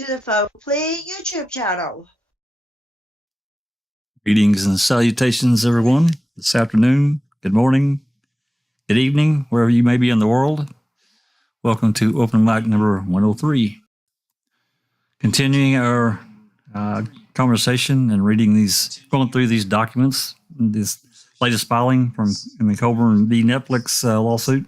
to the Foul Play YouTube channel. Greetings and salutations, everyone. This afternoon, good morning, good evening, wherever you may be in the world. Welcome to Open Mic number 103. Continuing our conversation and going through these documents, this latest filing in the Colborn v. Netflix lawsuit.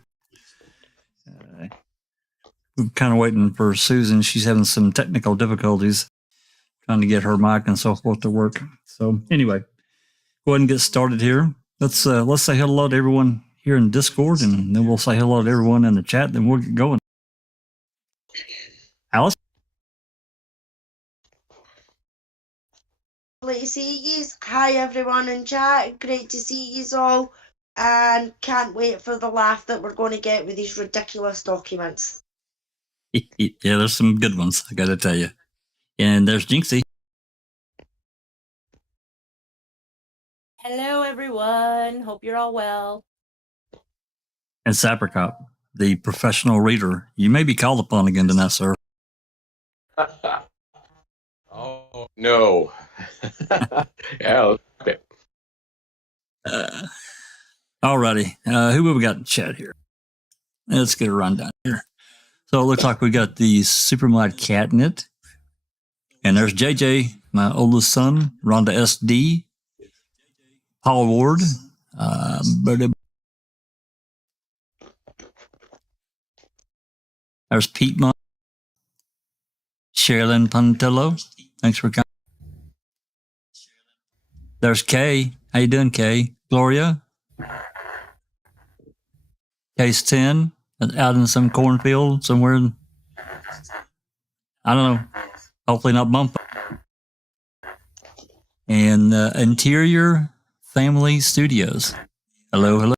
We're kind of waiting for Susan. She's having some technical difficulties trying to get her mic and so forth to work. So anyway, go ahead and get started here. Let's say hello to everyone here in Discord, and then we'll say hello to everyone in the chat, then we'll get going. Alice? Lovely to see you. Hi everyone in chat. Great to see you all. And can't wait for the laugh that we're going to get with these ridiculous documents. Yeah, there's some good ones, I gotta tell you. And there's Jinxie. Hello, everyone. Hope you're all well. And Sapricop, the professional reader. You may be called upon again tonight, sir. Oh, no. Yeah, okay. Alrighty. Who have we got in chat here? Let's get a rundown here. So it looks like we got the Supermod Catnit. And there's JJ, my oldest son, Rhonda SD, Paul Ward, there's Pete Mon, Sherilyn Pantello. Thanks for coming. There's Kay. How you doing, Kay? Gloria? Case 10, out in some cornfield somewhere. I don't know. Hopefully not bump. And Interior Family Studios. Hello, hello.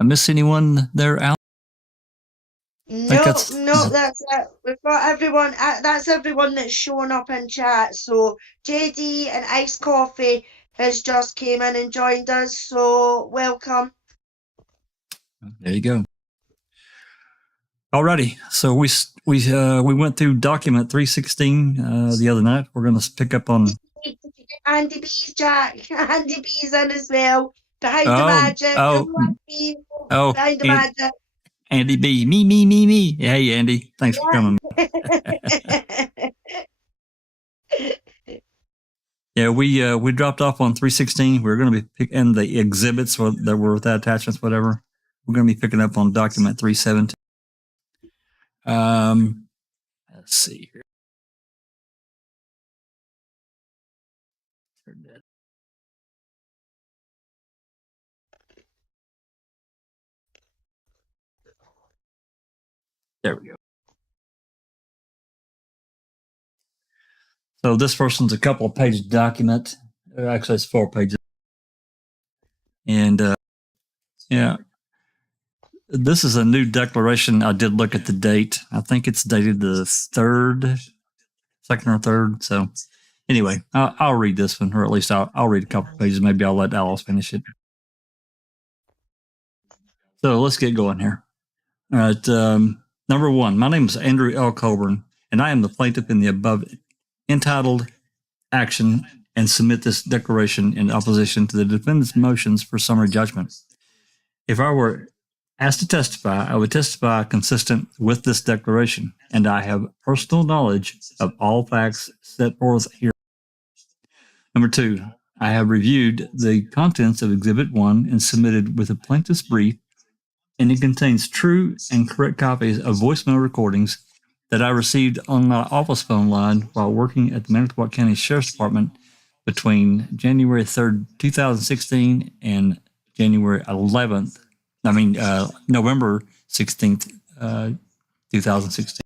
I miss anyone there, Al? No, that's it. We've got everyone. That's everyone that's showing up in chat. So JD and Iced Coffee has just came in and joined us. So welcome. There you go. Alrighty. So we went through document 316 the other night. We're going to pick up on Andy B's, Jack. Andy B's in as well. Behind the magic. Behind the magic. Andy B. Me. Hey, Andy. Thanks for coming. Yeah, we dropped off on 316. We're going to be picking the exhibits that were with the attachments, whatever. We're going to be picking up on document 317. Let's see here. There we go. So this first one's a couple of page document. Actually, it's 4 pages. And yeah, this is a new declaration. I did look at the date. I think it's dated the 2nd or 3rd. So anyway, I'll read this one, or at least I'll read a couple of pages. Maybe I'll let Alice finish it. So let's get going here. All right. Number 1, my name is Andrew L. Colborn, and I am the plaintiff in the above entitled action and submit this declaration in opposition to the defendant's motions for summary judgment. If I were asked to testify, I would testify consistent with this declaration, and I have personal knowledge of all facts set forth here. Number 2, I have reviewed the contents of Exhibit 1 and submitted with a plaintiff's brief, and it contains true and correct copies of voicemail recordings that I received on my office phone line while working at the Manitowoc County Sheriff's Department between January 3rd, 2016 and November 16th, 2016.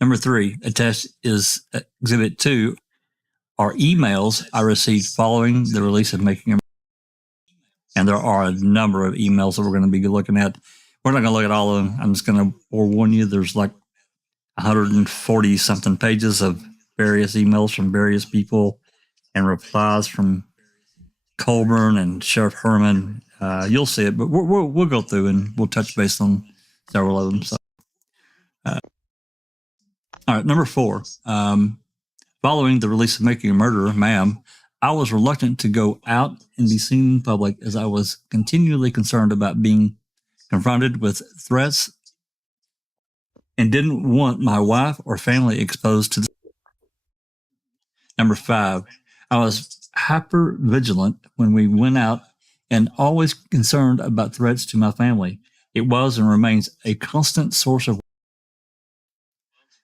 Number 3, attached is Exhibit 2, are emails I received following the release of Making a. And there are a number of emails that we're going to be looking at. We're not going to look at all of them. I'm just going to forewarn you. There's like 140 something pages of various emails from various people and replies from Colborn and Sheriff Herman. You'll see it, but we'll go through and we'll touch base on several of them. So, all right, number 4. Following the release of Making a Murderer, ma'am, I was reluctant to go out and be seen in public as I was continually concerned about being confronted with threats and didn't want my wife or family exposed to. Number 5, I was hyper vigilant when we went out and always concerned about threats to my family. It was and remains a constant source of.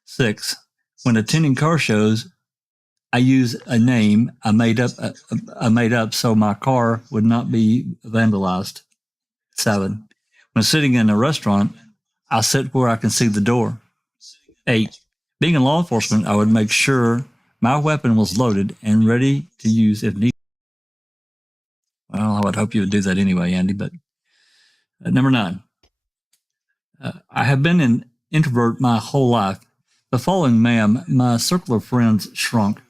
6, when attending car shows, I use a name I made up so my car would not be vandalized. 7, when sitting in a restaurant, I sit where I can see the door. 8, being in law enforcement, I would make sure my weapon was loaded and ready to use if needed. Well, I would hope you would do that anyway, Andy, but number 9. I have been an introvert my whole life. The following, ma'am, my circle of friends shrunk.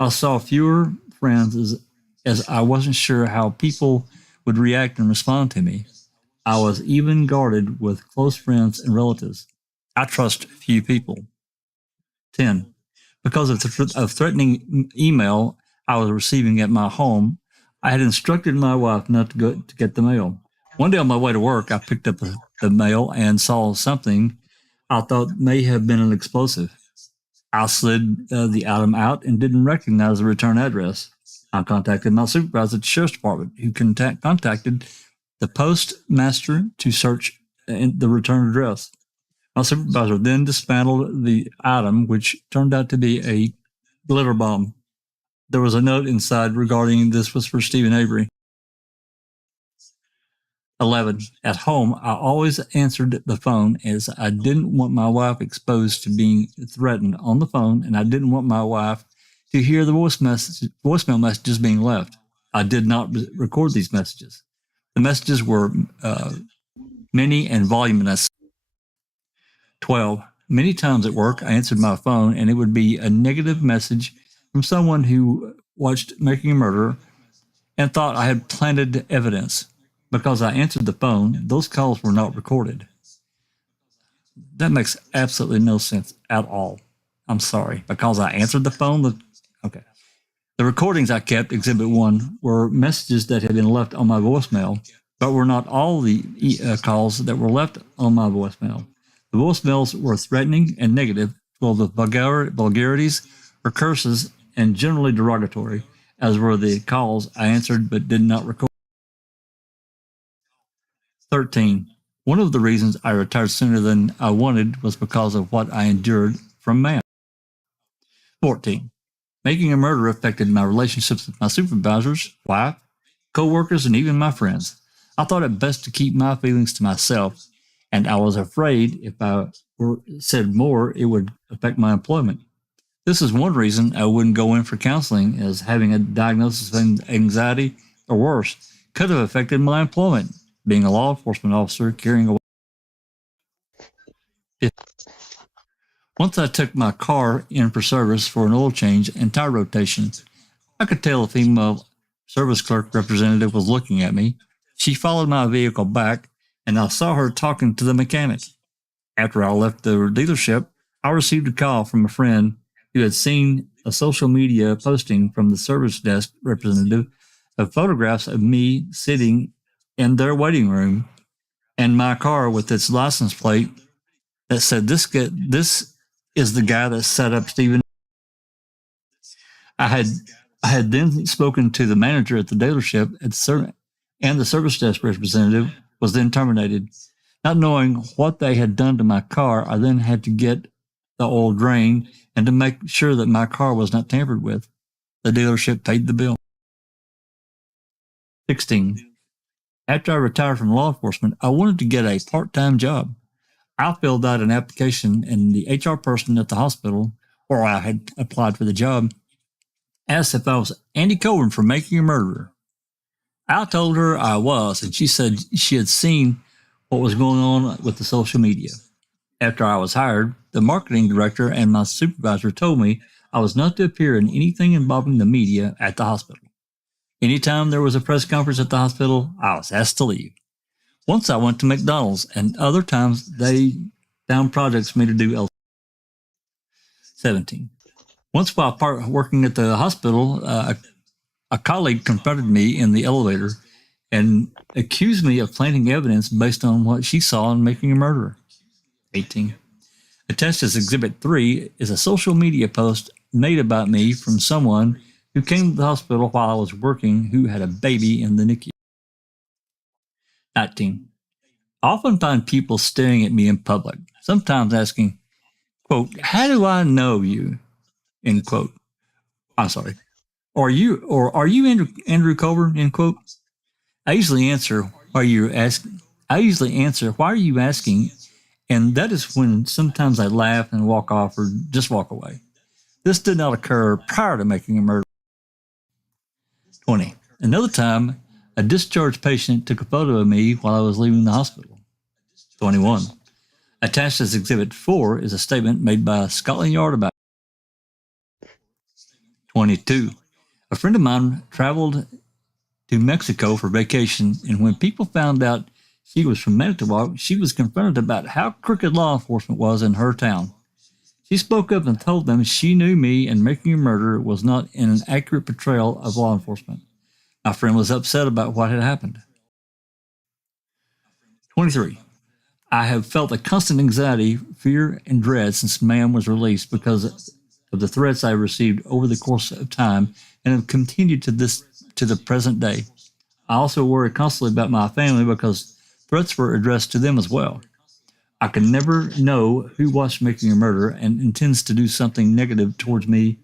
I saw fewer friends as I wasn't sure how people would react and respond to me. I was even guarded with close friends and relatives. I trust few people. 10. Because of threatening email I was receiving at my home, I had instructed my wife not to go to get the mail. One day on my way to work, I picked up the mail and saw something I thought may have been an explosive. I slid the item out and didn't recognize the return address. I contacted my supervisor at the sheriff's department, who contacted the postmaster to search the return address. My supervisor then dismantled the item, which turned out to be a glitter bomb. There was a note inside regarding this was for Stephen Avery. 11. At home, I always answered the phone as I didn't want my wife exposed to being threatened on the phone, and I didn't want my wife to hear the voicemail messages being left. I did not record these messages. The messages were many and voluminous. 12. Many times at work, I answered my phone, and it would be a negative message from someone who watched Making a Murderer and thought I had planted evidence. Because I answered the phone, those calls were not recorded. That makes absolutely no sense at all. I'm sorry. Because I answered the phone? Okay. The recordings I kept, Exhibit 1, were messages that had been left on my voicemail, but were not all the calls that were left on my voicemail. The voicemails were threatening and negative, full of vulgarities or curses, and generally derogatory, as were the calls I answered but did not record. 13. One of the reasons I retired sooner than I wanted was because of what I endured from man. 14. Making a Murderer affected my relationships with my supervisors, wife, co-workers, and even my friends. I thought it best to keep my feelings to myself, and I was afraid if I said more, it would affect my employment. This is one reason I wouldn't go in for counseling, as having a diagnosis of anxiety or worse could have affected my employment. Being a law enforcement officer, carrying a. Once I took my car in for service for an oil change and tire rotation, I could tell a female service clerk representative was looking at me. She followed my vehicle back, and I saw her talking to the mechanic. After I left the dealership, I received a call from a friend who had seen a social media posting from the service desk representative of photographs of me sitting in their waiting room and my car with its license plate that said, this is the guy that set up Stephen. I had then spoken to the manager at the dealership and the service desk representative was then terminated. Not knowing what they had done to my car, I then had to get the oil drained and to make sure that my car was not tampered with. The dealership paid the bill. 16. After I retired from law enforcement, I wanted to get a part-time job. I filled out an application, and the HR person at the hospital, where I had applied for the job, asked if I was Andy Colborn from Making a Murderer. I told her I was, and she said she had seen what was going on with the social media. After I was hired, the marketing director and my supervisor told me I was not to appear in anything involving the media at the hospital. Anytime there was a press conference at the hospital, I was asked to leave. Once I went to McDonald's, and other times they found projects for me to do elsewhere. 17. Once while working at the hospital, a colleague confronted me in the elevator and accused me of planting evidence based on what she saw in Making a Murderer. 18. Attached as Exhibit 3 is a social media post made about me from someone who came to the hospital while I was working who had a baby in the NICU. 19. I often find people staring at me in public, sometimes asking, quote, "How do I know you?" End quote. I'm sorry. Are you Andrew Colborn? End quote. I usually answer, "Why are you asking?" "Why are you asking?" And that is when sometimes I laugh and walk off or just walk away. This did not occur prior to Making a Murder. 20. Another time, a discharged patient took a photo of me while I was leaving the hospital. 21. Attached as Exhibit 4 is a statement made by Scotland Yard about it. 22. A friend of mine traveled to Mexico for vacation, and when people found out she was from Manitowoc, she was confronted about how crooked law enforcement was in her town. She spoke up and told them she knew me and Making a Murder was not an accurate portrayal of law enforcement. My friend was upset about what had happened. 23. I have felt a constant anxiety, fear, and dread since Ma'am was released because of the threats I received over the course of time and have continued to the present day. I also worry constantly about my family because threats were addressed to them as well. I can never know who watched Making a Murder and intends to do something negative towards me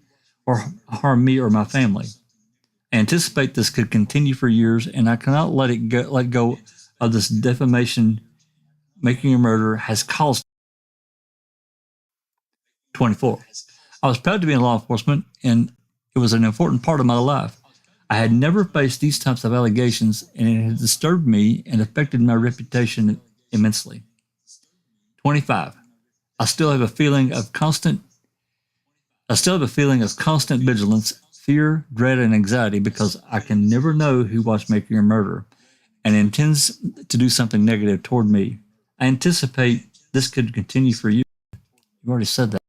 or harm me or my family. I anticipate this could continue for years, and I cannot let go of this defamation Making a Murder has caused. 24. I was proud to be in law enforcement, and it was an important part of my life. I had never faced these types of allegations, and it had disturbed me and affected my reputation immensely. 25. I still have a feeling of constant vigilance, fear, dread, and anxiety because I can never know who watched Making a Murder and intends to do something negative toward me. I anticipate this could continue for years. You've already said that.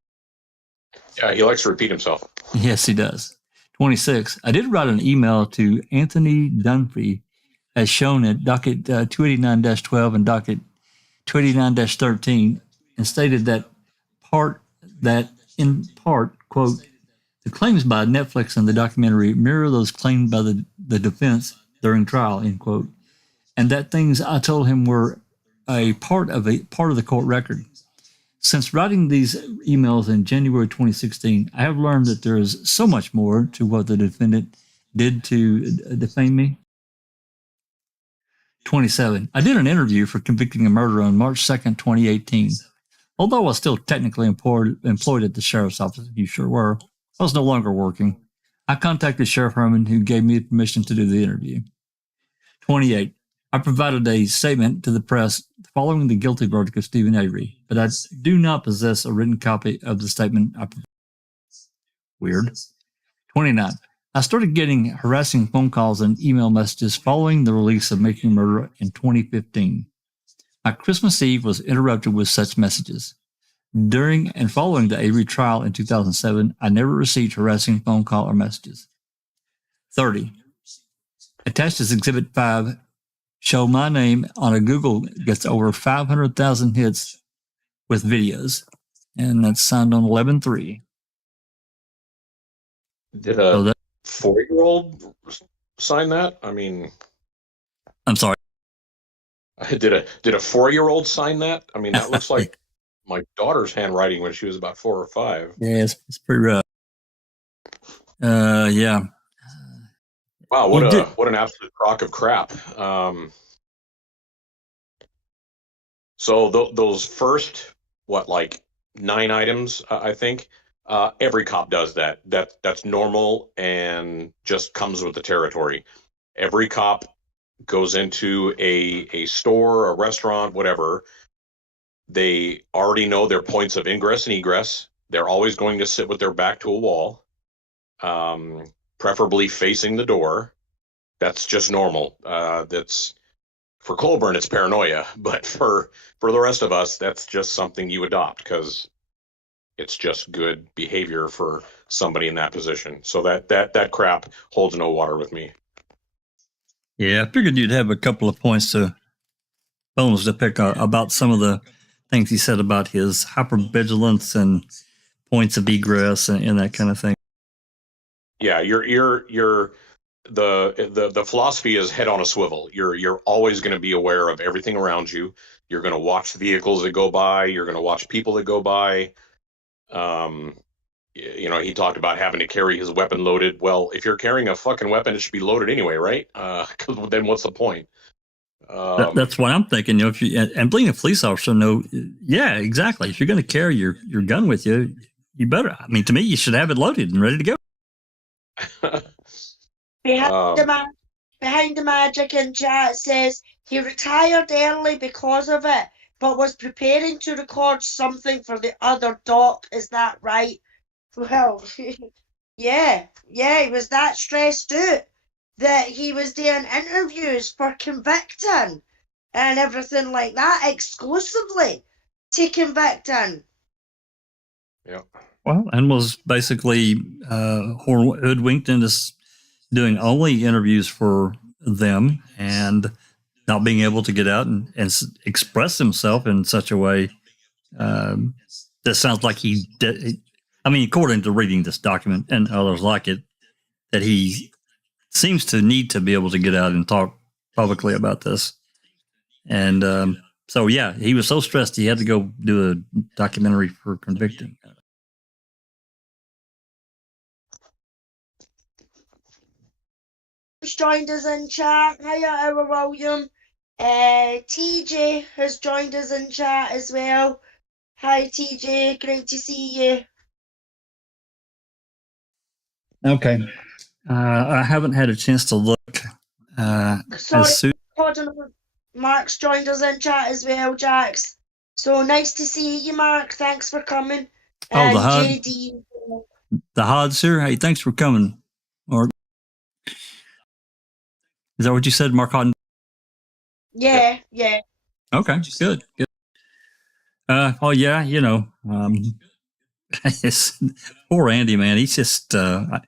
Yeah, he likes to repeat himself. Yes, he does. 26. I did write an email to Anthony Dunphy as shown at docket 289-12 and docket 289-13 and stated that in part, quote, "The claims by Netflix in the documentary mirror those claimed by the defense during trial," end quote, and that things I told him were a part of the court record. Since writing these emails in January 2016, I have learned that there is so much more to what the defendant did to defame me. 27. I did an interview for Convicting a Murderer on March 2nd, 2018. Although I was still technically employed at the sheriff's office, you sure were, I was no longer working. I contacted Sheriff Herman, who gave me permission to do the interview. 28. I provided a statement to the press following the guilty verdict of Stephen Avery, but I do not possess a written copy of the statement I provided. Weird. 29. I started getting harassing phone calls and email messages following the release of Making a Murderer in 2015. My Christmas Eve was interrupted with such messages. During and following the Avery trial in 2007, I never received harassing phone call or messages. 30. Attached as Exhibit 5 show my name on a Google gets over 500,000 hits with videos, and that's signed on 11/3. Did a 4-year-old sign that? I mean, I'm sorry. did a 4-year-old sign that? I mean, that looks like my daughter's handwriting when she was about 4 or 5. Yeah, it's pretty rough. Yeah. Wow, what an absolute crock of crap. So those first, like 9 items, I think, every cop does that. That's normal and just comes with the territory. Every cop goes into a store, a restaurant, whatever. They already know their points of ingress and egress. They're always going to sit with their back to a wall, preferably facing the door. that's just normal. That's for Colborn, it's paranoia, but for the rest of us, that's just something you adopt because it's just good behavior for somebody in that position. So that crap holds no water with me. Yeah, I figured you'd have a couple of points to bones to pick about some of the things he said about his hypervigilance and points of egress and that kind of thing. Yeah, the philosophy is head on a swivel. You're always going to be aware of everything around you. You're going to watch the vehicles that go by. You're going to watch people that go by. He talked about having to carry his weapon loaded. Well, if you're carrying a fucking weapon, it should be loaded anyway, right? Because then what's the point? That's what I'm thinking. If you and being a police officer, yeah, exactly. If you're going to carry your gun with you, you better. I mean, to me, you should have it loaded and ready to go. Behind the magic in chat says he retired early because of it, but was preparing to record something for the other doc. Is that right? Well, yeah, he was that stressed out that he was doing interviews for convicting and everything like that exclusively to convicting. Yeah. Well, and was basically hoodwinked into doing only interviews for them and not being able to get out and express himself in such a way that sounds like he did. I mean, according to reading this document and others like it, that he seems to need to be able to get out and talk publicly about this. And so, yeah, he was so stressed he had to go do a documentary for convicting. Joined us in chat. Hiya, our William. TJ has joined us in chat as well. Hi, TJ. Great to see you. Okay. I haven't had a chance to look. Sorry, Mark's joined us in chat as well, Jax. So nice to see you, Mark. Thanks for coming. Oh, the HUD. JD. The HUD, sir. Hey, thanks for coming. Or is that what you said, Mark Hodden? Yeah. Okay, good. Oh yeah, it's poor Andy, man. He's just, and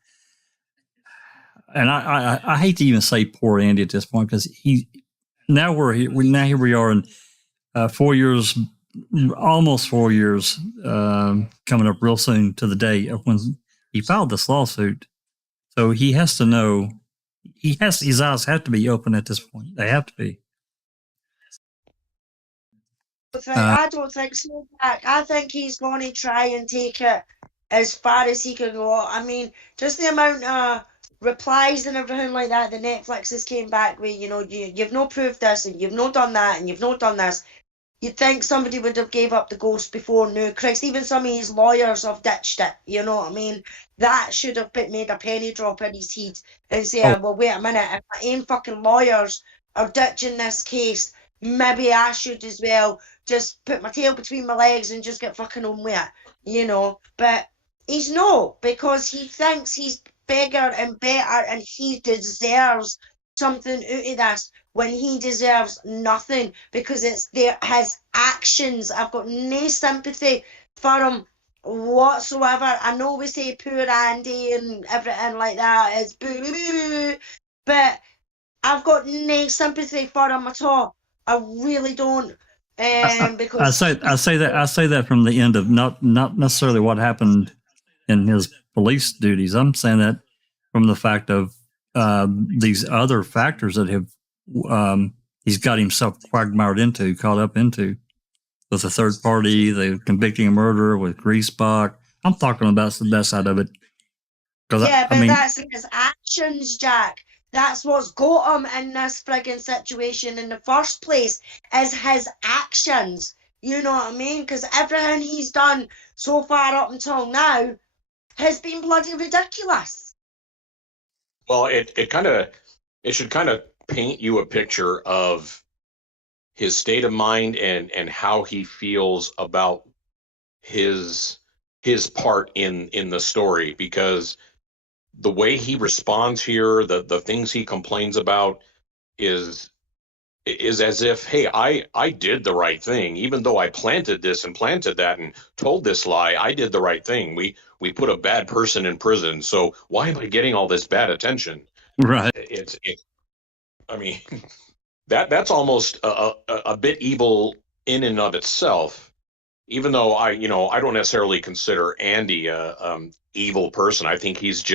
I hate to even say poor Andy at this point because now here we are in 4 years, almost 4 years, coming up real soon to the day of when he filed this lawsuit. So he has to know, his eyes have to be open at this point. They have to be. I don't think so, Jack. I think he's going to try and take it as far as he can go. I mean, just the amount of replies and everything like that Netflix has came back with, you've not proved this and you've not done that and you've not done this. You'd think somebody would have gave up the ghost before now. Christ, even some of his lawyers have ditched it. You know what I mean? That should have made a penny drop in his head and say, well, wait a minute, if my own fucking lawyers are ditching this case, maybe I should as well just put my tail between my legs and just get fucking on with it, But he's not, because he thinks he's bigger and better and he deserves something out of this when he deserves nothing, because it's his actions. I've got no sympathy for him whatsoever. I know we say poor Andy and everything like that is boo, boo, boo, boo, but I've got no sympathy for him at all. I really don't. Because I say that from the end of not necessarily what happened in his police duties. I'm saying that from the fact of these other factors that have he's got himself caught up into with the third party, the convicting a murderer with Greasebuck. I'm talking about the best side of it. Yeah, but that's his actions, Jack. That's what's got him in this frigging situation in the first place, is his actions. You know what I mean? Because everything he's done so far up until now has been bloody ridiculous. Well, it should kind of paint you a picture of his state of mind and how he feels about his part in the story, because the way he responds here, the things he complains about is as if, hey, I did the right thing, even though I planted this and planted that and told this lie. I did the right thing. We put a bad person in prison, so why am I getting all this bad attention? Right. I mean, that's almost a bit evil in and of itself. Even though I don't necessarily consider Andy a evil person. I think he was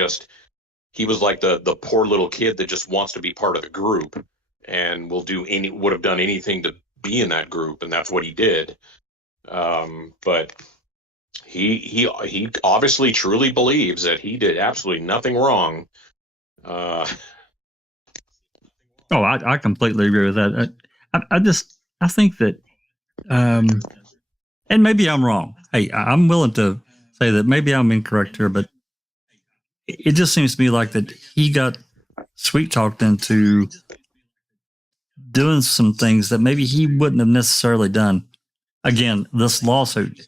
like the poor little kid that just wants to be part of the group and would have done anything to be in that group, and that's what he did. But he obviously truly believes that he did absolutely nothing wrong. I completely agree with that. I think that, and maybe I'm wrong. Hey, I'm willing to say that maybe I'm incorrect here, but it just seems to me like that he got sweet talked into doing some things that maybe he wouldn't have necessarily done. Again, this lawsuit,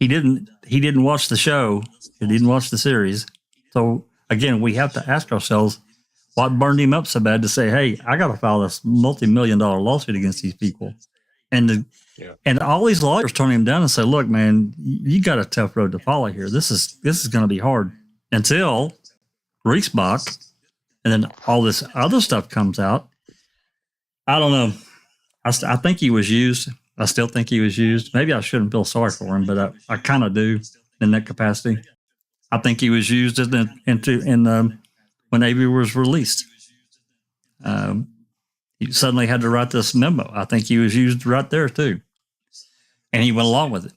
he didn't watch the show. He didn't watch the series. So again, we have to ask ourselves, what burned him up so bad to say, hey, I got to file this multi-million-dollar lawsuit against these people? And all these lawyers turn him down and say, look, man, you got a tough road to follow here. This is going to be hard, until Reesbach, and then all this other stuff comes out. I don't know. I think he was used. I still think he was used. Maybe I shouldn't feel sorry for him, but I kind of do in that capacity. I think he was used when Avery was released. He suddenly had to write this memo. I think he was used right there too, and he went along with it.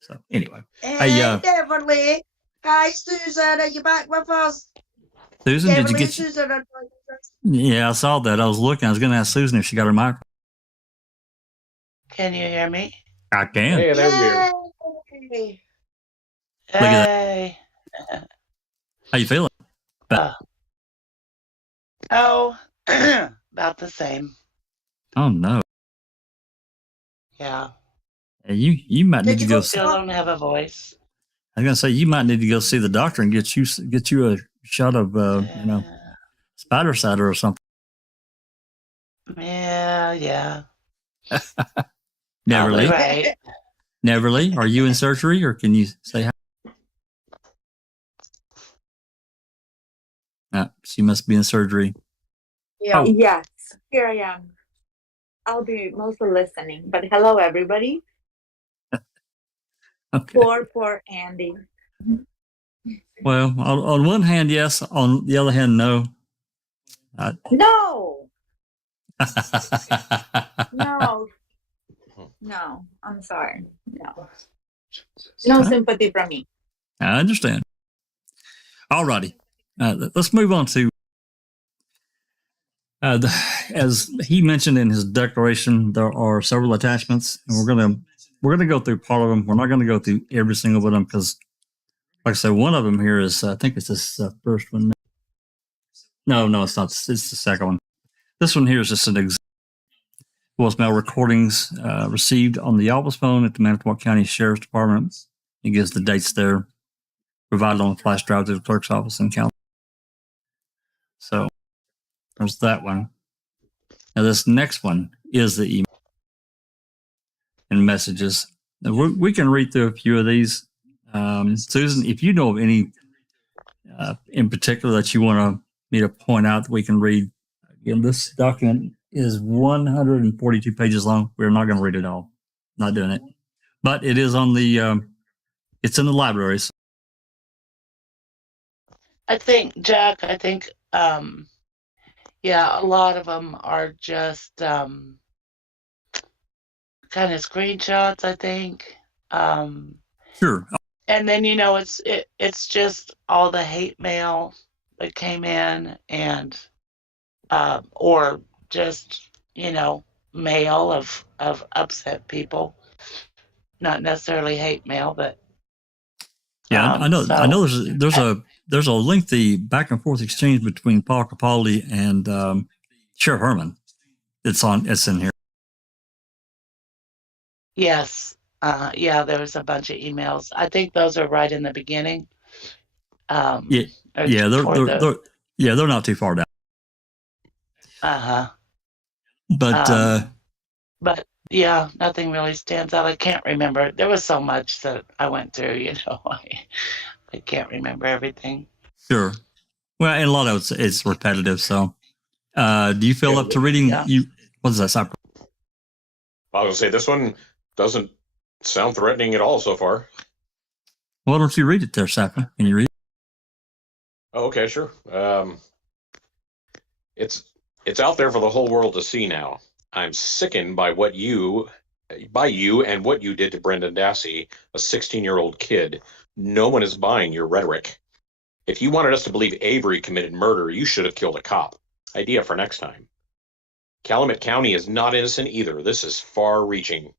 So anyway, Everly. Hi, Susan. Are you back with us? Susan, did you get? Susan. Yeah, I saw that. I was looking. I was going to ask Susan if she got her microphone. Can you hear me? I can. Hey, there you are. Yay. Look at that. Hey. How you feeling? About the same. Oh no. Yeah. You might need to go. Still don't have a voice. I was gonna say you might need to go see the doctor and get you a shot of spider cider or something. Yeah. Neverly, Right. Neverly, are you in surgery or can you say hi? She must be in surgery. Yeah. Oh. Yes, here I am. I'll be mostly listening, but hello, everybody. Okay. Poor Andy. Well, on one hand, yes. On the other hand, no. No. No, I'm sorry. No sympathy from me. I understand. All righty. Let's move on to, as he mentioned in his declaration, there are several attachments, and we're gonna go through part of them. We're not going to go through every single one of them because, like I said, one of them here is, I think it's this first one. No, it's not. It's the second one. This one here is just an example. Voicemail recordings received on the office phone at the Manitowoc County Sheriff's Department. It gives the dates there, provided on a flash drive to the clerk's office in council. So there's that one. Now this next one is the email and messages. Now we can read through a few of these. Susan, if you know of any in particular that you want me to point out that we can read, again, this document is 142 pages long. We're not going to read it all. Not doing it. But it is on the, it's in the libraries. I think, Jack, a lot of them are just kind of screenshots, I think. Sure. And then, it's just all the hate mail that came in and, or just, mail of upset people. Not necessarily hate mail, but yeah, I know. There's a lengthy back and forth exchange between Paul Capaldi and Sheriff Herman. It's in here. Yes. There was a bunch of emails. I think those are right in the beginning. Yeah, or yeah, toward the, they're not too far down. But but yeah, nothing really stands out. I can't remember. There was so much that I went through, I can't remember everything. sure. Well, and a lot of it's repetitive. So, do you feel up to reading? Yeah. What does that sound? I was gonna say this one doesn't sound threatening at all so far. Why don't you read it there, Sapper? Can you read? Oh, okay, sure. It's out there for the whole world to see now. I'm sickened by you and what you did to Brendan Dassey, a 16-year-old kid. No one is buying your rhetoric. If you wanted us to believe Avery committed murder, you should have killed a cop. Idea for next time. Calumet County is not innocent either. This is far-reaching.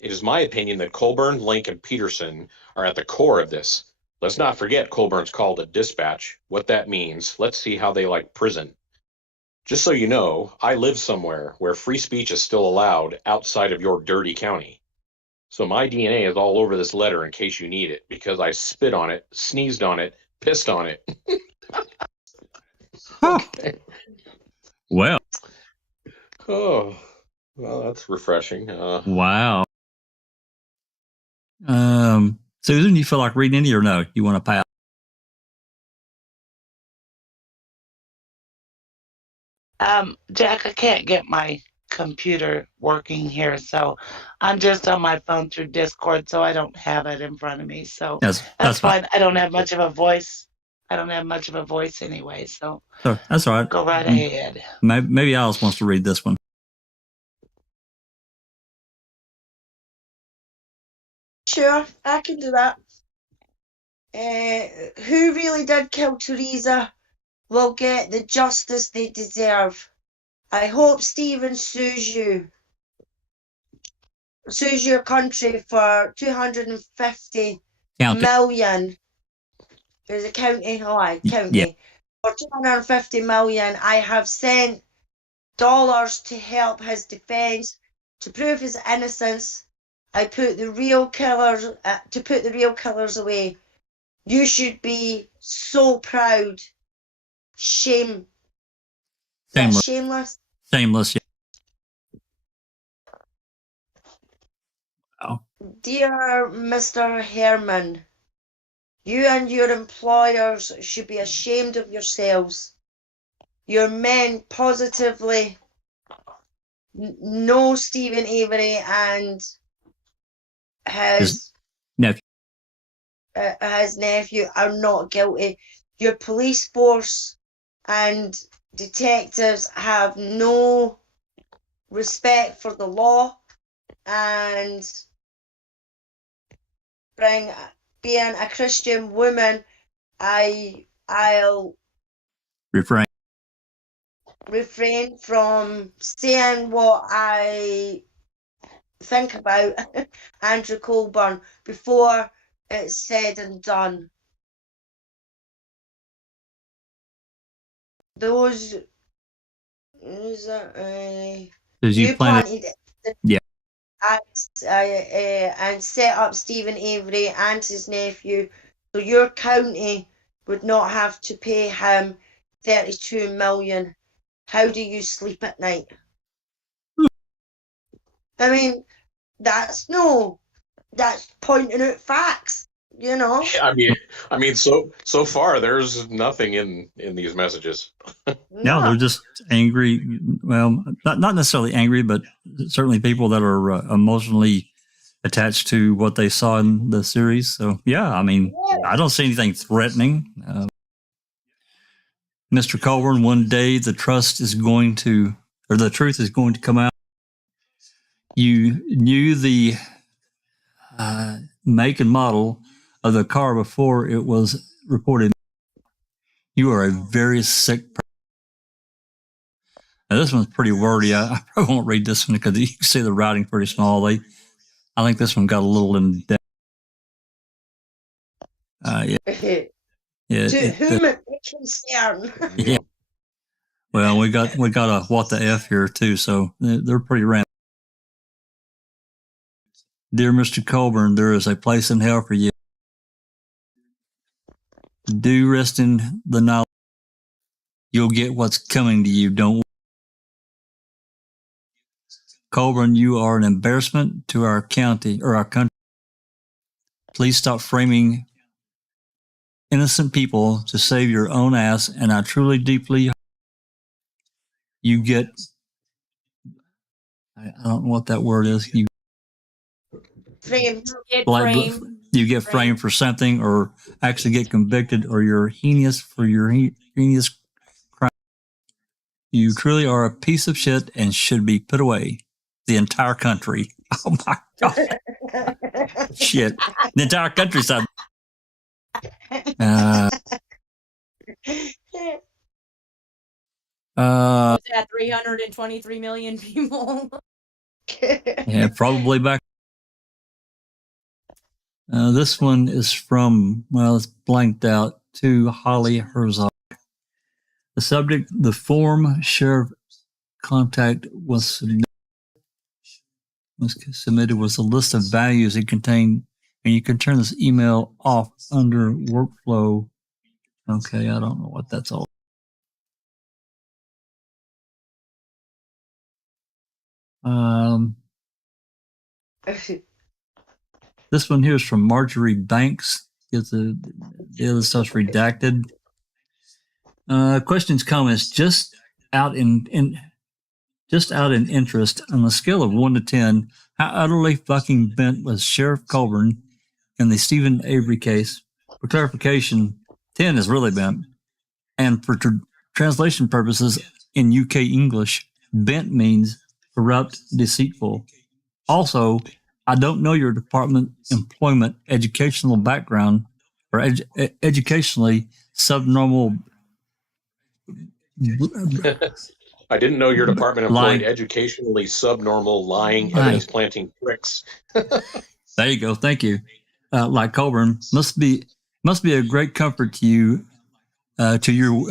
It is my opinion that Colborn, Link, and Peterson are at the core of this. Let's not forget Colborn's call to dispatch. What that means. Let's see how they like prison. Just so you know, I live somewhere where free speech is still allowed outside of your dirty county. So my DNA is all over this letter in case you need it, because I spit on it, sneezed on it, pissed on it. Okay. Well, Oh, well, that's refreshing. wow. Susan, you feel like reading any or no? You want to pass? Jack, I can't get my computer working here, so I'm just on my phone through Discord, so I don't have it in front of me. So that's fine. I don't have much of a voice. Anyway, so Sure, that's all right. Go right ahead. Maybe Alice wants to read this one. Sure, I can do that. Who really did kill Teresa will get the justice they deserve. I hope Stephen sues your country for 250 million. There's a county, county. Yeah. For 250 million, I have sent dollars to help his defense, to prove his innocence. I put the real killers to put the real killers away. You should be so proud. Shameless. Shameless, yeah. Oh. Dear Mr. Herman, you and your employers should be ashamed of yourselves. Your men positively know Stephen Avery and his nephew are not guilty. Your police force and detectives have no respect for the law, and being a Christian woman, I'll refrain from saying what I think about Andrew Colborn before it's said and done. Those you planted and set up Stephen Avery and his nephew, so your county would not have to pay him 32 million. How do you sleep at night? I mean, that's pointing out facts, you know. I mean, so far there's nothing in these messages. No, they're just angry. Well, not necessarily angry, but certainly people that are emotionally attached to what they saw in the series. So yeah, I mean, I don't see anything threatening. Mr. Colborn, one day the truth is going to come out. You knew the make and model of the car before it was reported. You are a very sick person. Now, this one's pretty wordy. I probably won't read this one because you can see the writing pretty small. I think this one got a little in depth. Yeah. To whom it may concern. Yeah. Well, we got a what the F here too, so they're pretty random. Dear Mr. Colborn, there is a place in hell for you. Do rest in the knowledge you'll get what's coming to you. Don't. Colborn, you are an embarrassment to our county or our country. Please stop framing innocent people to save your own ass, and I truly, deeply you get. I don't know what that word is. You Framed. Get like framed. you get framed for something, or actually get convicted, or you're heinous for your heinous crime. You truly are a piece of shit and should be put away. The entire country. Oh my god! Shit, the entire countryside. Was that 323 million people? Yeah, probably back. This one is from, well, it's blanked out, to Holly Herzog. The subject, the form sheriff contact was submitted was a list of values it contained, and you can turn this email off under workflow. Okay, I don't know what that's all. This one here is from Marjorie Banks. The other stuff's redacted. Questions, comments, just out in interest. On a scale of 1 to 10, how utterly fucking bent was Sheriff Colborn in the Stephen Avery case? For clarification, 10 is really bent, and for translation purposes in UK English, bent means corrupt, deceitful. Also, I don't know your department, employment, educational background, or educationally subnormal. I didn't know your department employed Lying. educationally subnormal lying evidence planting tricks. There you go. Thank you. Like Colborn, must be a great comfort to you, to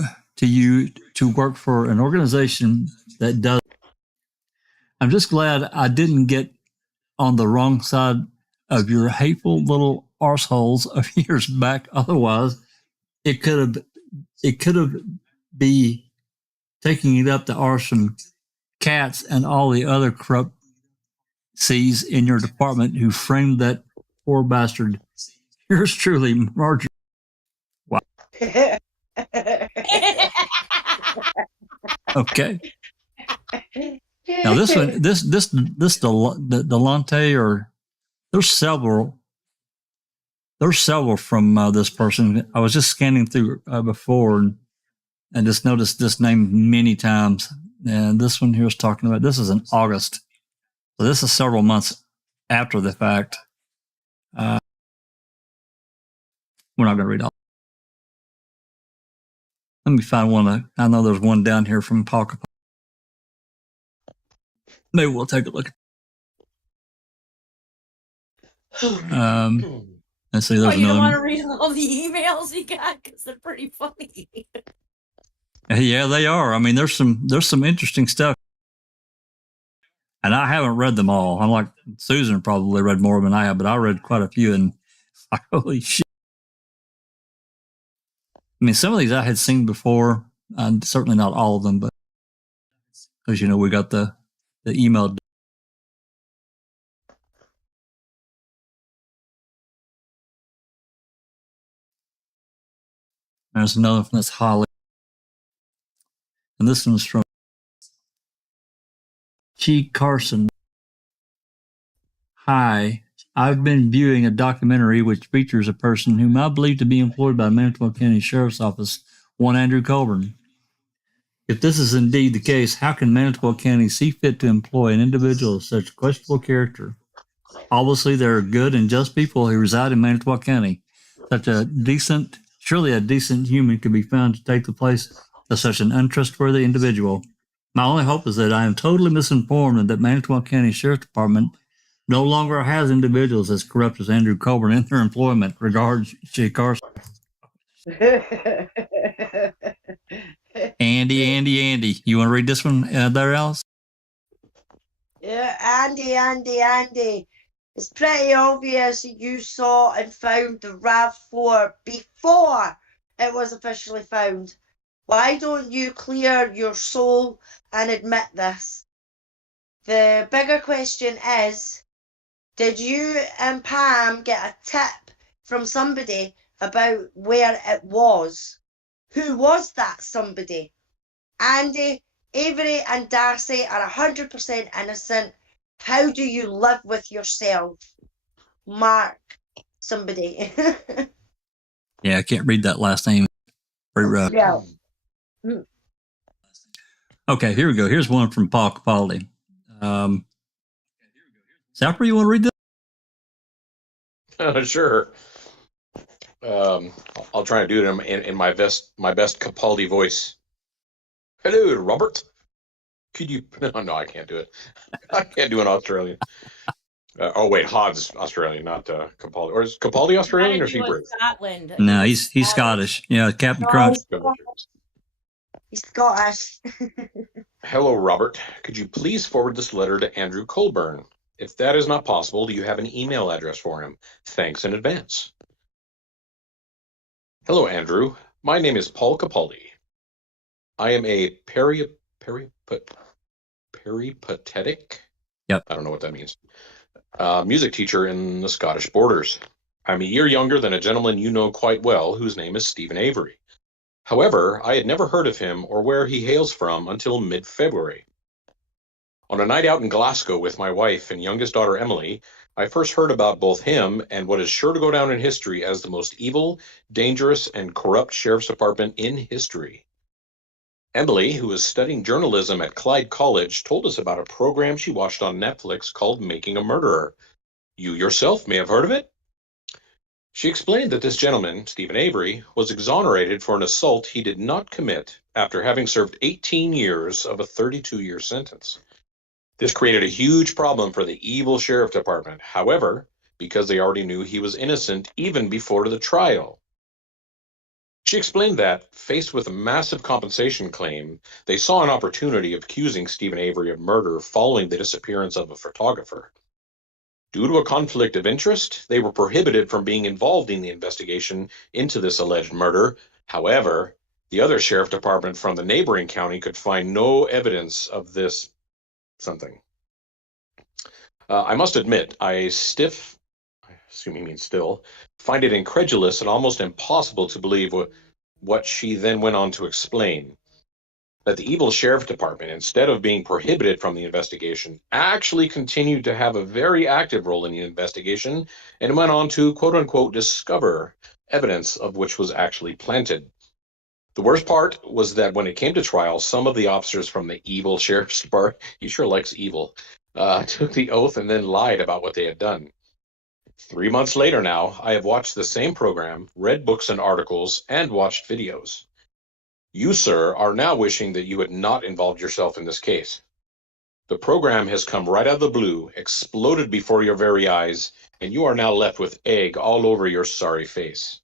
work for an organization that does. I'm just glad I didn't get on the wrong side of your hateful little arseholes of years back. Otherwise, it could have be taking it up the arse from Cats and all the other corrupt C's in your department who framed that poor bastard. Yours truly, Marjorie. Wow. Okay. Now this one, this Delante, or there's several from this person. I was just scanning through before and just noticed this name many times. And this one here is talking about, this is in August. So this is several months after the fact. We're not going to read all. Let me find one. I know there's one down here from Paul Capone. Maybe we'll take a look. Let's see. There's you don't another. want to read all the emails he got because they're pretty funny. Yeah, they are. I mean, there's some interesting stuff, and I haven't read them all. I'm like Susan probably read more than I have, but I read quite a few, and holy shit! I mean, some of these I had seen before, and certainly not all of them, but as you know, we got the email. There's another one that's Holly. And this one's from G. Carson. Hi, I've been viewing a documentary which features a person whom I believe to be employed by the Manitowoc County Sheriff's Office, one Andrew Colborn. If this is indeed the case, how can Manitowoc County see fit to employ an individual of such questionable character? Obviously, there are good and just people who reside in Manitowoc County. Surely a decent human could be found to take the place of such an untrustworthy individual. My only hope is that I am totally misinformed and that Manitowoc County Sheriff's Department no longer has individuals as corrupt as Andrew Colborn in their employment. Regards, J. Carson. Andy. You want to read this one there, Alice? Yeah, Andy. It's pretty obvious that you saw and found the RAV4 before it was officially found. Why don't you clear your soul and admit this? The bigger question is, did you and Pam get a tip from somebody about where it was? Who was that somebody? Andy, Avery and Dassey are 100% innocent. How do you live with yourself? Mark, somebody. Yeah, I can't read that last name. Very rough. Yeah. Okay, here we go. Here's one from Paul Capaldi. Zapper, you want to read this? Sure. I'll try and do it in my best Capaldi voice. Hello, Robert. Could you? No, I can't do it. I can't do an Australian. Oh wait, Hod's Australian, not Capaldi. Or is Capaldi Australian or is he British? Scotland. No, he's Scottish. Yeah, Captain Crunch. He's Scottish. Hello, Robert. Could you please forward this letter to Andrew Colborn? If that is not possible, do you have an email address for him? Thanks in advance. Hello, Andrew. My name is Paul Capaldi. I am a peripatetic? Yep. I don't know what that means. Music teacher in the Scottish borders. I'm a year younger than a gentleman you know quite well, whose name is Stephen Avery. However, I had never heard of him or where he hails from until mid-February. On a night out in Glasgow with my wife and youngest daughter Emily, I first heard about both him and what is sure to go down in history as the most evil, dangerous, and corrupt sheriff's department in history. Emily, who is studying journalism at Clyde College, told us about a program she watched on Netflix called Making a Murderer. You yourself may have heard of it? She explained that this gentleman, Stephen Avery, was exonerated for an assault he did not commit after having served 18 years of a 32-year sentence. This created a huge problem for the evil sheriff department, however, because they already knew he was innocent even before the trial. She explained that, faced with a massive compensation claim, they saw an opportunity of accusing Stephen Avery of murder following the disappearance of a photographer. Due to a conflict of interest, they were prohibited from being involved in the investigation into this alleged murder. However, the other sheriff department from the neighboring county could find no evidence of this something. I must admit, I assume he means still, find it incredulous and almost impossible to believe what she then went on to explain. That the evil sheriff department, instead of being prohibited from the investigation, actually continued to have a very active role in the investigation and went on to, quote unquote, discover evidence of which was actually planted. The worst part was that when it came to trial, some of the officers from the evil sheriff's department, he sure likes evil, took the oath and then lied about what they had done. 3 months later now, I have watched the same program, read books and articles, and watched videos. You, sir, are now wishing that you had not involved yourself in this case. The program has come right out of the blue, exploded before your very eyes, and you are now left with egg all over your sorry face.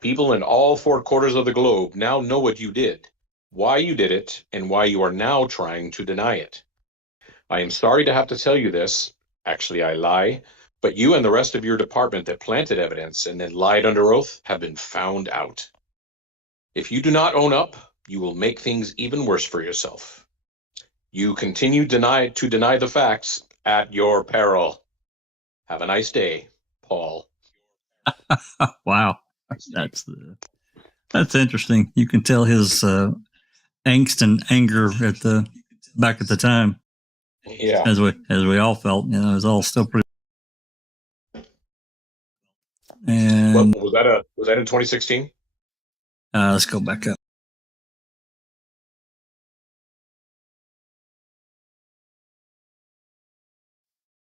People in all 4 quarters of the globe now know what you did, why you did it, and why you are now trying to deny it. I am sorry to have to tell you this. Actually, I lie. But you and the rest of your department that planted evidence and then lied under oath have been found out. If you do not own up, you will make things even worse for yourself. You continue to deny the facts at your peril. Have a nice day, Paul. Wow, that's interesting. You can tell his angst and anger back at the time. Yeah. As we all felt, it was all still pretty. And was that in 2016? Let's go back up.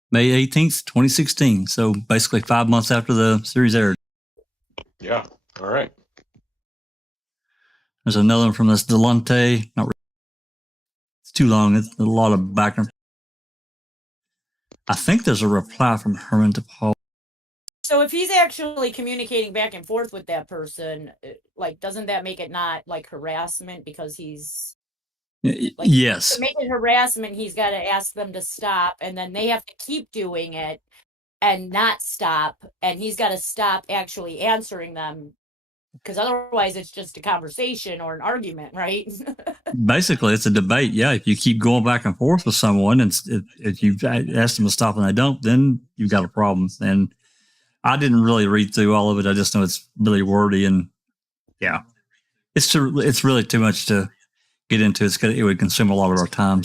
May 18th, 2016. So basically 5 months after the series aired. Yeah. All right. There's another one from this Delonte. Not really. It's too long. It's a lot of background. I think there's a reply from Herman to Paul. So if he's actually communicating back and forth with that person, doesn't that make it not like harassment because he's yes. to make it harassment, he's got to ask them to stop, and then they have to keep doing it and not stop, and he's got to stop actually answering them Because otherwise it's just a conversation or an argument, right? Basically, it's a debate. Yeah, if you keep going back and forth with someone, and if you ask them to stop and they don't, then you've got a problem. And I didn't really read through all of it. I just know it's really wordy, and yeah, it's really too much to get into. It would consume a lot of our time.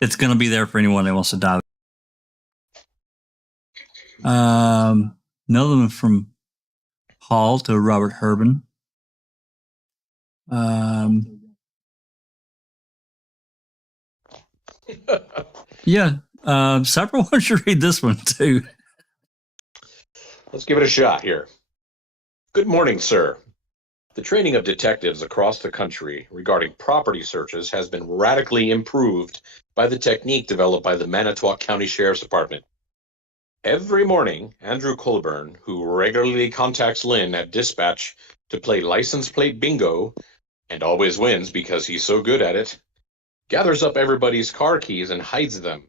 It's going to be there for anyone that wants to dive. Another one from Paul to Robert Herbin. Yeah, several ones should read this one too. Let's give it a shot here. Good morning, sir. The training of detectives across the country regarding property searches has been radically improved by the technique developed by the Manitowoc County Sheriff's Department. Every morning, Andrew Colborn, who regularly contacts Lynn at dispatch to play license plate bingo, and always wins because he's so good at it, gathers up everybody's car keys and hides them.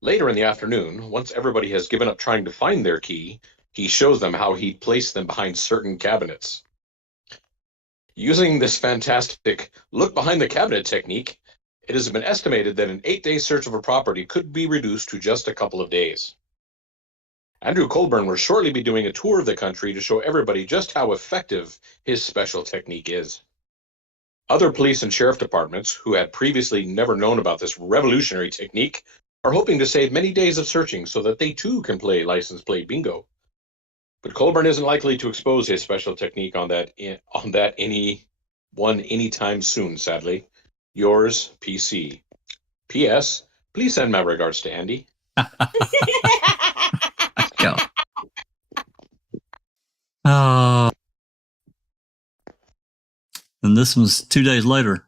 Later in the afternoon, once everybody has given up trying to find their key, he shows them how he placed them behind certain cabinets. Using this fantastic look behind the cabinet technique, it has been estimated that an 8-day search of a property could be reduced to just a couple of days. Andrew Colborn will shortly be doing a tour of the country to show everybody just how effective his special technique is. Other police and sheriff departments, who had previously never known about this revolutionary technique, are hoping to save many days of searching so that they too can play license plate bingo. But Colborn isn't likely to expose his special technique on that anytime soon, sadly. Yours, PC. P.S. Please send my regards to Andy. Go. And this was 2 days later.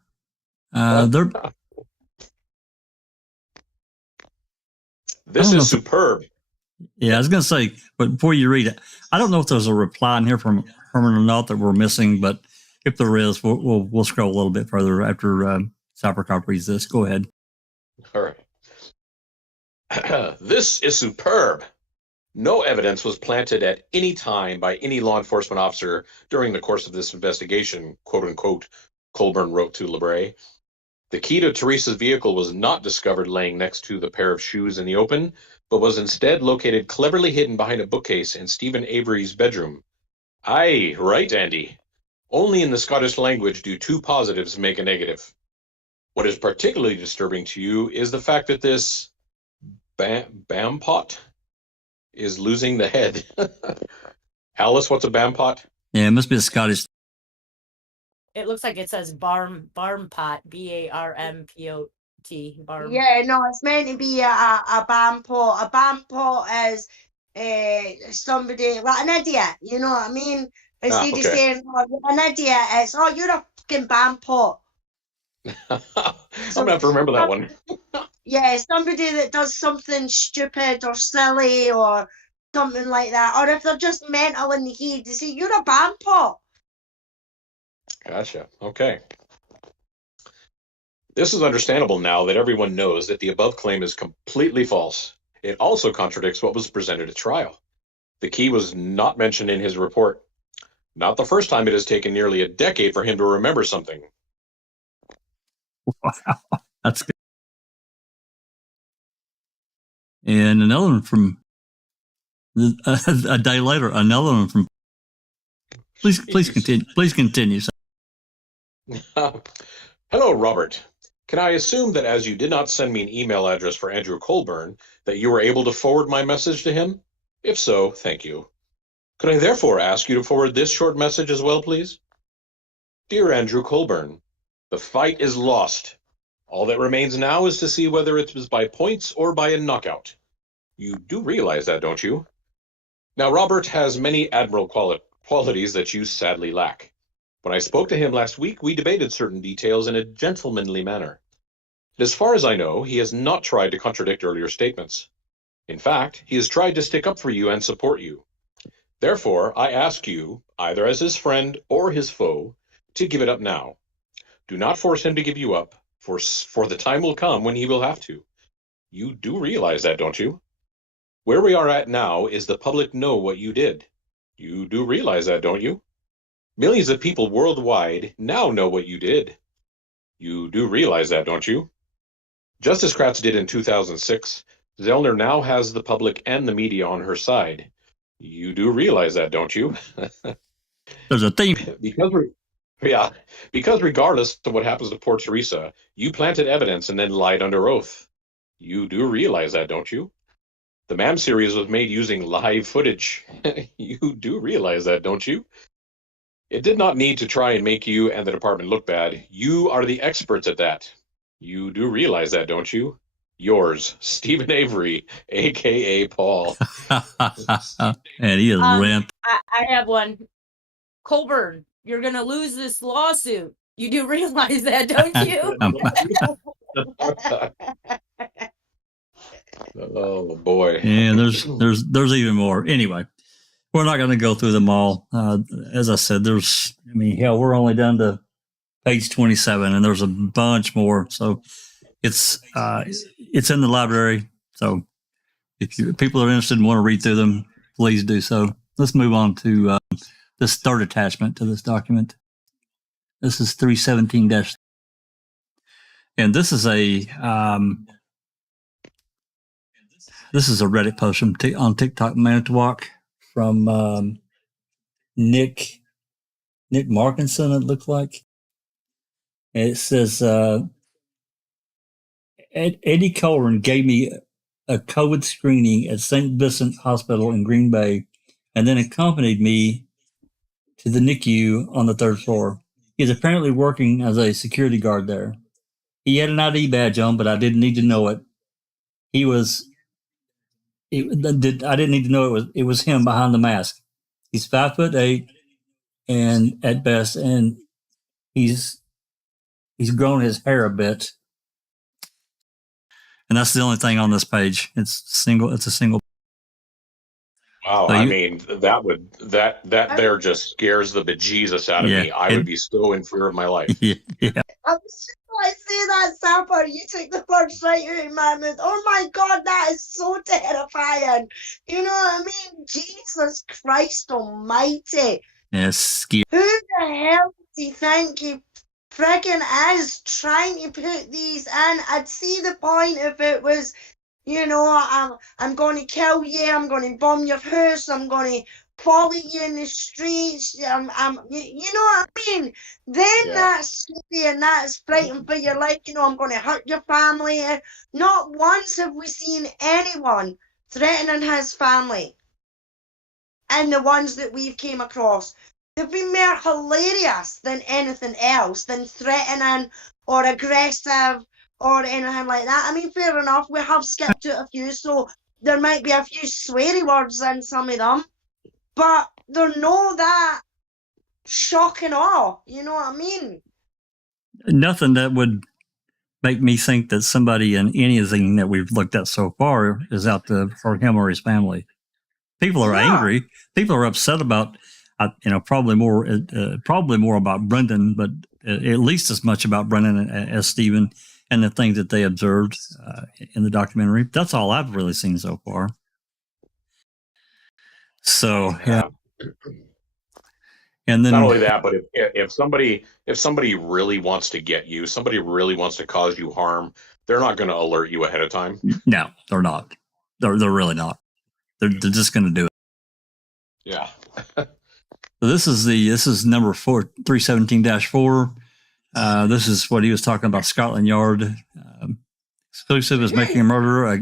This is superb. Yeah, I was going to say, but before you read it, I don't know if there's a reply in here from Herman or not that we're missing, but if there is, we'll scroll a little bit further after Cybercop reads this. Go ahead. All right. This is superb. No evidence was planted at any time by any law enforcement officer during the course of this investigation, quote unquote, Colborn wrote to LeBray. The key to Teresa's vehicle was not discovered laying next to the pair of shoes in the open, but was instead located cleverly hidden behind a bookcase in Stephen Avery's bedroom. Aye, right, Andy. Only in the Scottish language do two positives make a negative. What is particularly disturbing to you is the fact that this Bampot is losing the head. Alice, what's a Bampot? Yeah, it must be a Scottish. It looks like it says barmpot, Barmpot. Barm. Yeah, no, it's meant to be a bampot. A bampot is somebody, like an idiot, you know what I mean? Instead of saying, oh, you're an idiot, it's, oh, you're a fucking bampot. I'm going to have to remember that one. Yeah, somebody that does something stupid or silly or something like that. Or if they're just mental in the head, they say, you're a bampot. Gotcha. Okay. This is understandable now that everyone knows that the above claim is completely false. It also contradicts what was presented at trial. The key was not mentioned in his report. Not the first time it has taken nearly a decade for him to remember something. Wow, that's good. And another one from a day later. Another one from. Please continue. Please continue. Hello, Robert. Can I assume that as you did not send me an email address for Andrew Colborn, that you were able to forward my message to him? If so, thank you. Could I therefore ask you to forward this short message as well, please? Dear Andrew Colborn, the fight is lost. All that remains now is to see whether it was by points or by a knockout. You do realize that, don't you? Now, Robert has many admirable qualities that you sadly lack. When I spoke to him last week, we debated certain details in a gentlemanly manner. As far as I know, he has not tried to contradict earlier statements. In fact, he has tried to stick up for you and support you. Therefore, I ask you, either as his friend or his foe, to give it up now. Do not force him to give you up, for the time will come when he will have to. You do realize that, don't you? Where we are at now is the public know what you did. You do realize that, don't you? Millions of people worldwide now know what you did. You do realize that, don't you? Just as Kratz did in 2006, Zellner now has the public and the media on her side. You do realize that, don't you? There's a theme. Because regardless of what happens to poor Teresa, you planted evidence and then lied under oath. You do realize that, don't you? The MAM series was made using live footage. You do realize that, don't you? It did not need to try and make you and the department look bad. You are the experts at that. You do realize that, don't you? Yours, Stephen Avery, a.k.a. Paul. And he is ramped. I have one. Colborn, you're going to lose this lawsuit. You do realize that, don't you? Oh, boy. Yeah, there's even more. Anyway, we're not going to go through them all. As I said, hell, we're only down to page 27, and there's a bunch more. So it's in the library. So if people are interested and want to read through them, please do so. Let's move on to this third attachment to this document. This is 317-, and this is a Reddit post on TikTok Manitowoc from Nick Markinson, it looked like. It says, Eddie Colborn gave me a COVID screening at St. Vincent Hospital in Green Bay and then accompanied me to the NICU on the third floor. He is apparently working as a security guard there. He had an ID badge on, but I didn't need to know it. I didn't need to know it was him behind the mask. He's 5'8" and at best, and he's grown his hair a bit. And that's the only thing on this page. It's a single. Wow, So that there just scares the bejesus out of me. I would be so in fear of my life. Yeah. I was just like, say that, Sapper. You took the words right out of my mouth. Oh my God, that is so terrifying. You know what I mean? Jesus Christ Almighty. Yeah, scary. Who the hell do you think you friggin' is trying to put these in? I'd see the point if it was, I'm going to kill you, I'm going to bomb your house, I'm going to follow you in the streets, you know what I mean? Then that's scary and that's frightening for your life, I'm going to hurt your family. Not once have we seen anyone threatening his family. And the ones that we've came across. They've been more hilarious than anything else, than threatening or aggressive or anything like that. I mean, fair enough, we have skipped out a few, so there might be a few sweary words in some of them, but they're not that shocking all, you know what I mean? Nothing that would make me think that somebody in anything that we've looked at so far is out for him or his family. People are angry. People are upset about, probably more about Brendan, but at least as much about Brendan as Stephen and the things that they observed in the documentary. That's all I've really seen so far. So, yeah. And then not only that, but if somebody really wants to get you, somebody really wants to cause you harm, they're not going to alert you ahead of time. No, they're not. They're really not. They're just going to do it. Yeah. So this is number 317-4. This is what he was talking about. Scotland Yard exclusive is making a murderer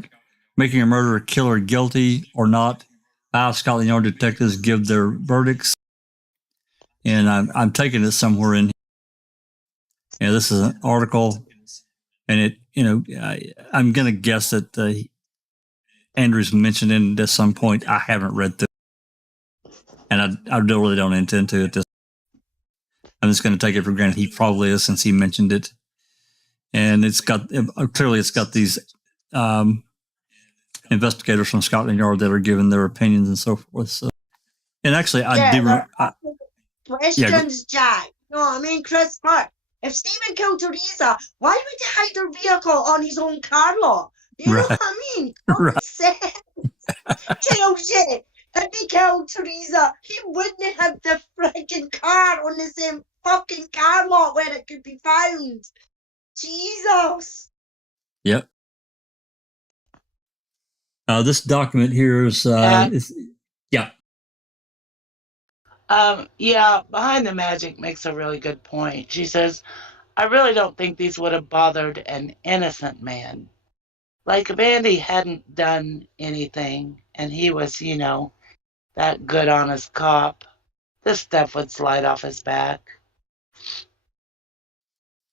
killer guilty or not. 5 Scotland Yard detectives give their verdicts, and I'm taking it somewhere in here. This is an article, and I'm going to guess that Andrew's mentioned it at some point. I haven't read through, and I really don't intend to at this. I'm just going to take it for granted he probably is, since he mentioned it. And it's got these investigators from Scotland Yard that are giving their opinions and so forth. So, and actually, questions, Jack. You know what I mean, Chris? But if Stephen killed Teresa, why would he hide her vehicle on his own car lot? You know what I mean? Tells you If he killed Teresa, he wouldn't have the freaking car on the same fucking car lot where it could be found. Jesus. Yep. This document here is, yeah. Yeah, Behind the Magic makes a really good point. She says, I really don't think these would have bothered an innocent man. Like if Andy hadn't done anything and he was, that good honest cop, this stuff would slide off his back.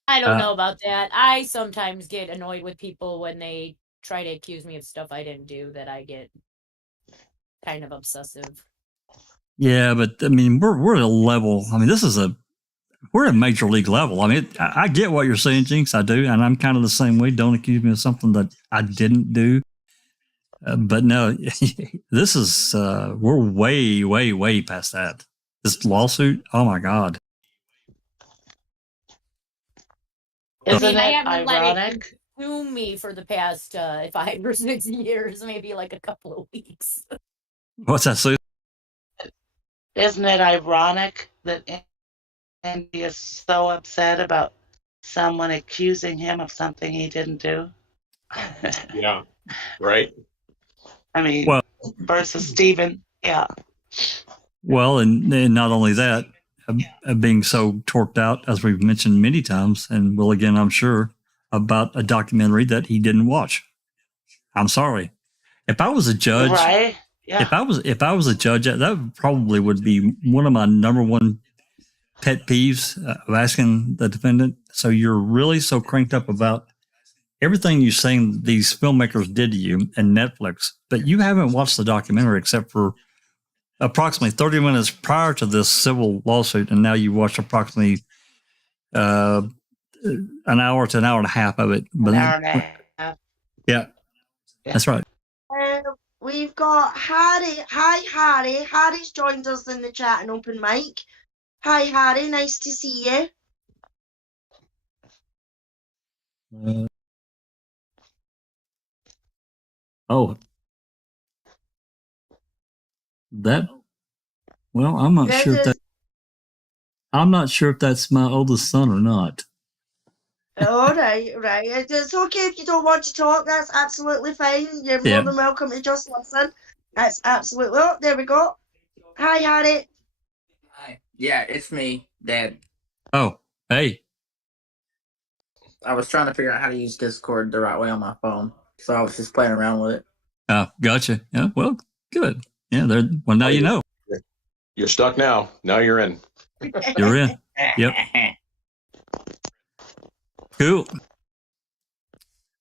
I don't know about that. I sometimes get annoyed with people when they try to accuse me of stuff I didn't do, that I get kind of obsessive. Yeah, but I mean, we're at a level. I mean, we're at a major league level. I mean, I get what you're saying, Jinx. I do, and I'm kind of the same way. Don't accuse me of something that I didn't do. But no, this is we're way, way, way past that. This lawsuit. Oh my God. Isn't I it haven't let ironic? it consume me for the past 5 or 6 years, maybe like a couple of weeks. What's that, Sue? Isn't it ironic that Andy is so upset about someone accusing him of something he didn't do? Yeah. Right. I mean, Well, versus Stephen. Yeah. well, and not only that, being so torqued out, as we've mentioned many times, and will again, I'm sure, about a documentary that he didn't watch. I'm sorry. If I was a judge, Right? Yeah. if I was a judge, that probably would be one of my number one pet peeves of asking the defendant. So you're really so cranked up about everything you're saying these filmmakers did to you and Netflix, but you haven't watched the documentary except for approximately 30 minutes prior to this civil lawsuit, and now you watched approximately an hour to an hour and a half of it. But An hour and a half. Yeah, that's right. We've got Harry. Hi, Harry. Harry's joined us in the chat and open mic. Hi, Harry. Nice to see you. Oh, that. Well, I'm not sure if that's my oldest son or not. All right. It's okay if you don't want to talk. That's absolutely fine. You're more than welcome to just listen. That's absolutely. Oh, there we go. Hi, Harry. Hi. Yeah, it's me, Dad. Oh, hey. I was trying to figure out how to use Discord the right way on my phone, so I was just playing around with it. Oh, gotcha. Yeah, well, good. Yeah, well, now you know. You're stuck now. Now you're in. You're in. Yep. Cool.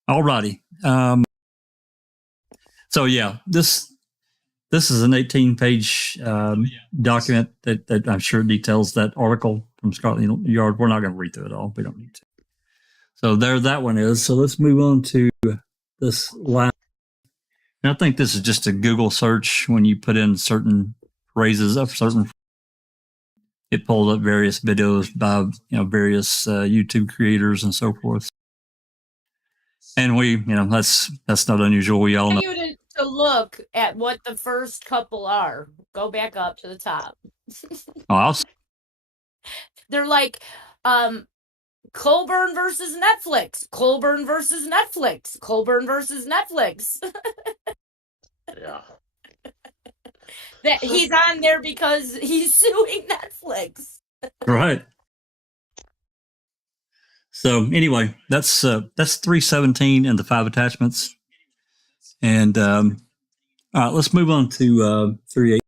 All righty. So yeah, this is an 18-page document that I'm sure details that article from Scotland Yard. We're not going to read through it all. We don't need to. So there that one is. So let's move on to this last. And I think this is just a Google search. When you put in certain phrases of certain, it pulled up various videos by various YouTube creators and so forth. And we, that's not unusual. We all know. You to look at what the first couple are. Go back up to the top. They're like, Colborn versus Netflix. Colborn versus Netflix. Colborn versus Netflix. Yeah. That he's on there because he's suing Netflix. Right. So anyway, that's 317 and the 5 attachments. And all right, let's move on to 38.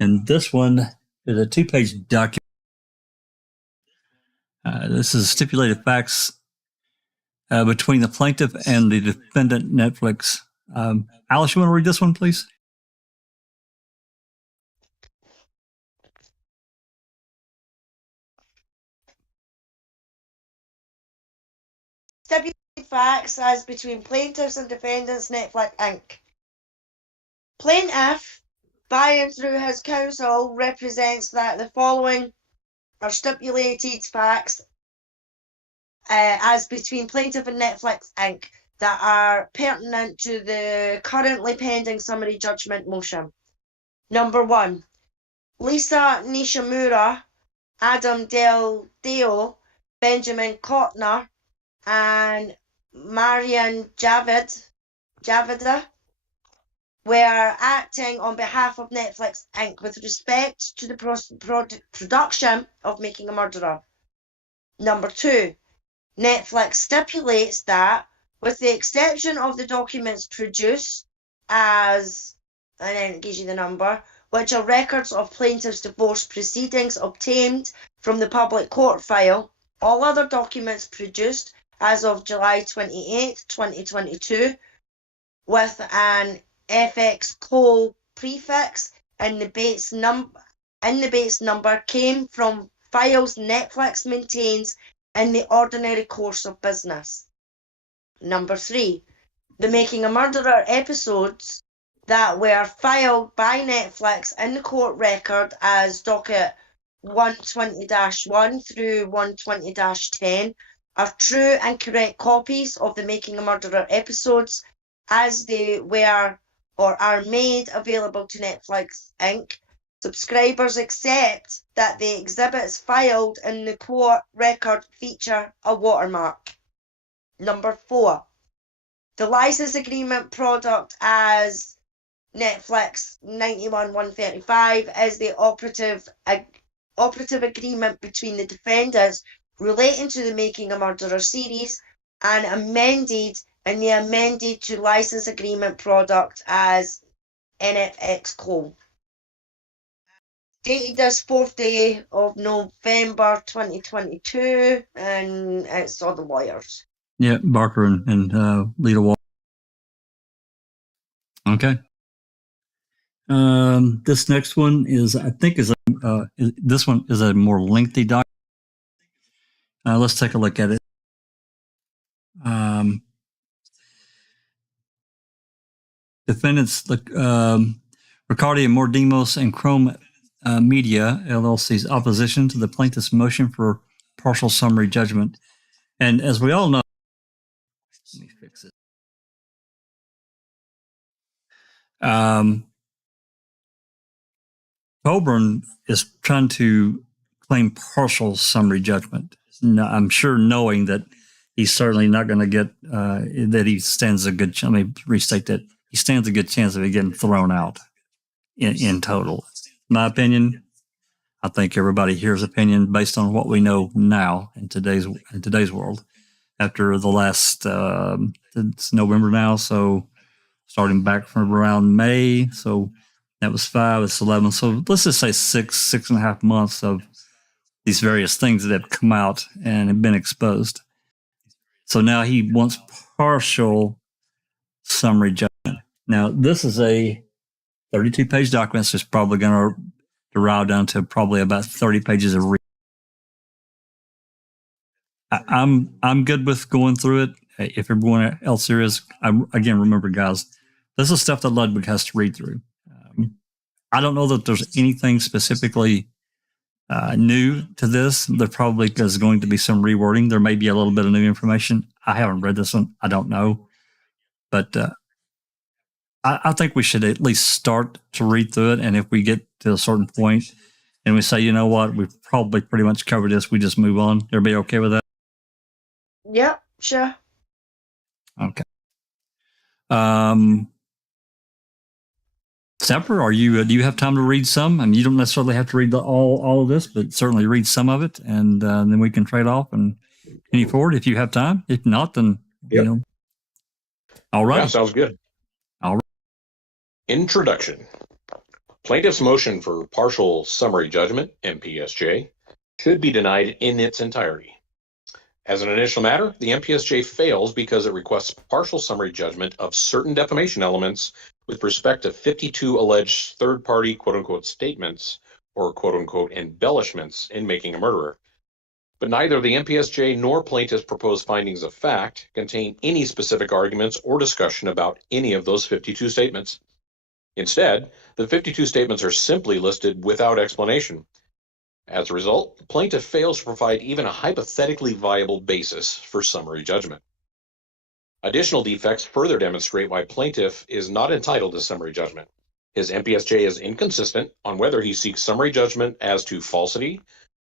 And this one is a 2-page document. This is stipulated facts between the plaintiff and the defendant, Netflix. Alice, you want to read this one, please? Stipulated facts as between plaintiffs and defendants, Netflix Inc. Plaintiff, by and through his counsel, represents that the following are stipulated facts as between plaintiff and Netflix Inc. that are pertinent to the currently pending summary judgment motion. Number 1, Lisa Nishimura, Adam Del Dio, Benjamin Kotner, and Marian Javida were acting on behalf of Netflix Inc. with respect to the production of Making a Murderer. Number 2, Netflix stipulates that, with the exception of the documents produced as, and then it gives you the number, which are records of plaintiff's divorce proceedings obtained from the public court file, all other documents produced as of July 28, 2022, with an FX call prefix in the base number came from files Netflix maintains in the ordinary course of business. Number 3, the Making a Murderer episodes that were filed by Netflix in the court record as docket 120-1 through 120-10 are true and correct copies of the Making a Murderer episodes as they were or are made available to Netflix Inc. Subscribers accept that the exhibits filed in the court record feature a watermark. Number 4, the license agreement product as Netflix 91-135 is the operative agreement between the defendants relating to the Making a Murderer series and amended to license agreement product as NFX Cole. Dated this 4th day of November 2022, and it's all the lawyers. Yeah, Barker and Lita Wall. Okay. This next one is, I think, this one is a more lengthy document. Let's take a look at it. Defendants, Ricardi and Mordimos and Chrome Media LLC's opposition to the plaintiff's motion for partial summary judgment. And as we all know, let me fix it. Colborn is trying to claim partial summary judgment. Now, I'm sure knowing that he's certainly not going to get, that he stands a good chance. Let me restate that. He stands a good chance of it getting thrown out in total. My opinion, I think everybody here's opinion based on what we know now in today's world. After the last, it's November now, so starting back from around May, so that was 5, it's 11. So let's just say 6.5 months of these various things that have come out and have been exposed. So now he wants partial summary judgment. Now, this is a 32-page document, so it's probably going to derive down to probably about 30 pages of reading. I'm good with going through it. If everyone else here is, again, remember, guys, this is stuff that Ludwig has to read through. I don't know that there's anything specifically new to this. There probably is going to be some rewording. There may be a little bit of new information. I haven't read this one. I don't know. But I think we should at least start to read through it. And if we get to a certain point and we say, you know what, we've probably pretty much covered this, we just move on. Everybody okay with that? Yep, sure. Okay. Stepper, do you have time to read some? I mean, you don't necessarily have to read all of this, but certainly read some of it, and then we can trade off and continue forward if you have time. If not, then all right. Yeah, sounds good. All right. Introduction. Plaintiff's motion for partial summary judgment, MPSJ, should be denied in its entirety. As an initial matter, the MPSJ fails because it requests partial summary judgment of certain defamation elements with respect to 52 alleged third-party quote-unquote statements or quote-unquote embellishments in Making a Murderer. But neither the MPSJ nor plaintiff's proposed findings of fact contain any specific arguments or discussion about any of those 52 statements. Instead, the 52 statements are simply listed without explanation. As a result, the plaintiff fails to provide even a hypothetically viable basis for summary judgment. Additional defects further demonstrate why plaintiff is not entitled to summary judgment. His MPSJ is inconsistent on whether he seeks summary judgment as to falsity,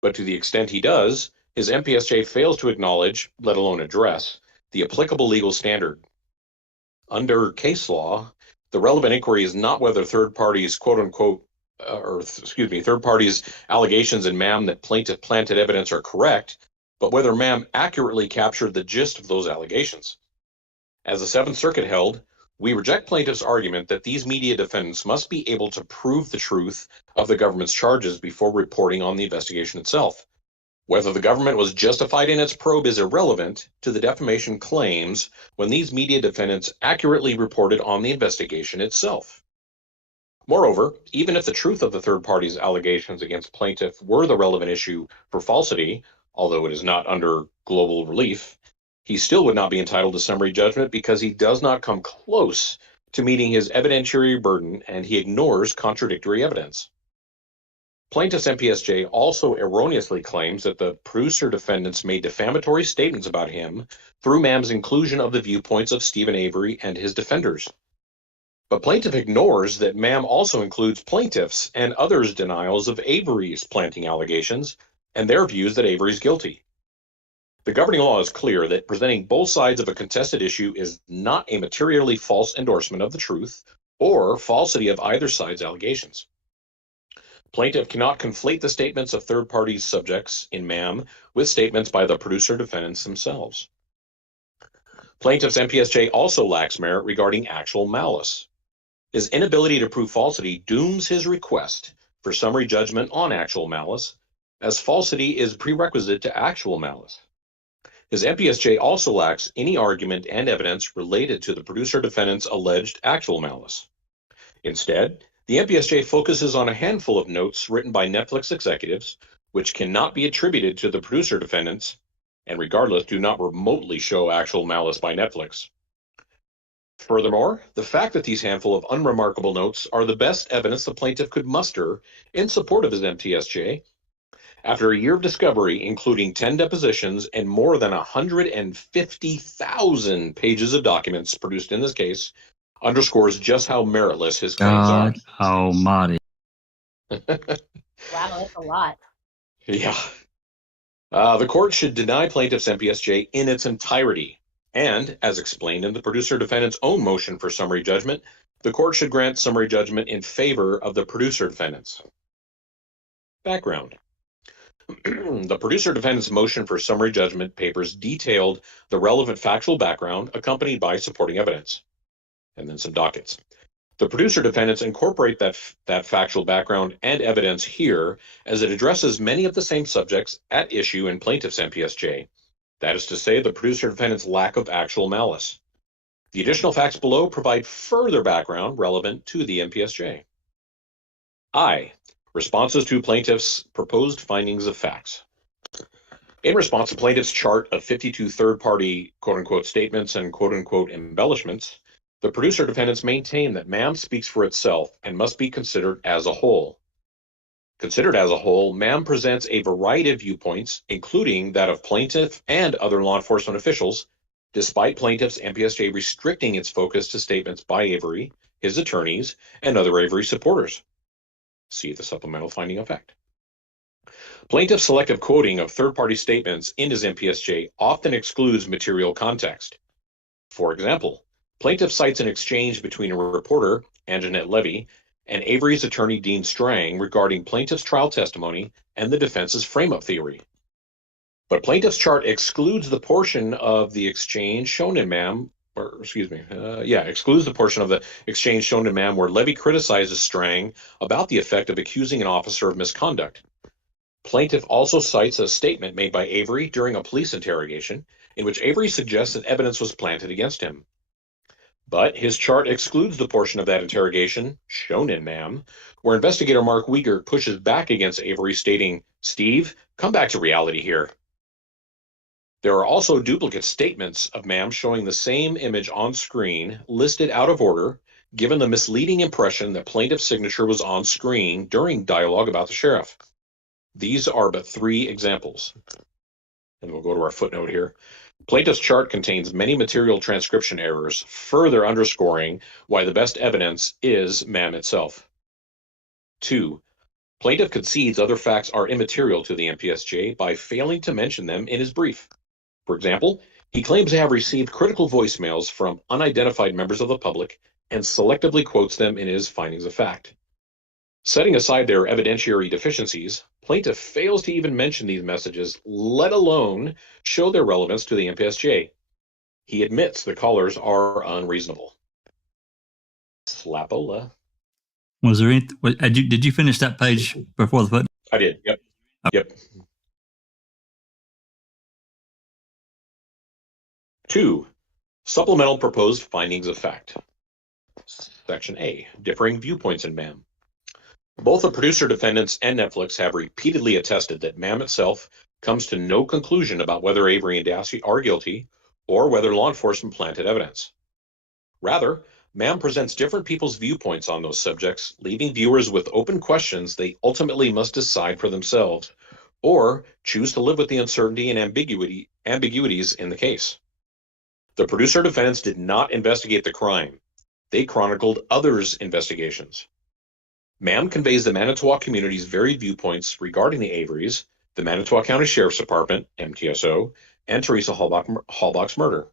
but to the extent he does, his MPSJ fails to acknowledge, let alone address, the applicable legal standard. Under case law, the relevant inquiry is not whether third parties, third parties' allegations in MAM that plaintiff planted evidence are correct, but whether MAM accurately captured the gist of those allegations. As the Seventh Circuit held, we reject plaintiff's argument that these media defendants must be able to prove the truth of the government's charges before reporting on the investigation itself. Whether the government was justified in its probe is irrelevant to the defamation claims when these media defendants accurately reported on the investigation itself. Moreover, even if the truth of the third party's allegations against plaintiff were the relevant issue for falsity, although it is not under global relief, he still would not be entitled to summary judgment because he does not come close to meeting his evidentiary burden and he ignores contradictory evidence. Plaintiff's MPSJ also erroneously claims that the producer defendants made defamatory statements about him through MAM's inclusion of the viewpoints of Stephen Avery and his defenders. But plaintiff ignores that MAM also includes plaintiffs' and others' denials of Avery's planting allegations and their views that Avery is guilty. The governing law is clear that presenting both sides of a contested issue is not a materially false endorsement of the truth or falsity of either side's allegations. Plaintiff cannot conflate the statements of third parties subjects in MAM with statements by the producer defendants themselves. Plaintiff's MPSJ also lacks merit regarding actual malice. His inability to prove falsity dooms his request for summary judgment on actual malice, as falsity is prerequisite to actual malice. His MPSJ also lacks any argument and evidence related to the producer defendant's alleged actual malice. Instead, the MPSJ focuses on a handful of notes written by Netflix executives, which cannot be attributed to the producer defendants, and regardless do not remotely show actual malice by Netflix. Furthermore, the fact that these handful of unremarkable notes are the best evidence the plaintiff could muster in support of his MPSJ, after a year of discovery, including 10 depositions and more than 150,000 pages of documents produced in this case, underscores just how meritless his claims are. God almighty. Wow, that's a lot. Yeah. The court should deny plaintiff's MPSJ in its entirety. And, as explained in the producer defendant's own motion for summary judgment, the court should grant summary judgment in favor of the producer defendants. Background. The producer defendant's motion for summary judgment papers detailed the relevant factual background accompanied by supporting evidence, and then some dockets. The producer defendants incorporate that factual background and evidence here as it addresses many of the same subjects at issue in plaintiff's MPSJ. That is to say, the producer defendant's lack of actual malice. The additional facts below provide further background relevant to the MPSJ. I. Responses to plaintiff's proposed findings of facts. In response to plaintiff's chart of 52 third-party quote-unquote statements and quote-unquote embellishments, the producer defendants maintain that MAM speaks for itself and must be considered as a whole. Considered as a whole, MAM presents a variety of viewpoints, including that of plaintiff and other law enforcement officials, despite plaintiff's MPSJ restricting its focus to statements by Avery, his attorneys, and other Avery supporters. See the supplemental finding of fact. Plaintiff's selective quoting of third-party statements in his MPSJ often excludes material context. For example, plaintiff cites an exchange between a reporter, Anjanette Levy, and Avery's attorney Dean Strang regarding plaintiff's trial testimony and the defense's frame-up theory. But plaintiff's chart excludes the portion of the exchange shown in MAM, excludes the portion of the exchange shown in MAM where Levy criticizes Strang about the effect of accusing an officer of misconduct. Plaintiff also cites a statement made by Avery during a police interrogation in which Avery suggests that evidence was planted against him. But his chart excludes the portion of that interrogation, shown in MAM, where investigator Mark Wiegert pushes back against Avery, stating, "Steve, come back to reality here." There are also duplicate statements of MAM showing the same image on screen, listed out of order, given the misleading impression that plaintiff's signature was on screen during dialogue about the sheriff. These are but 3 examples. And we'll go to our footnote here. Plaintiff's chart contains many material transcription errors, further underscoring why the best evidence is MAM itself. 2. Plaintiff concedes other facts are immaterial to the MPSJ by failing to mention them in his brief. For example, he claims to have received critical voicemails from unidentified members of the public and selectively quotes them in his findings of fact. Setting aside their evidentiary deficiencies, plaintiff fails to even mention these messages, let alone show their relevance to the MPSJ. He admits the callers are unreasonable. Slapola. Was there any? Did you finish that page before the footnote? I did. Yep. Yep. 2. Supplemental proposed findings of fact. Section A. Differing viewpoints in MAM. Both the producer defendants and Netflix have repeatedly attested that MAM itself comes to no conclusion about whether Avery and Dassey are guilty or whether law enforcement planted evidence. Rather, MAM presents different people's viewpoints on those subjects, leaving viewers with open questions they ultimately must decide for themselves, or choose to live with the uncertainty and ambiguities in the case. The producer defendants did not investigate the crime. They chronicled others' investigations. MAM conveys the Manitowoc community's varied viewpoints regarding the Averys, the Manitowoc County Sheriff's Department, MTSO, and Teresa Halbach's murder.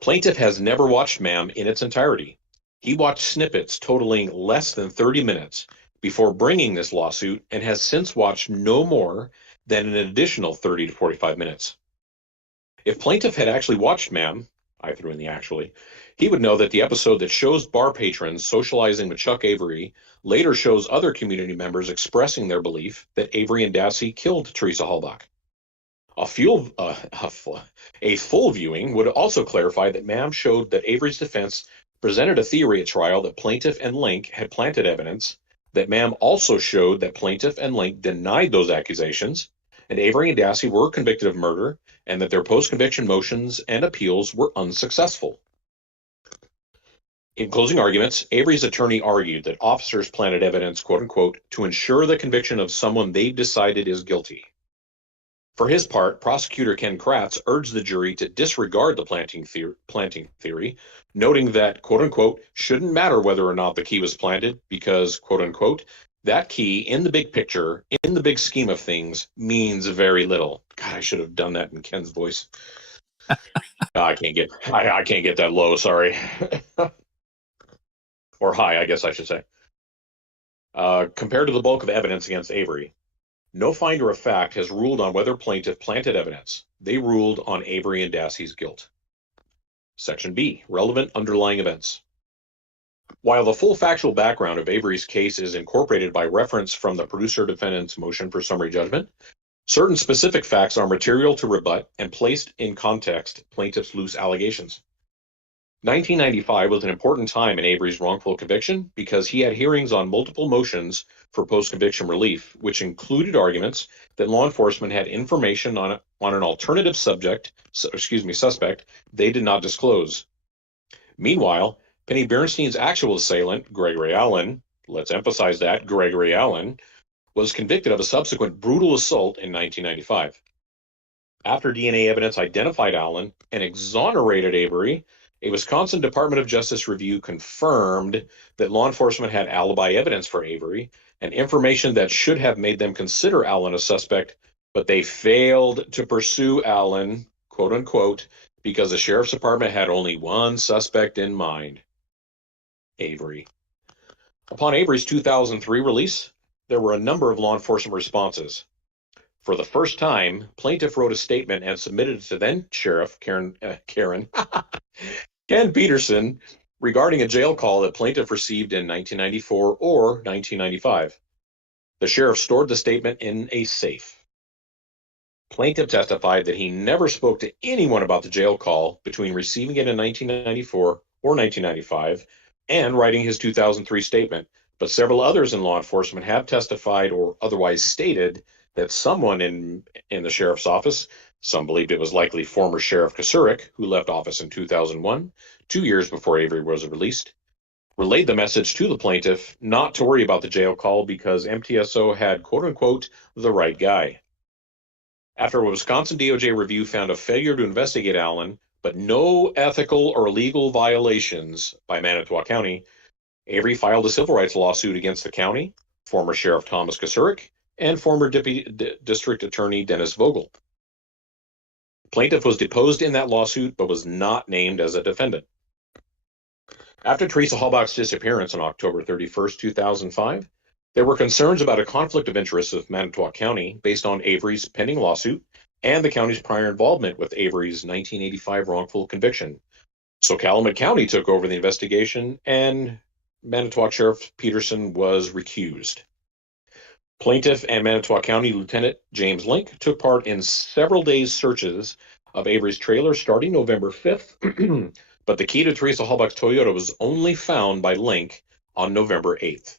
Plaintiff has never watched MAM in its entirety. He watched snippets totaling less than 30 minutes before bringing this lawsuit and has since watched no more than an additional 30 to 45 minutes. If plaintiff had actually watched MAM, I threw in the actually, he would know that the episode that shows bar patrons socializing with Chuck Avery later shows other community members expressing their belief that Avery and Dassey killed Teresa Halbach. A full viewing would also clarify that MAM showed that Avery's defense presented a theory at trial that plaintiff and Link had planted evidence, that MAM also showed that plaintiff and Link denied those accusations, and Avery and Dassey were convicted of murder, and that their post-conviction motions and appeals were unsuccessful. In closing arguments, Avery's attorney argued that officers planted evidence, quote unquote, to ensure the conviction of someone they decided is guilty. For his part, prosecutor Ken Kratz urged the jury to disregard the planting theory, noting that, quote unquote, shouldn't matter whether or not the key was planted because, quote unquote, that key in the big picture, in the big scheme of things, means very little. God, I should have done that in Ken's voice. I can't get that low, sorry. Or high, I guess I should say. Compared to the bulk of evidence against Avery, no finder of fact has ruled on whether plaintiff planted evidence. They ruled on Avery and Dassey's guilt. Section B, relevant underlying events. While the full factual background of Avery's case is incorporated by reference from the producer-defendant's motion for summary judgment, certain specific facts are material to rebut and placed in context plaintiff's loose allegations. 1995 was an important time in Avery's wrongful conviction because he had hearings on multiple motions for post-conviction relief, which included arguments that law enforcement had information on an alternative suspect they did not disclose. Meanwhile, Penny Bernstein's actual assailant, Gregory Allen, let's emphasize that, Gregory Allen, was convicted of a subsequent brutal assault in 1995. After DNA evidence identified Allen and exonerated Avery, a Wisconsin Department of Justice review confirmed that law enforcement had alibi evidence for Avery and information that should have made them consider Allen a suspect, but they failed to pursue Allen, quote unquote, because the sheriff's department had only one suspect in mind, Avery. Upon Avery's 2003 release, there were a number of law enforcement responses. For the first time, plaintiff wrote a statement and submitted it to then Sheriff Ken Peterson regarding a jail call that plaintiff received in 1994 or 1995. The sheriff stored the statement in a safe. Plaintiff testified that he never spoke to anyone about the jail call between receiving it in 1994 or 1995 and writing his 2003 statement, but several others in law enforcement have testified or otherwise stated that someone in the sheriff's office, some believed it was likely former Sheriff Kasurik, who left office in 2001, 2 years before Avery was released, relayed the message to the plaintiff not to worry about the jail call because MTSO had, quote unquote, the right guy. After a Wisconsin DOJ review found a failure to investigate Allen, but no ethical or legal violations by Manitowoc County, Avery filed a civil rights lawsuit against the county, former Sheriff Thomas Kasurik, and former District Attorney Dennis Vogel. Plaintiff was deposed in that lawsuit, but was not named as a defendant. After Teresa Halbach's disappearance on October 31st, 2005, there were concerns about a conflict of interest with Manitowoc County based on Avery's pending lawsuit and the county's prior involvement with Avery's 1985 wrongful conviction. So Calumet County took over the investigation, and Manitowoc Sheriff Peterson was recused. Plaintiff and Manitowoc County Lieutenant James Link took part in several days' searches of Avery's trailer starting November 5th, but the key to Teresa Halbach's Toyota was only found by Link on November 8th.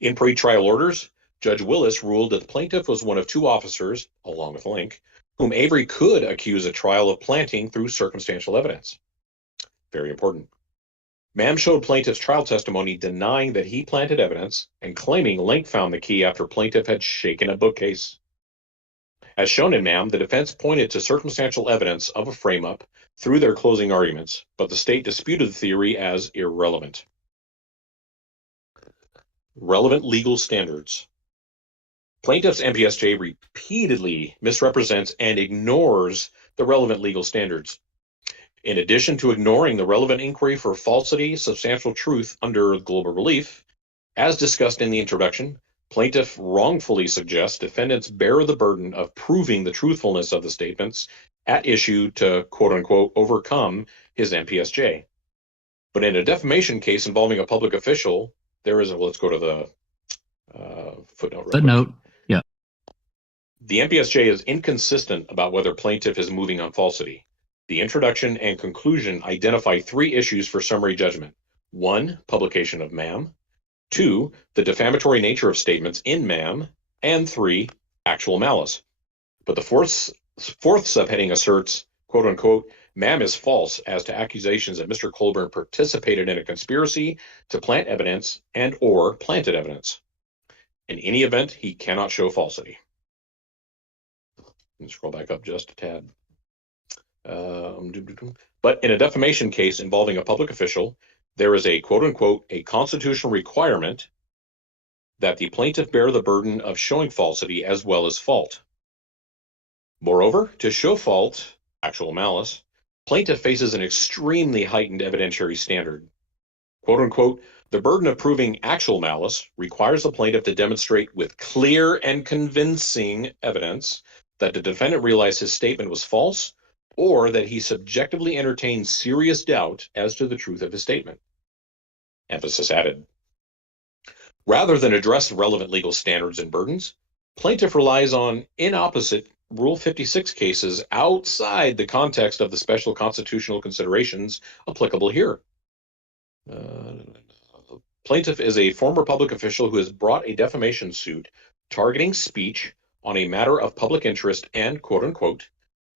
In pre-trial orders, Judge Willis ruled that the plaintiff was one of two officers, along with Link, whom Avery could accuse at trial of planting through circumstantial evidence. Very important. Mam showed plaintiff's trial testimony denying that he planted evidence and claiming Link found the key after plaintiff had shaken a bookcase. As shown in Mam, the defense pointed to circumstantial evidence of a frame-up through their closing arguments, but the state disputed the theory as irrelevant. Relevant legal standards. Plaintiff's MPSJ repeatedly misrepresents and ignores the relevant legal standards. In addition to ignoring the relevant inquiry for falsity, substantial truth under global relief, as discussed in the introduction, plaintiff wrongfully suggests defendants bear the burden of proving the truthfulness of the statements at issue to quote-unquote overcome his MPSJ. But in a defamation case involving a public official, there is a, let's go to the footnote. Footnote, yeah. The MPSJ is inconsistent about whether plaintiff is moving on falsity. The introduction and conclusion identify three issues for summary judgment. 1, publication of MAM. 2, the defamatory nature of statements in MAM. And 3, actual malice. But the fourth subheading asserts, quote unquote, MAM is false as to accusations that Mr. Colborn participated in a conspiracy to plant evidence and or planted evidence. In any event, he cannot show falsity. Let me scroll back up just a tad. But in a defamation case involving a public official, there is a quote unquote a constitutional requirement that the plaintiff bear the burden of showing falsity as well as fault. Moreover, to show fault, actual malice, plaintiff faces an extremely heightened evidentiary standard. Quote unquote, the burden of proving actual malice requires the plaintiff to demonstrate with clear and convincing evidence that the defendant realized his statement was false or that he subjectively entertained serious doubt as to the truth of his statement. Emphasis added. Rather than address relevant legal standards and burdens, plaintiff relies on inopposite Rule 56 cases outside the context of the special constitutional considerations applicable here. Plaintiff is a former public official who has brought a defamation suit targeting speech on a matter of public interest and, quote unquote,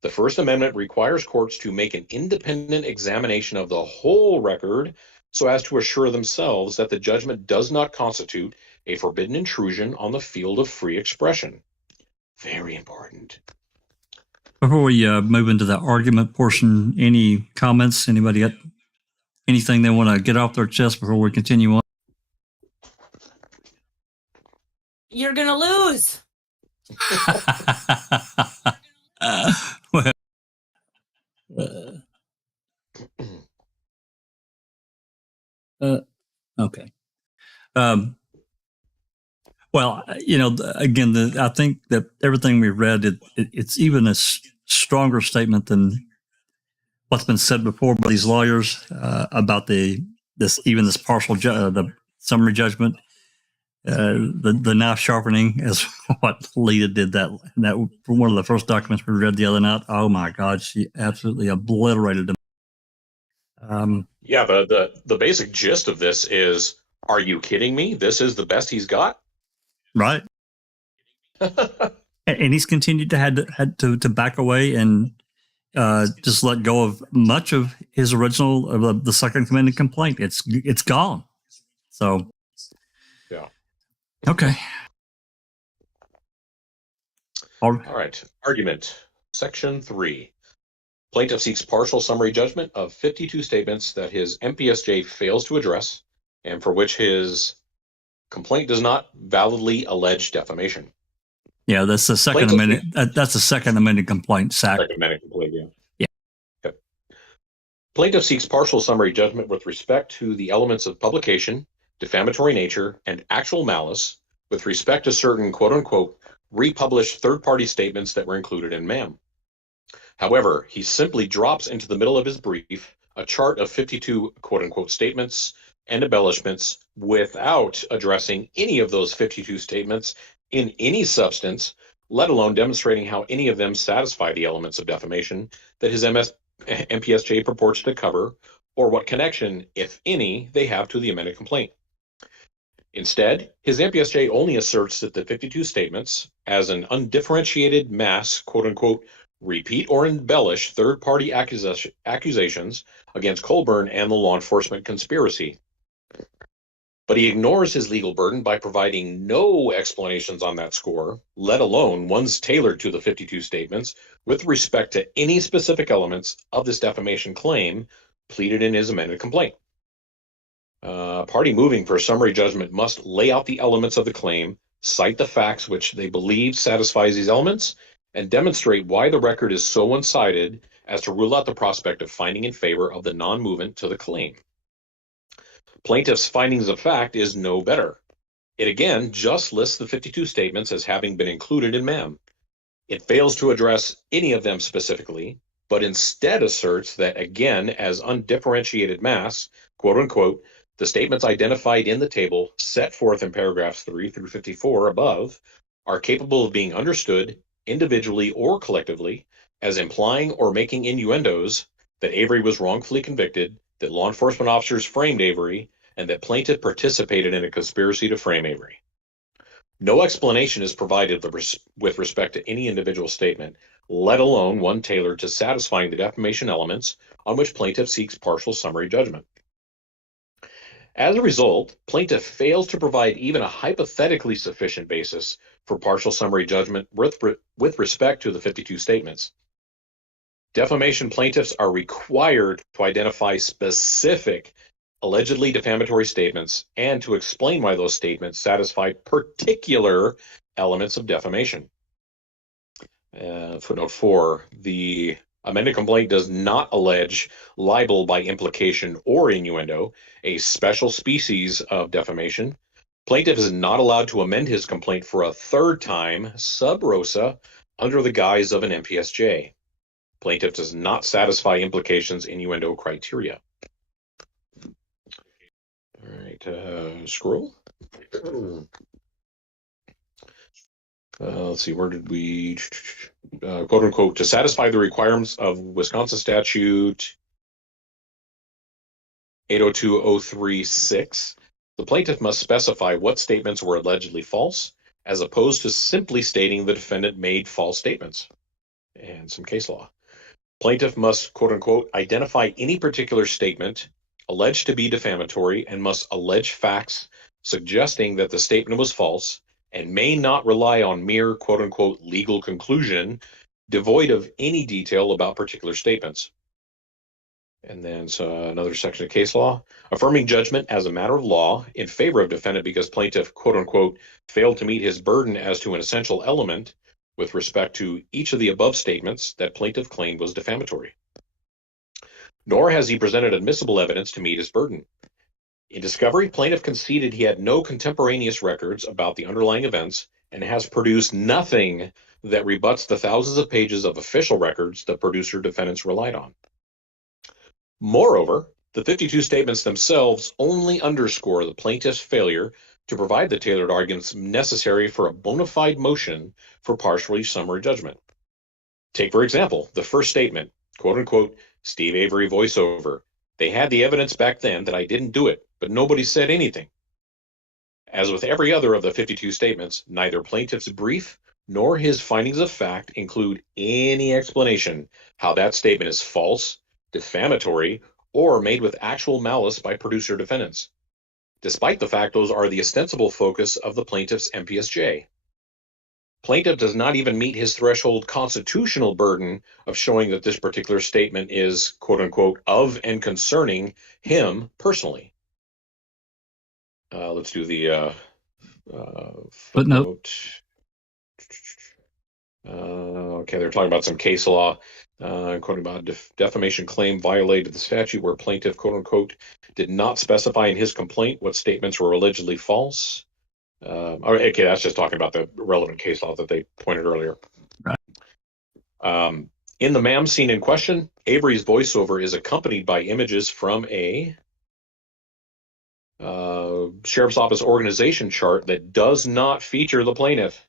the First Amendment requires courts to make an independent examination of the whole record so as to assure themselves that the judgment does not constitute a forbidden intrusion on the field of free expression. Very important. Before we move into the argument portion, any comments? Anybody got anything they want to get off their chest before we continue on? You're going to lose. Okay. Well, you know, again, I think that everything we read, it's even a stronger statement than what's been said before by these lawyers about this partial the summary judgment, the knife sharpening, as what Lita did that one of the first documents we read the other night. Oh my God, she absolutely obliterated them. Yeah, the basic gist of this is: are you kidding me? This is the best he's got. Right. And he's continued to had to back away and just let go of much of his original of the second amended complaint. It's gone. So yeah. Okay. All right. Argument. Section 3. Plaintiff seeks partial summary judgment of 52 statements that his MPSJ fails to address and for which his complaint does not validly allege defamation. Yeah, that's the second Plaintiff- amendment. That's the second amended complaint. SAC. Second amendment complaint, yeah. Yeah. Okay. Plaintiff seeks partial summary judgment with respect to the elements of publication, defamatory nature, and actual malice with respect to certain quote-unquote republished third-party statements that were included in MAM. However, he simply drops into the middle of his brief a chart of 52 quote-unquote statements and embellishments without addressing any of those 52 statements in any substance, let alone demonstrating how any of them satisfy the elements of defamation that his MPSJ purports to cover, or what connection, if any, they have to the amended complaint. Instead, his MPSJ only asserts that the 52 statements, as an undifferentiated mass, quote-unquote, repeat or embellish third-party accusations against Colborn and the law enforcement conspiracy. But he ignores his legal burden by providing no explanations on that score, let alone ones tailored to the 52 statements with respect to any specific elements of this defamation claim pleaded in his amended complaint. Party moving for summary judgment must lay out the elements of the claim, cite the facts which they believe satisfies these elements, and demonstrate why the record is so one-sided as to rule out the prospect of finding in favor of the non-movement to the claim. Plaintiff's findings of fact is no better. It again just lists the 52 statements as having been included in MAM. It fails to address any of them specifically, but instead asserts that, again, as undifferentiated mass, quote-unquote, the statements identified in the table set forth in paragraphs 3 through 54 above are capable of being understood individually or collectively as implying or making innuendos that Avery was wrongfully convicted, that law enforcement officers framed Avery, and that plaintiff participated in a conspiracy to frame Avery. No explanation is provided with respect to any individual statement, let alone one tailored to satisfying the defamation elements on which plaintiff seeks partial summary judgment. As a result, plaintiff fails to provide even a hypothetically sufficient basis for partial summary judgment with respect to the 52 statements. Defamation plaintiffs are required to identify specific allegedly defamatory statements and to explain why those statements satisfy particular elements of defamation. Footnote 4, the amended complaint does not allege libel by implication or innuendo, a special species of defamation. Plaintiff is not allowed to amend his complaint for a third time, sub rosa, under the guise of an MPSJ. Plaintiff does not satisfy implications innuendo criteria. All right, scroll. Let's see, where did we, quote unquote, to satisfy the requirements of Wisconsin statute 802.036, the plaintiff must specify what statements were allegedly false, as opposed to simply stating the defendant made false statements. And some case law. Plaintiff must, quote unquote, identify any particular statement alleged to be defamatory and must allege facts suggesting that the statement was false and may not rely on mere, quote unquote, legal conclusion devoid of any detail about particular statements. And then another section of case law, affirming judgment as a matter of law in favor of defendant because plaintiff, quote unquote, failed to meet his burden as to an essential element with respect to each of the above statements that plaintiff claimed was defamatory. Nor has he presented admissible evidence to meet his burden. In discovery, plaintiff conceded he had no contemporaneous records about the underlying events and has produced nothing that rebuts the thousands of pages of official records the producer defendants relied on. Moreover, the 52 statements themselves only underscore the plaintiff's failure to provide the tailored arguments necessary for a bona fide motion for partial summary judgment. Take, for example, the first statement, quote unquote, Steve Avery voiceover. They had the evidence back then that I didn't do it, but nobody said anything. As with every other of the 52 statements, neither plaintiff's brief nor his findings of fact include any explanation how that statement is false, defamatory, or made with actual malice by producer defendants, despite the fact those are the ostensible focus of the plaintiff's MPSJ. Plaintiff does not even meet his threshold constitutional burden of showing that this particular statement is, quote unquote, of and concerning him personally. Let's do the footnote. Okay, they're talking about some case law, quoting about defamation claim violated the statute where plaintiff, quote unquote, did not specify in his complaint what statements were allegedly false. Okay, that's just talking about the relevant case law that they pointed earlier. Right. In the ma'am scene in question, Avery's voiceover is accompanied by images from a sheriff's office organization chart that does not feature the plaintiff,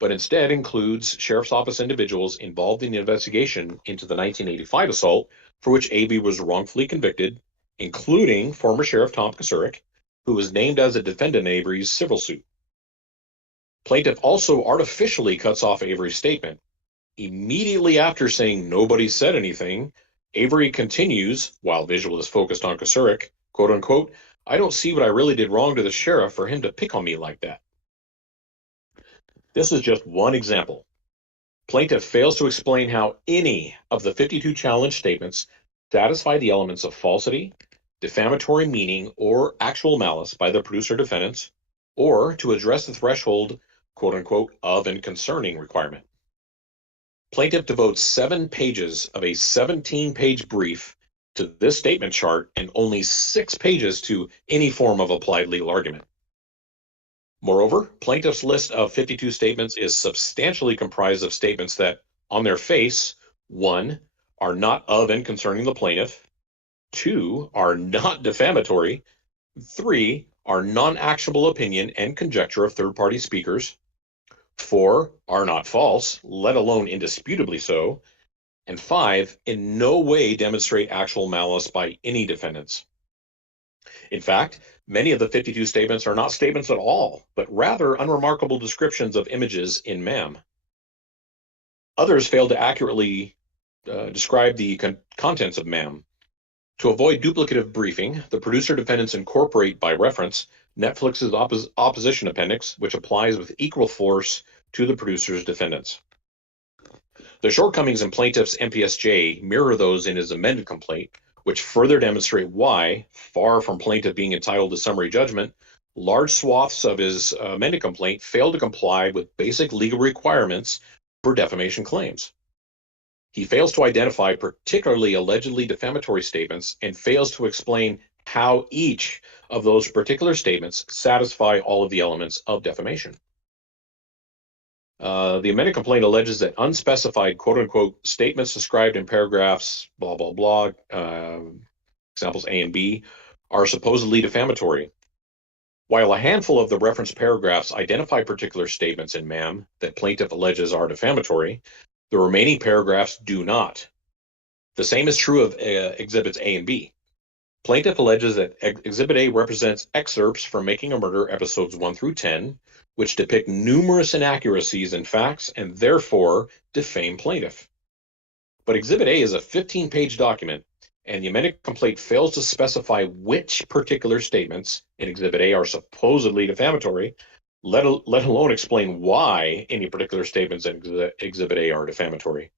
but instead includes sheriff's office individuals involved in the investigation into the 1985 assault for which Avery was wrongfully convicted, including former Sheriff Tom Kasurik, who was named as a defendant in Avery's civil suit. Plaintiff also artificially cuts off Avery's statement. Immediately after saying nobody said anything, Avery continues, while visual is focused on Kasurik, quote unquote, I don't see what I really did wrong to the sheriff for him to pick on me like that. This is just one example. Plaintiff fails to explain how any of the 52 challenge statements satisfy the elements of falsity, defamatory meaning, or actual malice by the producer defendants, or to address the threshold, quote unquote, of and concerning requirement. Plaintiff devotes 7 pages of a 17-page brief to this statement chart and only 6 pages to any form of applied legal argument. Moreover, plaintiff's list of 52 statements is substantially comprised of statements that, on their face, 1, are not of and concerning the plaintiff, 2, are not defamatory, 3, are non-actionable opinion and conjecture of third-party speakers, 4, are not false, let alone indisputably so, and 5, in no way demonstrate actual malice by any defendants. In fact, many of the 52 statements are not statements at all, but rather unremarkable descriptions of images in ma'am. Others fail to accurately describe the contents of ma'am. To avoid duplicative briefing, the producer defendants incorporate by reference Netflix's opposition appendix, which applies with equal force to the producer's defendants. The shortcomings in plaintiff's MPSJ mirror those in his amended complaint, which further demonstrate why, far from plaintiff being entitled to summary judgment, large swaths of his amended complaint fail to comply with basic legal requirements for defamation claims. He fails to identify particularly allegedly defamatory statements and fails to explain how each of those particular statements satisfy all of the elements of defamation. The amended complaint alleges that unspecified quote-unquote statements described in paragraphs blah, blah, blah, examples A and B, are supposedly defamatory. While a handful of the referenced paragraphs identify particular statements in ma'am that plaintiff alleges are defamatory, the remaining paragraphs do not. The same is true of exhibits A and B. Plaintiff alleges that exhibit A represents excerpts from Making a Murder episodes 1 through 10, which depict numerous inaccuracies in facts and therefore defame plaintiff. But exhibit A is a 15-page document, and the amended complaint fails to specify which particular statements in exhibit A are supposedly defamatory, let alone explain why any particular statements in exhibit A are defamatory.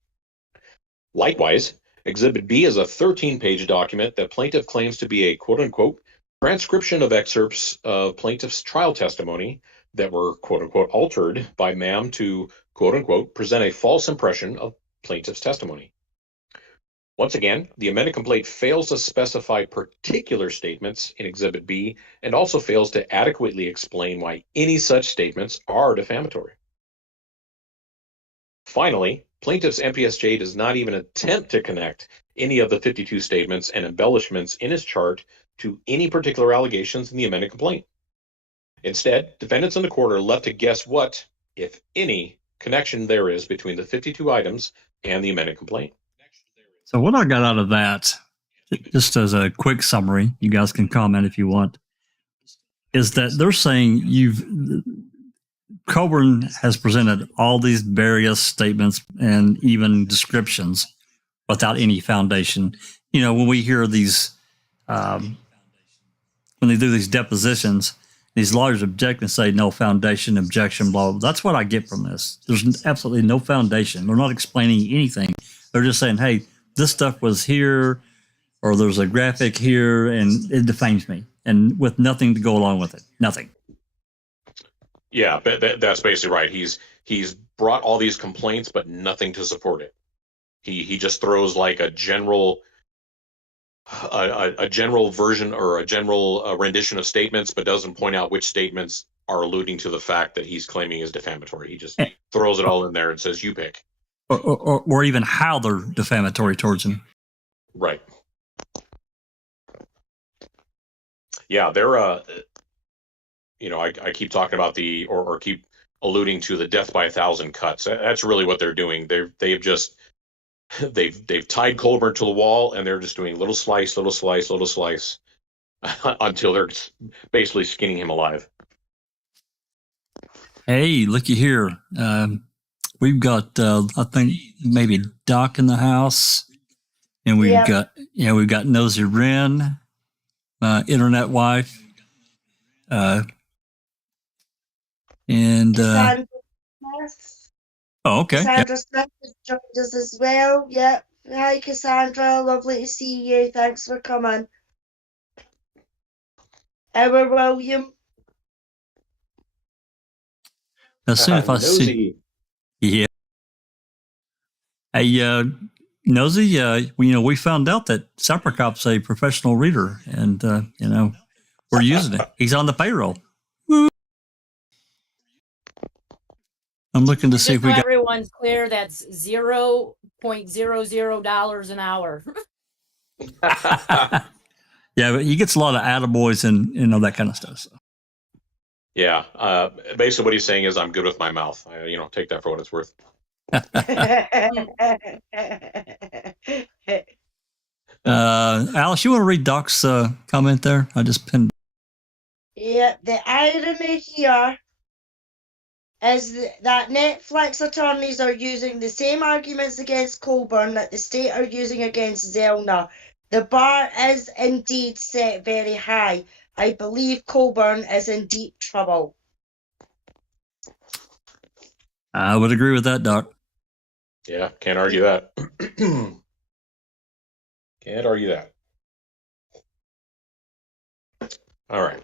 Likewise, exhibit B is a 13-page document that plaintiff claims to be a quote-unquote transcription of excerpts of plaintiff's trial testimony that were quote-unquote altered by ma'am to quote-unquote present a false impression of plaintiff's testimony. Once again, the amended complaint fails to specify particular statements in exhibit B and also fails to adequately explain why any such statements are defamatory. Finally, plaintiff's MPSJ does not even attempt to connect any of the 52 statements and embellishments in his chart to any particular allegations in the amended complaint. Instead, defendants in the court are left to guess what, if any, connection there is between the 52 items and the amended complaint. So what I got out of that, just as a quick summary, you guys can comment if you want, is that they're saying Colborn has presented all these various statements and even descriptions without any foundation. When we hear these, when they do these depositions These lawyers object and say no foundation, objection, blah, blah. That's what I get from this. There's absolutely no foundation. They're not explaining anything. They're just saying, hey, this stuff was here, or there's a graphic here, and it defames me, and with nothing to go along with it. Nothing. Yeah, that's basically right. He's brought all these complaints, but nothing to support it. He just throws like a general version or a general rendition of statements, but doesn't point out which statements are alluding to the fact that he's claiming is defamatory. He just throws it all in there and says, "You pick," or even how they're defamatory towards him. Right. Yeah, they're I keep talking about or keep alluding to the death by 1,000 cuts. That's really what they're doing. They've tied Colborn to the wall, and they're just doing little slice until they're basically skinning him alive. Hey, looky here. We've got I think maybe Doc in the house, and we've got Nosy Wren, internet wife, and oh, okay. Cassandra Smith has joined us as well. Yep. Hi, Cassandra. Lovely to see you. Thanks for coming. Our William. As soon as I see, yeah. Hey, Nosy, we found out that Sapricop's a professional reader, and we're using it. He's on the payroll. Woo. I'm looking to see if we got. Everyone's clear. That's $0.00 an hour. Yeah, but he gets a lot of attaboys and that kind of stuff. So. Yeah, basically what he's saying is, I'm good with my mouth. Take that for what it's worth. Alice, you want to read Doc's comment there? I just pinned. Yeah, the irony here is that Netflix attorneys are using the same arguments against Colborn that the state are using against Zellner. The bar is indeed set very high. I believe Colborn is in deep trouble. I would agree with that, Doc. Yeah, can't argue that. Can't argue that. All right.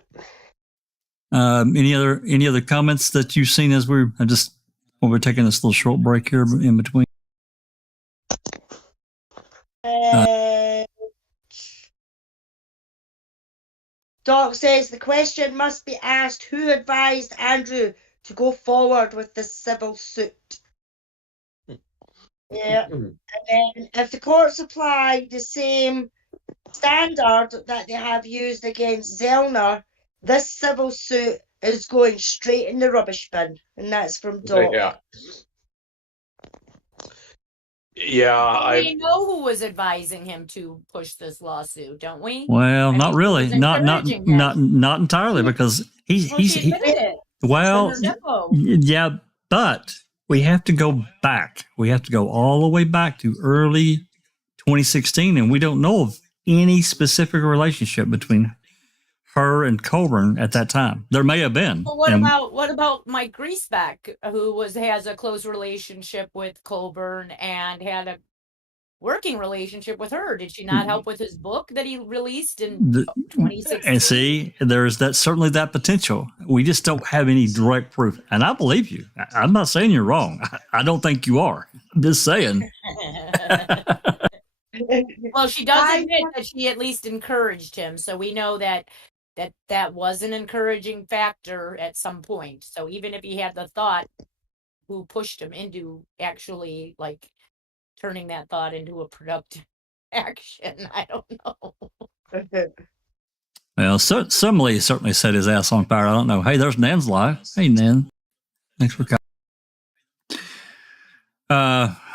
Any other comments that you've seen as we're taking this little short break here in between? Doc says the question must be asked, who advised Andrew to go forward with the civil suit? Yeah, and then if the courts apply the same standard that they have used against Zellner, this civil suit is going straight in the rubbish bin, and that's from Doc. Yeah, we know who was advising him to push this lawsuit, don't we? Well, not really, not entirely, because he's well, yeah, but we have to go back. We have to go all the way back to early 2016, and we don't know of any specific relationship between her and Colborn at that time. There may have been. Well, what about Mike Griesbeck, who has a close relationship with Colborn and had a working relationship with her? Did she not help with his book that he released in 2016? And see, there's certainly that potential. We just don't have any direct proof. And I believe you. I'm not saying you're wrong. I don't think you are. I'm just saying. Well, she does admit that she at least encouraged him, so we know that was an encouraging factor at some point. So even if he had the thought, who pushed him into actually turning that thought into a productive action? I don't know. Well, somebody certainly set his ass on fire. I don't know. Hey, there's Nan's live. Hey, Nan. Thanks for coming.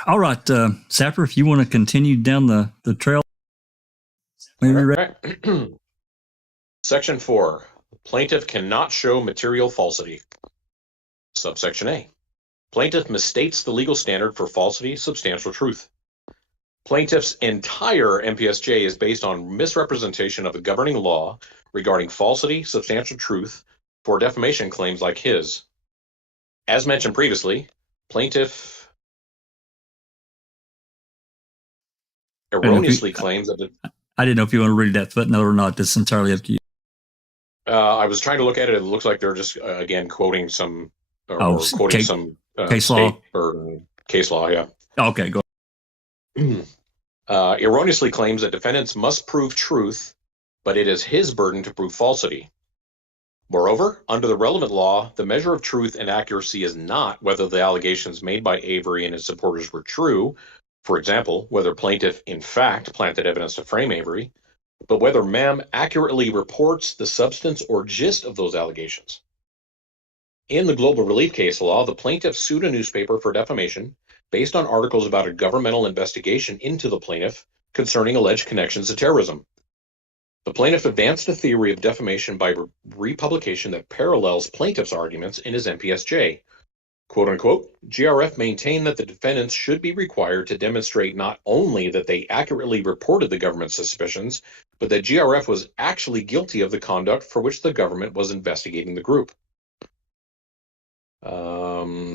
All right, Sapper, if you want to continue down the trail. Right. Section 4. Plaintiff cannot show material falsity. Subsection A. Plaintiff misstates the legal standard for falsity, substantial truth. Plaintiff's entire MPSJ is based on misrepresentation of the governing law regarding falsity, substantial truth, for defamation claims like his. As mentioned previously, plaintiff erroneously claims that I didn't know if you want to read that footnote or not. That's entirely up to you. I was trying to look at it. It looks like they're just again quoting some quoting some case state law or case law. Yeah. Okay, go. Erroneously claims that defendants must prove truth, but it is his burden to prove falsity. Moreover, under the relevant law, the measure of truth and accuracy is not whether the allegations made by Avery and his supporters were true, for example, whether plaintiff in fact planted evidence to frame Avery, but whether MAM accurately reports the substance or gist of those allegations. In the Global Relief case law, the plaintiff sued a newspaper for defamation based on articles about a governmental investigation into the plaintiff concerning alleged connections to terrorism. The plaintiff advanced a theory of defamation by republication that parallels plaintiff's arguments in his MPSJ. Quote unquote, GRF maintained that the defendants should be required to demonstrate not only that they accurately reported the government's suspicions, but that GRF was actually guilty of the conduct for which the government was investigating the group.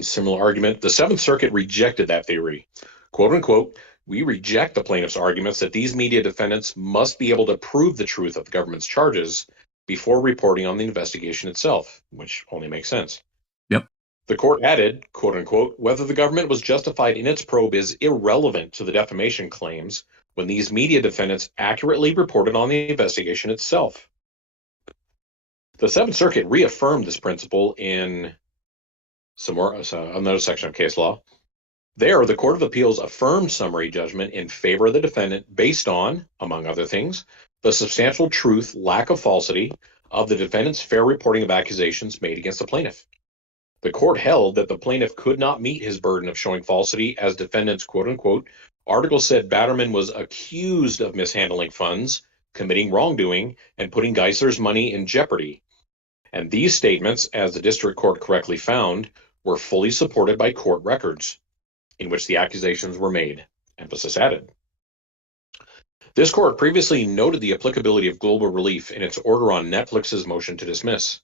Similar argument. The Seventh Circuit rejected that theory. Quote unquote, we reject the plaintiff's arguments that these media defendants must be able to prove the truth of the government's charges before reporting on the investigation itself, which only makes sense. Yep. The court added, quote unquote, whether the government was justified in its probe is irrelevant to the defamation claims when these media defendants accurately reported on the investigation itself. The Seventh Circuit reaffirmed this principle in another section of case law. There, the Court of Appeals affirmed summary judgment in favor of the defendant based on, among other things, the substantial truth, lack of falsity of the defendant's fair reporting of accusations made against the plaintiff. The court held that the plaintiff could not meet his burden of showing falsity as defendant's quote-unquote article said Batterman was accused of mishandling funds, committing wrongdoing, and putting Geisler's money in jeopardy. And these statements, as the district court correctly found, were fully supported by court records in which the accusations were made. Emphasis added. This court previously noted the applicability of global relief in its order on Netflix's motion to dismiss.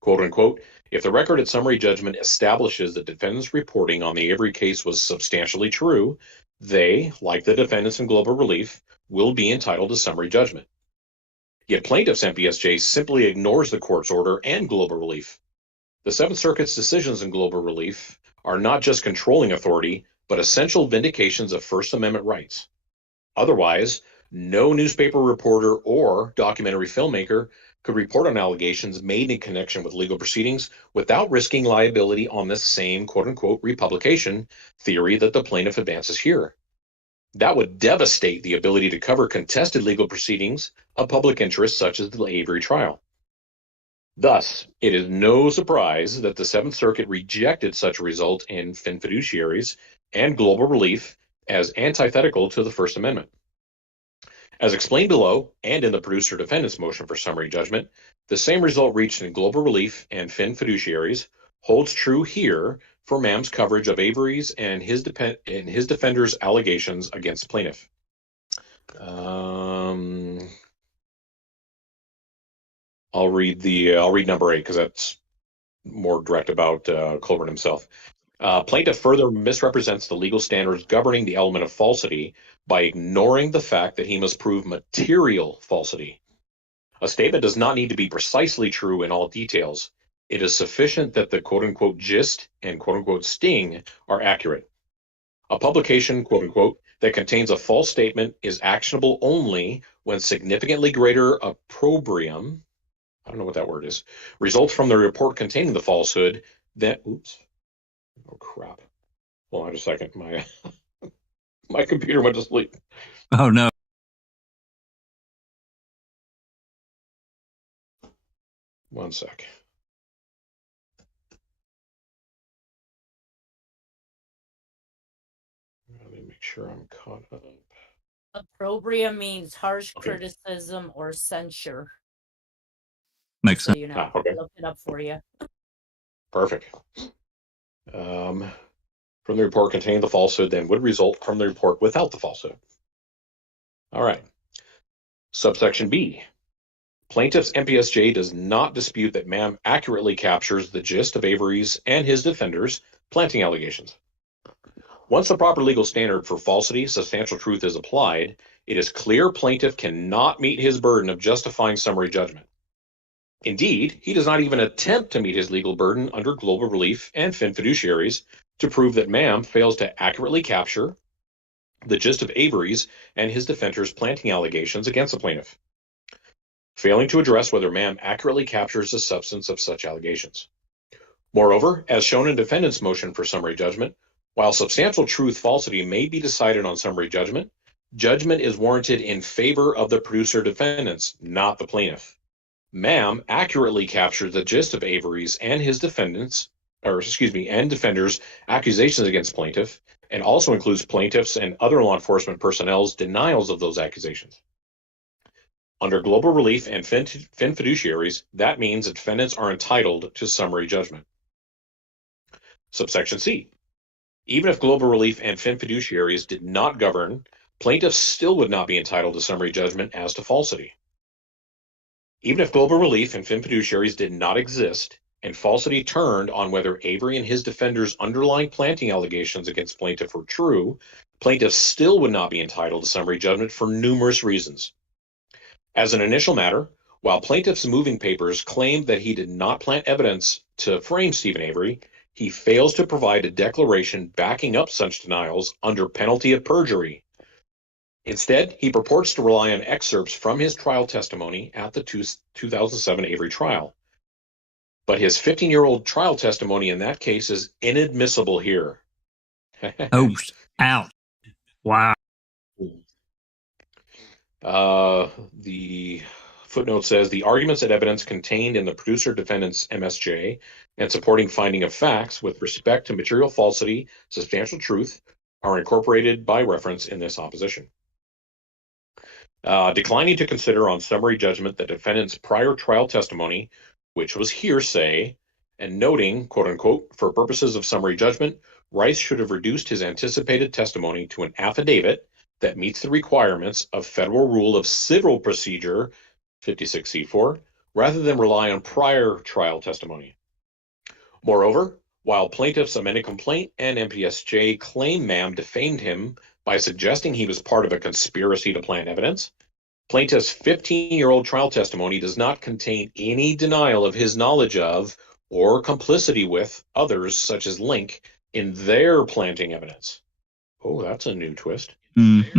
Quote unquote, if the record at summary judgment establishes that defendants' reporting on the Avery case was substantially true, they, like the defendants in global relief, will be entitled to summary judgment. Yet plaintiff's MPSJ simply ignores the court's order and global relief. The Seventh Circuit's decisions in global relief are not just controlling authority, but essential vindications of First Amendment rights. Otherwise, no newspaper reporter or documentary filmmaker could report on allegations made in connection with legal proceedings without risking liability on this same quote-unquote republication theory that the plaintiff advances here. That would devastate the ability to cover contested legal proceedings of public interest such as the Avery trial. Thus, it is no surprise that the Seventh Circuit rejected such a result in Fin Fiduciaries and global relief as antithetical to the First Amendment. As explained below, and in the producer-defendant's motion for summary judgment, the same result reached in global relief and Fin Fiduciaries holds true here for MAM's coverage of Avery's and his defender's allegations against plaintiff. I'll read number 8 because that's more direct about Colborn himself. Plaintiff further misrepresents the legal standards governing the element of falsity by ignoring the fact that he must prove material falsity. A statement does not need to be precisely true in all details. It is sufficient that the quote-unquote gist and quote-unquote sting are accurate. A publication, quote-unquote, that contains a false statement is actionable only when significantly greater opprobrium, I don't know what that word is, results from the report containing the falsehood that, oh crap. Hold on just a second. My computer went to sleep. Oh no. One sec. Let me make sure I'm caught up. Opprobrium means harsh criticism or censure. Makes sense. So, I looked it up for you. Perfect. From the report containing the falsehood then would result from the report without the falsehood. All right. Subsection B. Plaintiff's MPSJ does not dispute that Ma'am accurately captures the gist of Avery's and his defenders' planting allegations. Once the proper legal standard for falsity, substantial truth is applied, it is clear plaintiff cannot meet his burden of justifying summary judgment. Indeed, he does not even attempt to meet his legal burden under global relief and fin fiduciaries to prove that Ma'am fails to accurately capture the gist of Avery's and his defenders' planting allegations against the plaintiff, failing to address whether Ma'am accurately captures the substance of such allegations. Moreover, as shown in defendant's motion for summary judgment, while substantial truth falsity may be decided on summary judgment, judgment is warranted in favor of the producer defendants, not the plaintiff. Ma'am accurately captured the gist of Avery's and his defenders' accusations against plaintiff, and also includes plaintiffs and other law enforcement personnel's denials of those accusations. Under global relief and fin fiduciaries, that means that defendants are entitled to summary judgment. Subsection C. Even if global relief and fin fiduciaries did not govern, plaintiffs still would not be entitled to summary judgment as to falsity. Even if global relief and fin fiduciaries did not exist, and falsity turned on whether Avery and his defenders' underlying planting allegations against plaintiff were true, plaintiffs still would not be entitled to summary judgment for numerous reasons. As an initial matter, while plaintiff's moving papers claimed that he did not plant evidence to frame Stephen Avery, he fails to provide a declaration backing up such denials under penalty of perjury. Instead, he purports to rely on excerpts from his trial testimony at the 2007 Avery trial. But his 15-year-old trial testimony in that case is inadmissible here. Oh, ouch. Wow. The footnote says the arguments and evidence contained in the producer defendant's MSJ and supporting finding of facts with respect to material falsity, substantial truth, are incorporated by reference in this opposition. Declining to consider on summary judgment the defendant's prior trial testimony, which was hearsay, and noting, quote unquote, for purposes of summary judgment, Rice should have reduced his anticipated testimony to an affidavit that meets the requirements of Federal Rule of Civil Procedure 56C4, rather than rely on prior trial testimony. Moreover, while plaintiff's amended complaint and MPSJ claim Ma'am defamed him by suggesting he was part of a conspiracy to plant evidence, plaintiff's 15-year-old trial testimony does not contain any denial of his knowledge of or complicity with others such as Link in their planting evidence. Oh, that's a new twist. Mm-hmm.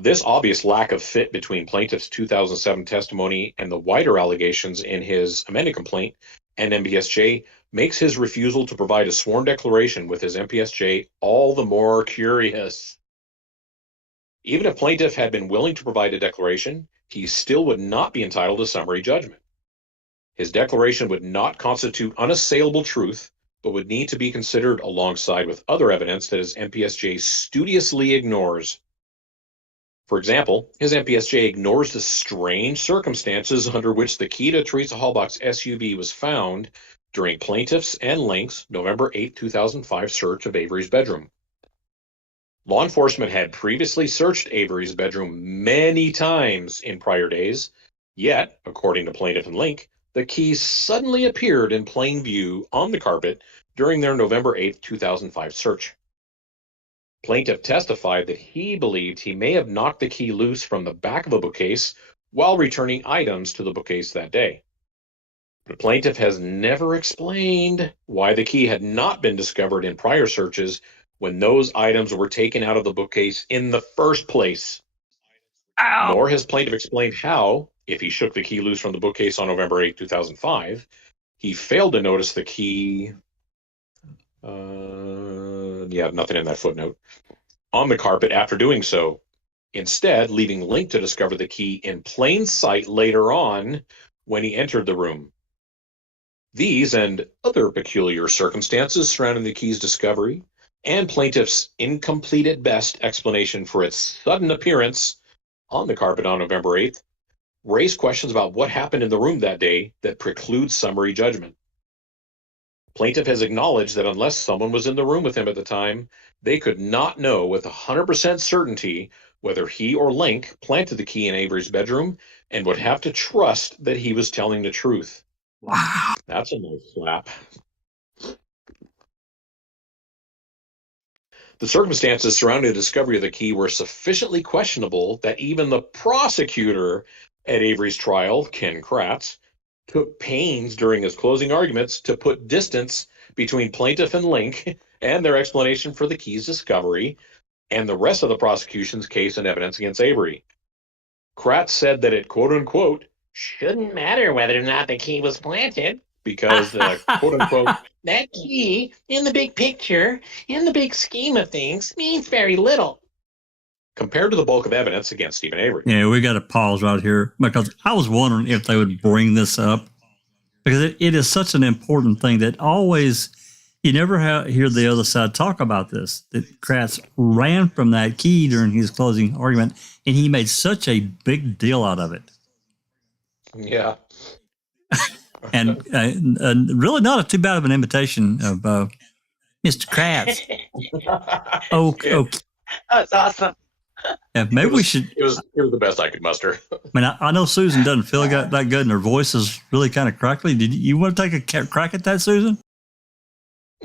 This obvious lack of fit between plaintiff's 2007 testimony and the wider allegations in his amended complaint and MPSJ makes his refusal to provide a sworn declaration with his MPSJ all the more curious. Even if plaintiff had been willing to provide a declaration, he still would not be entitled to summary judgment. His declaration would not constitute unassailable truth, but would need to be considered alongside with other evidence that his MPSJ studiously ignores. For example, his MPSJ ignores the strange circumstances under which the key to Teresa Halbach's SUV was found during plaintiff's and Link's November 8, 2005 search of Avery's bedroom. Law enforcement had previously searched Avery's bedroom many times in prior days, yet, according to plaintiff and Link, the keys suddenly appeared in plain view on the carpet during their November 8, 2005 search. Plaintiff testified that he believed he may have knocked the key loose from the back of a bookcase while returning items to the bookcase that day. The plaintiff has never explained why the key had not been discovered in prior searches when those items were taken out of the bookcase in the first place. Ow. Nor has plaintiff explained how, if he shook the key loose from the bookcase on November 8, 2005, he failed to notice the key. Nothing in that footnote. On the carpet after doing so, instead leaving Link to discover the key in plain sight later on when he entered the room. These and other peculiar circumstances surrounding the key's discovery and plaintiff's incomplete at best explanation for its sudden appearance on the carpet on November 8th raise questions about what happened in the room that day that precludes summary judgment. Plaintiff has acknowledged that unless someone was in the room with him at the time, they could not know with 100% certainty whether he or Link planted the key in Avery's bedroom and would have to trust that he was telling the truth. Wow. That's a nice slap. The circumstances surrounding the discovery of the key were sufficiently questionable that even the prosecutor at Avery's trial, Ken Kratz, took pains during his closing arguments to put distance between plaintiff and Link and their explanation for the key's discovery and the rest of the prosecution's case and evidence against Avery. Kratz said that it, quote unquote, shouldn't matter whether or not the key was planted because, quote unquote, that key in the big picture, in the big scheme of things, means very little compared to the bulk of evidence against Stephen Avery. Yeah, we got to pause right here because I was wondering if they would bring this up because it is such an important thing that always you never hear the other side talk about this. That Kratz ran from that key during his closing argument, and he made such a big deal out of it. Yeah. And really not too bad of an imitation of Mr. Kratz. Okay. That's awesome. Yeah, maybe we should. It was the best I could muster. I mean, I know Susan doesn't feel that good, and her voice is really kind of crackly. Did you want to take a crack at that, Susan?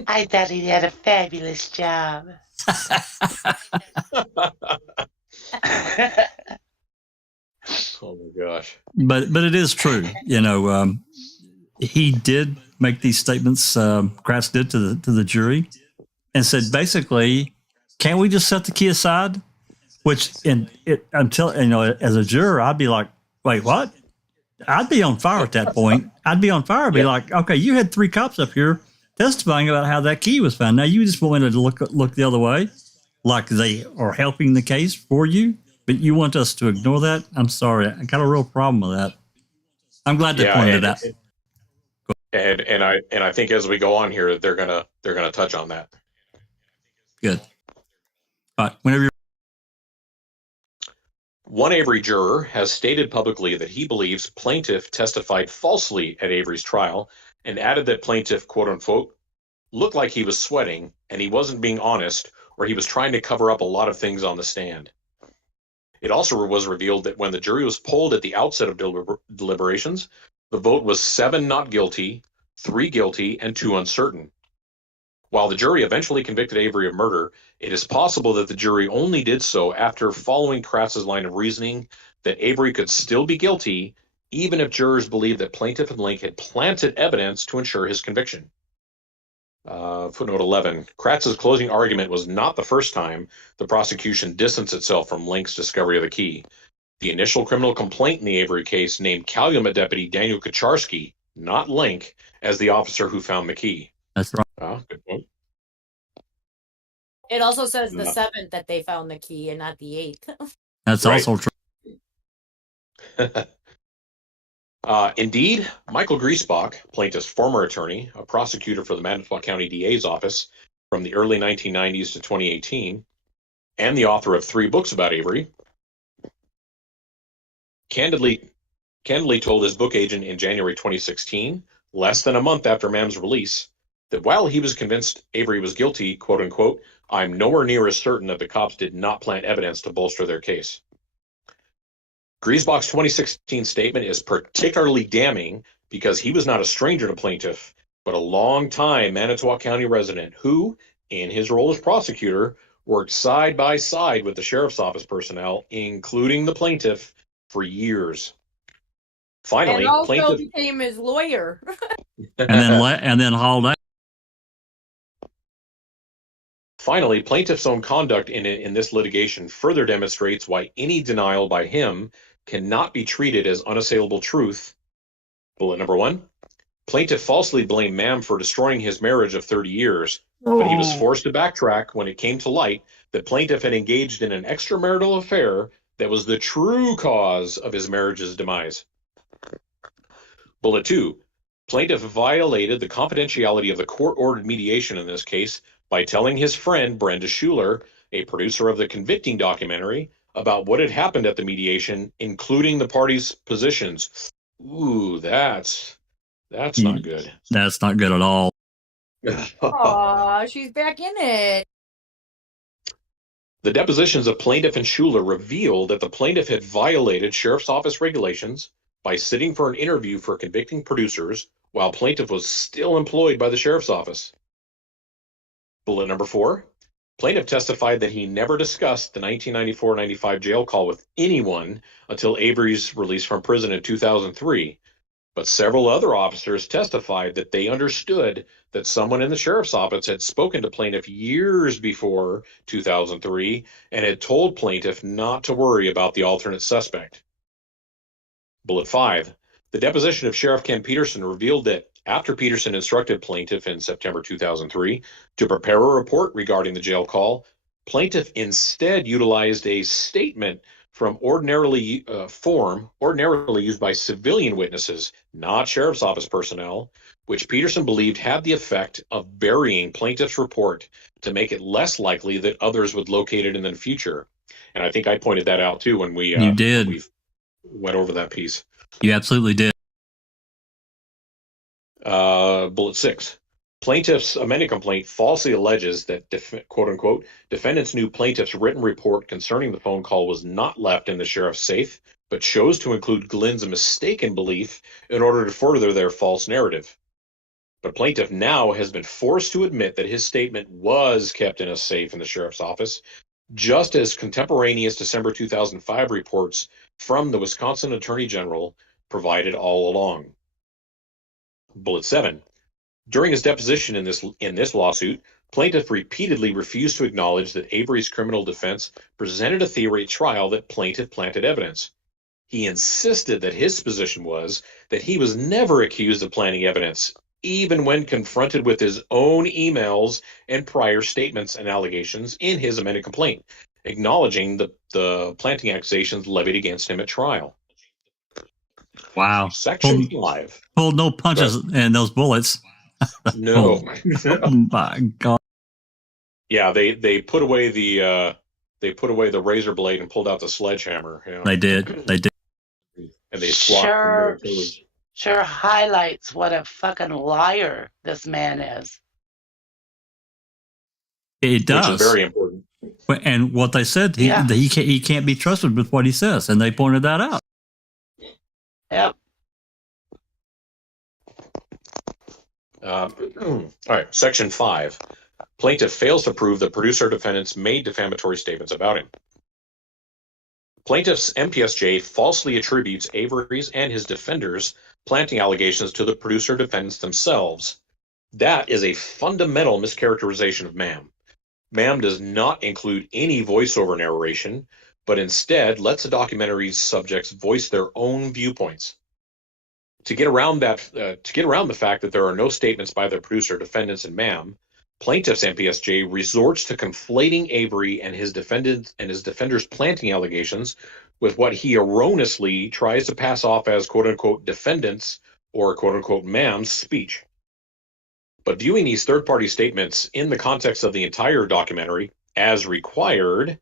I thought he had a fabulous job. Oh my gosh! But it is true. You know, he did make these statements. Kratz did to the jury, and said basically, can't we just set the key aside? Which until as a juror, I'd be like, wait, what? I'd be on fire at that point. I'd be on fire. I'd be like, okay, you had 3 cops up here testifying about how that key was found. Now you just want me to look the other way, like they are helping the case for you, but you want us to ignore that? I'm sorry, I got a real problem with that. I'm glad they pointed it out. And I think as we go on here, they're gonna touch on that. Good. All right, whenever you're. One Avery juror has stated publicly that he believes plaintiff testified falsely at Avery's trial and added that plaintiff, quote unquote, looked like he was sweating and he wasn't being honest or he was trying to cover up a lot of things on the stand. It also was revealed that when the jury was polled at the outset of deliberations, the vote was 7 not guilty, 3 guilty, and 2 uncertain. While the jury eventually convicted Avery of murder, it is possible that the jury only did so after following Kratz's line of reasoning that Avery could still be guilty even if jurors believed that plaintiff and Link had planted evidence to ensure his conviction. Footnote 11. Kratz's closing argument was not the first time the prosecution distanced itself from Link's discovery of the key. The initial criminal complaint in the Avery case named Calumet deputy Daniel Kaczarski, not Link, as the officer who found the key. That's right. Good point. It also says the 7th that they found the key and not the 8th. That's right. Also true. Indeed, Michael Griesbach, plaintiff's former attorney, a prosecutor for the Manitowoc County DA's office from the early 1990s to 2018, and the author of 3 books about Avery, candidly told his book agent in January 2016, less than a month after Mam's release, that while he was convinced Avery was guilty, quote unquote, I'm nowhere near as certain that the cops did not plant evidence to bolster their case. Griesbach's 2016 statement is particularly damning because he was not a stranger to plaintiff, but a long-time Manitowoc County resident who, in his role as prosecutor, worked side by side with the sheriff's office personnel, including the plaintiff, for years. Finally, and also plaintiff became his lawyer. and then hauled out. Finally, plaintiff's own conduct in this litigation further demonstrates why any denial by him cannot be treated as unassailable truth. Bullet number 1. Plaintiff falsely blamed Mam for destroying his marriage of 30 years, but he was forced to backtrack when it came to light that plaintiff had engaged in an extramarital affair that was the true cause of his marriage's demise. Bullet 2. Plaintiff violated the confidentiality of the court-ordered mediation in this case by telling his friend Brenda Schuler, a producer of the convicting documentary, about what had happened at the mediation, including the parties' positions. Ooh, that's not good. That's not good at all. Aw, she's back in it. The depositions of plaintiff and Schuler revealed that the plaintiff had violated sheriff's office regulations by sitting for an interview for convicting producers while plaintiff was still employed by the sheriff's office. Bullet number 4. Plaintiff testified that he never discussed the 1994-95 jail call with anyone until Avery's release from prison in 2003. But several other officers testified that they understood that someone in the sheriff's office had spoken to plaintiff years before 2003 and had told plaintiff not to worry about the alternate suspect. Bullet 5. The deposition of Sheriff Ken Peterson revealed that after Peterson instructed plaintiff in September 2003 to prepare a report regarding the jail call, plaintiff instead utilized a statement from ordinarily used by civilian witnesses, not sheriff's office personnel, which Peterson believed had the effect of burying plaintiff's report to make it less likely that others would locate it in the future. And I think I pointed that out too when we You did. we went over that piece. You absolutely did. Bullet 6. Plaintiff's amended complaint falsely alleges that, quote unquote, defendants knew plaintiff's written report concerning the phone call was not left in the sheriff's safe, but chose to include Glynn's mistaken belief in order to further their false narrative. But plaintiff now has been forced to admit that his statement was kept in a safe in the sheriff's office, just as contemporaneous December 2005 reports from the Wisconsin Attorney General provided all along. Bullet 7. During his deposition in this lawsuit, plaintiff repeatedly refused to acknowledge that Avery's criminal defense presented a theory at trial that plaintiff planted evidence. He insisted that his position was that he was never accused of planting evidence, even when confronted with his own emails and prior statements and allegations in his amended complaint, acknowledging the planting accusations levied against him at trial. Wow. Section 5. Pulled no punches in those bullets. No. Oh my God. Yeah, they put away the razor blade and pulled out the sledgehammer. You know? They did. They did. And they swapped. Sure highlights what a fucking liar this man is. It does. Which is very important. And what they said, he can't be trusted with what he says, and they pointed that out. Yep. All right, Section 5. Plaintiff fails to prove the producer defendants made defamatory statements about him. Plaintiff's MPSJ falsely attributes Avery's and his defenders' planting allegations to the producer defendants themselves. That is a fundamental mischaracterization of MAM. MAM does not include any voiceover narration, but instead lets the documentary's subjects voice their own viewpoints. To get around the fact that there are no statements by the producer defendants in MAM, plaintiff's MPSJ resorts to conflating Avery and his defenders' planting allegations with what he erroneously tries to pass off as quote unquote defendants or quote unquote MAM's speech. But viewing these third-party statements in the context of the entire documentary as required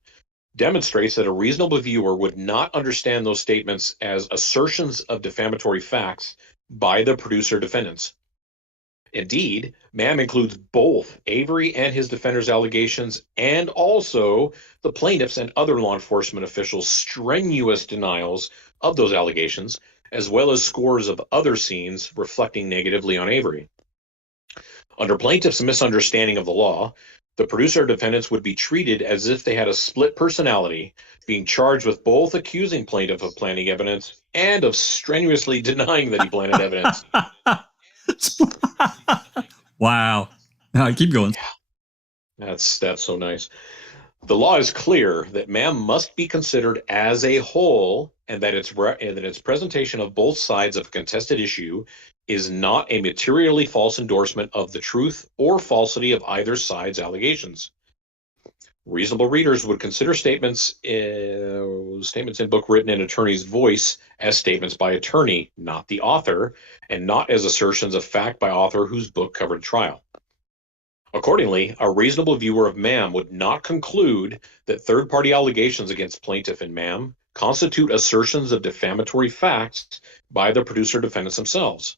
demonstrates that a reasonable viewer would not understand those statements as assertions of defamatory facts by the producer defendants. Indeed, MAM includes both Avery and his defenders' allegations and also the plaintiffs' and other law enforcement officials' strenuous denials of those allegations, as well as scores of other scenes reflecting negatively on Avery. Under plaintiffs' misunderstanding of the law, the producer defendants would be treated as if they had a split personality, being charged with both accusing plaintiff of planting evidence and of strenuously denying that he planted evidence. Wow. Keep going. That's so nice. The law is clear that MAM must be considered as a whole, and that its presentation of both sides of a contested issue is not a materially false endorsement of the truth or falsity of either side's allegations. Reasonable readers would consider statements in book written in attorney's voice as statements by attorney, not the author, and not as assertions of fact by author whose book covered trial. Accordingly, a reasonable viewer of MAM would not conclude that third-party allegations against plaintiff and MAM constitute assertions of defamatory facts by the producer defendants themselves.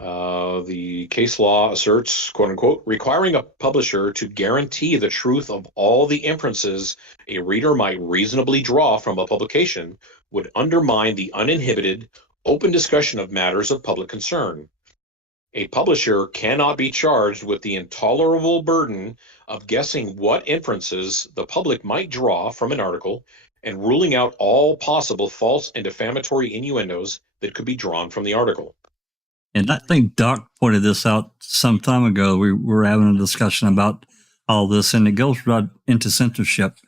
The case law asserts, quote unquote, requiring a publisher to guarantee the truth of all the inferences a reader might reasonably draw from a publication would undermine the uninhibited, open discussion of matters of public concern. A publisher cannot be charged with the intolerable burden of guessing what inferences the public might draw from an article and ruling out all possible false and defamatory innuendos that could be drawn from the article. And I think Doc pointed this out some time ago. We were having a discussion about all this, and it goes right into censorship.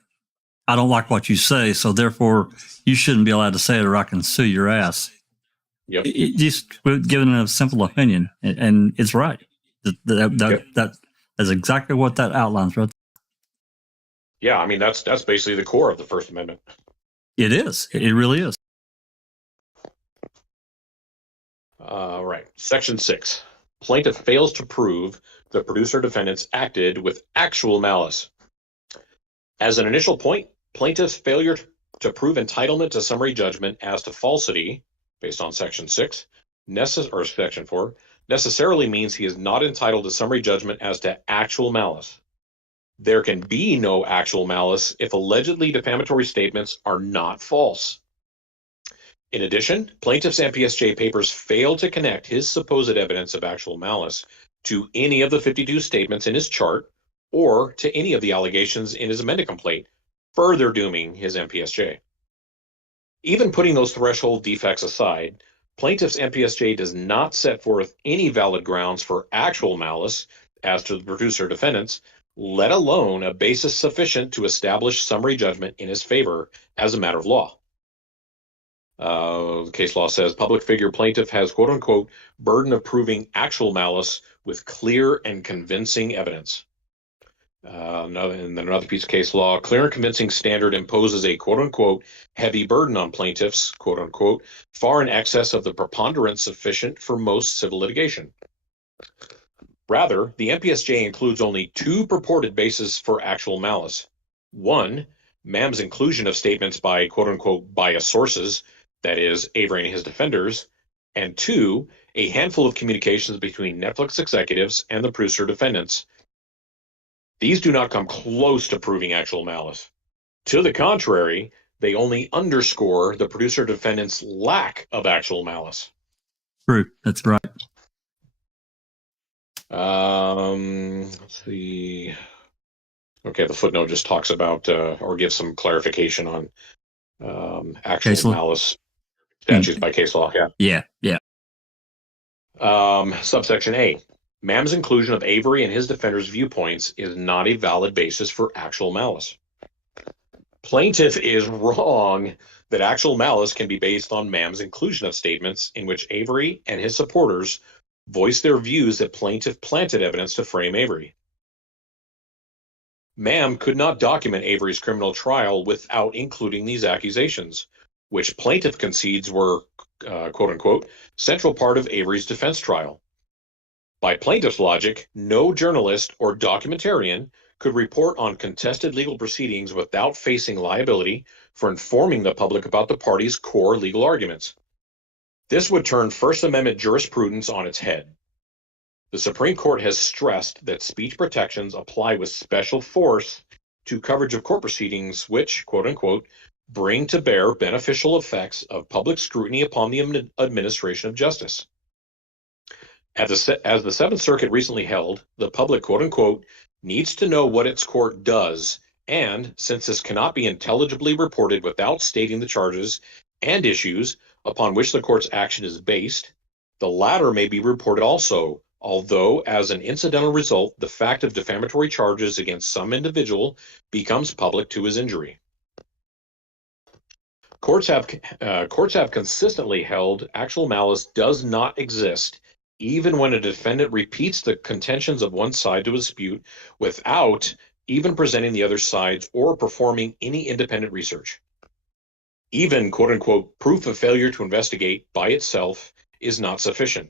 I don't like what you say, so therefore you shouldn't be allowed to say it, or I can sue your ass. Yep. Just giving a simple opinion, and it's right. That is exactly what that outlines, right? Yeah, I mean that's basically the core of the First Amendment. It is. It really is. Right. Section 6. Plaintiff fails to prove the producer defendants acted with actual malice. As an initial point, plaintiff's failure to prove entitlement to summary judgment as to falsity, based on Section 6, or Section 4, necessarily means he is not entitled to summary judgment as to actual malice. There can be no actual malice if allegedly defamatory statements are not false. In addition, plaintiff's MPSJ papers fail to connect his supposed evidence of actual malice to any of the 52 statements in his chart or to any of the allegations in his amended complaint, further dooming his MPSJ. Even putting those threshold defects aside, plaintiff's MPSJ does not set forth any valid grounds for actual malice as to the producer defendants, let alone a basis sufficient to establish summary judgment in his favor as a matter of law. The case law says public figure plaintiff has, quote unquote, burden of proving actual malice with clear and convincing evidence. And then another piece of case law, clear and convincing standard imposes a, quote unquote, heavy burden on plaintiffs, quote unquote, far in excess of the preponderance sufficient for most civil litigation. Rather, the MPSJ includes only two purported bases for actual malice. One, MAM's inclusion of statements by, quote unquote, biased sources, that is, Avery and his defenders, and two, a handful of communications between Netflix executives and the producer defendants. These do not come close to proving actual malice. To the contrary, they only underscore the producer defendants' lack of actual malice. True, that's right. Let's see. Okay, the footnote just talks about or gives some clarification on actual malice statutes by case law. Yeah. Subsection A. MAM's inclusion of Avery and his defenders' viewpoints is not a valid basis for actual malice. Plaintiff is wrong that actual malice can be based on MAM's inclusion of statements in which Avery and his supporters voiced their views that plaintiff planted evidence to frame Avery. MAM could not document Avery's criminal trial without including these accusations, which plaintiff concedes were, quote unquote, central part of Avery's defense trial. By plaintiff's logic, no journalist or documentarian could report on contested legal proceedings without facing liability for informing the public about the party's core legal arguments. This would turn First Amendment jurisprudence on its head. The Supreme Court has stressed that speech protections apply with special force to coverage of court proceedings which, quote unquote, bring to bear beneficial effects of public scrutiny upon the administration of justice. As the Seventh Circuit recently held, the public, quote unquote, needs to know what its court does, and since this cannot be intelligibly reported without stating the charges and issues upon which the court's action is based, the latter may be reported also, although as an incidental result, the fact of defamatory charges against some individual becomes public to his injury. Courts have consistently held actual malice does not exist even when a defendant repeats the contentions of one side to a dispute without even presenting the other sides or performing any independent research. Even, quote unquote, proof of failure to investigate by itself is not sufficient.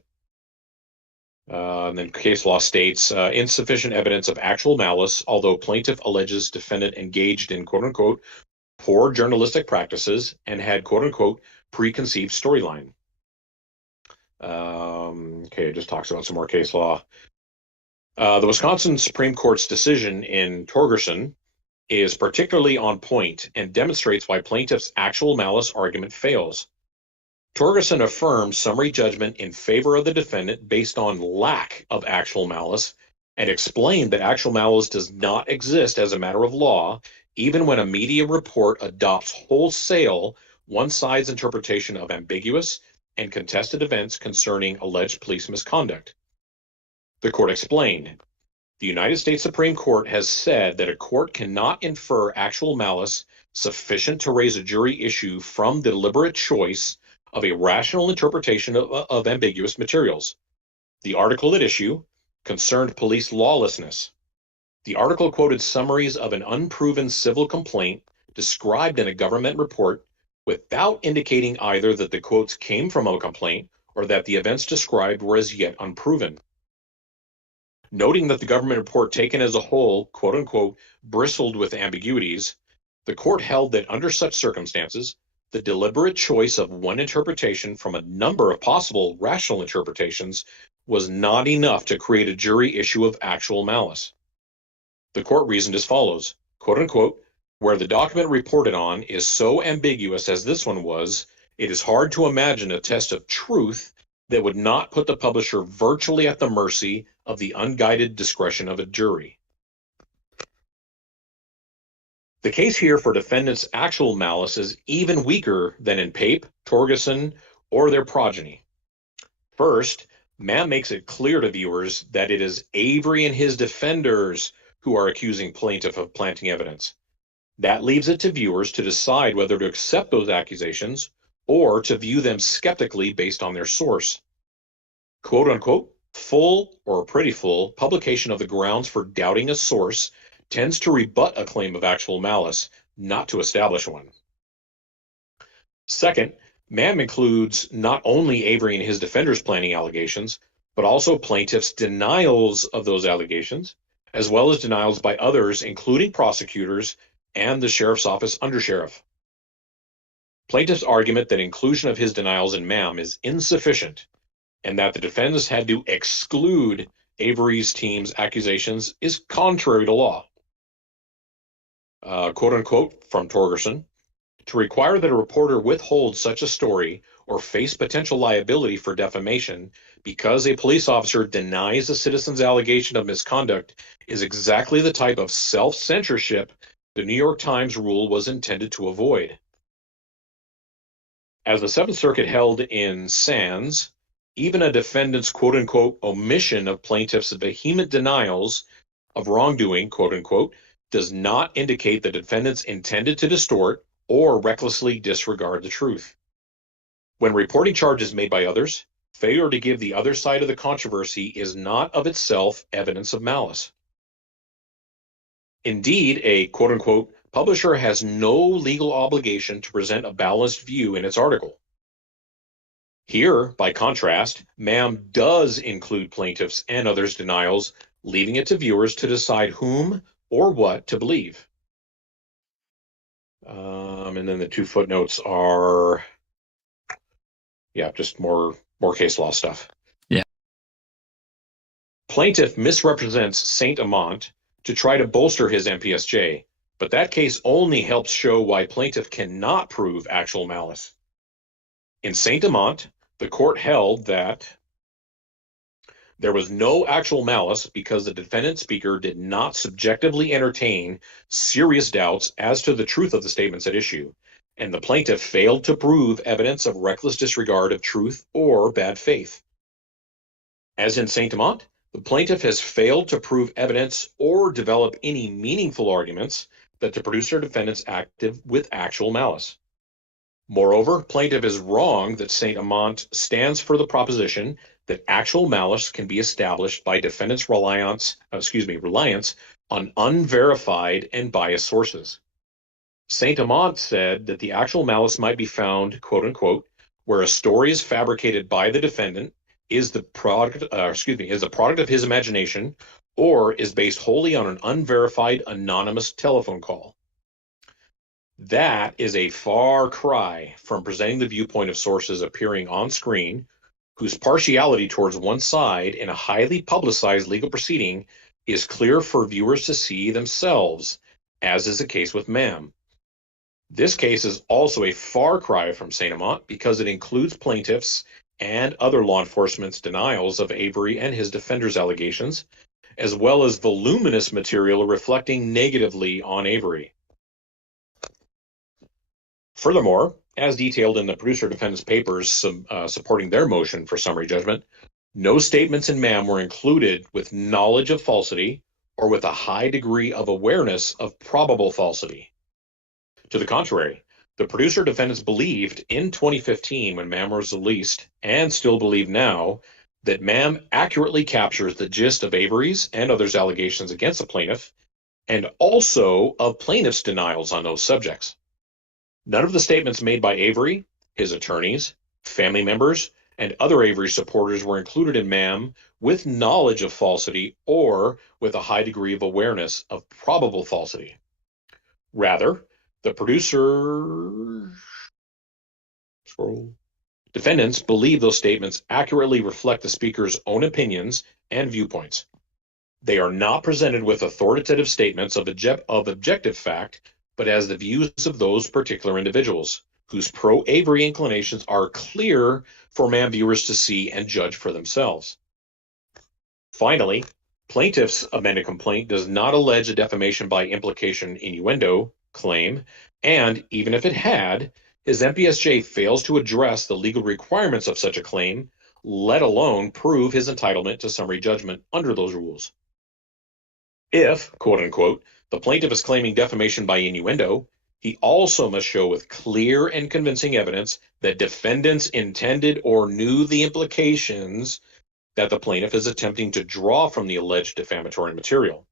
And then case law states insufficient evidence of actual malice, although plaintiff alleges defendant engaged in, quote unquote, poor journalistic practices and had, quote unquote, preconceived storyline. Okay, it just talks about some more case law. The Wisconsin Supreme Court's decision in Torgerson is particularly on point and demonstrates why plaintiff's actual malice argument fails. Torgerson affirmed summary judgment in favor of the defendant based on lack of actual malice and explained that actual malice does not exist as a matter of law, even when a media report adopts wholesale one side's interpretation of ambiguous and contested events concerning alleged police misconduct. The court explained, the United States Supreme Court has said that a court cannot infer actual malice sufficient to raise a jury issue from the deliberate choice of a rational interpretation of ambiguous materials. The article at issue concerned police lawlessness. The article quoted summaries of an unproven civil complaint described in a government report without indicating either that the quotes came from a complaint or that the events described were as yet unproven. Noting that the government report taken as a whole, quote unquote, bristled with ambiguities, the court held that under such circumstances, the deliberate choice of one interpretation from a number of possible rational interpretations was not enough to create a jury issue of actual malice. The court reasoned as follows, quote unquote, where the document reported on is so ambiguous as this one was, it is hard to imagine a test of truth that would not put the publisher virtually at the mercy of the unguided discretion of a jury. The case here for defendants' actual malice is even weaker than in Pape, Torgerson, or their progeny. First, Mann makes it clear to viewers that it is Avery and his defenders who are accusing plaintiff of planting evidence. That leaves it to viewers to decide whether to accept those accusations or to view them skeptically based on their source. Quote unquote, full or pretty full publication of the grounds for doubting a source tends to rebut a claim of actual malice, not to establish one. Second, Mann includes not only Avery and his defenders' planning allegations, but also plaintiffs' denials of those allegations, as well as denials by others, including prosecutors and the sheriff's office undersheriff. Plaintiff's argument that inclusion of his denials in MAM is insufficient and that the defendants had to exclude Avery's team's accusations is contrary to law. Quote unquote, from Torgerson, to require that a reporter withhold such a story or face potential liability for defamation because a police officer denies a citizen's allegation of misconduct is exactly the type of self-censorship the New York Times rule was intended to avoid. As the Seventh Circuit held in Sands, even a defendant's quote-unquote omission of plaintiff's vehement denials of wrongdoing, quote-unquote, does not indicate the defendants intended to distort or recklessly disregard the truth. When reporting charges made by others, failure to give the other side of the controversy is not of itself evidence of malice. Indeed, a quote-unquote publisher has no legal obligation to present a balanced view in its article. Here, by contrast, MAM does include plaintiffs' and others' denials, leaving it to viewers to decide whom or what to believe. And then the two footnotes are, just more case law stuff. Yeah. Plaintiff misrepresents Saint Amant to try to bolster his MPSJ, but that case only helps show why plaintiff cannot prove actual malice. In Saint Amant, the court held that there was no actual malice because the defendant speaker did not subjectively entertain serious doubts as to the truth of the statements at issue, and the plaintiff failed to prove evidence of reckless disregard of truth or bad faith. As in Saint Amant, the plaintiff has failed to prove evidence or develop any meaningful arguments that the producer defendants acted with actual malice. Moreover, plaintiff is wrong that Saint Amant stands for the proposition that actual malice can be established by defendants' reliance on unverified and biased sources. Saint Amant said that the actual malice might be found, quote unquote, where a story is fabricated by the defendant, is the product of his imagination, or is based wholly on an unverified anonymous telephone call. That is a far cry from presenting the viewpoint of sources appearing on screen whose partiality towards one side in a highly publicized legal proceeding is clear for viewers to see themselves, as is the case with Ma'am. This case is also a far cry from St. Amant because it includes plaintiffs' and other law enforcement's denials of Avery and his defenders' allegations, as well as voluminous material reflecting negatively on Avery. Furthermore, as detailed in the producer defendant's papers supporting their motion for summary judgment, no statements in Ma'am were included with knowledge of falsity or with a high degree of awareness of probable falsity. To the contrary, the producer defendants believed in 2015 when Ma'am was released, and still believe now, that Ma'am accurately captures the gist of Avery's and others' allegations against the plaintiff, and also of plaintiff's denials on those subjects. None of the statements made by Avery, his attorneys, family members, and other Avery supporters were included in Ma'am with knowledge of falsity or with a high degree of awareness of probable falsity. Rather, the producer defendants believe those statements accurately reflect the speaker's own opinions and viewpoints. They are not presented with authoritative statements of objective fact, but as the views of those particular individuals, whose pro-Avery inclinations are clear for Ma'am viewers to see and judge for themselves. Finally, plaintiff's amended complaint does not allege a defamation by implication innuendo claim, and even if it had, his MPSJ fails to address the legal requirements of such a claim, let alone prove his entitlement to summary judgment under those rules. If, quote unquote, the plaintiff is claiming defamation by innuendo, he also must show with clear and convincing evidence that defendants intended or knew the implications that the plaintiff is attempting to draw from the alleged defamatory material.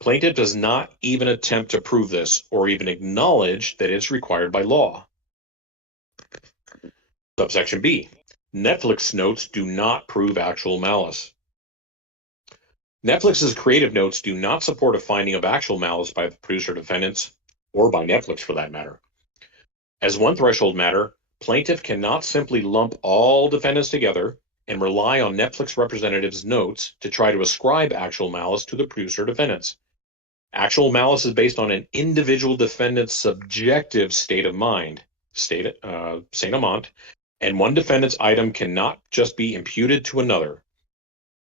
Plaintiff does not even attempt to prove this or even acknowledge that it's required by law. Subsection B. Netflix notes do not prove actual malice. Netflix's creative notes do not support a finding of actual malice by the producer defendants, or by Netflix for that matter. As one threshold matter, plaintiff cannot simply lump all defendants together and rely on Netflix representatives' notes to try to ascribe actual malice to the producer defendants. Actual malice is based on an individual defendant's subjective state of mind, St. Amant, and one defendant's item cannot just be imputed to another.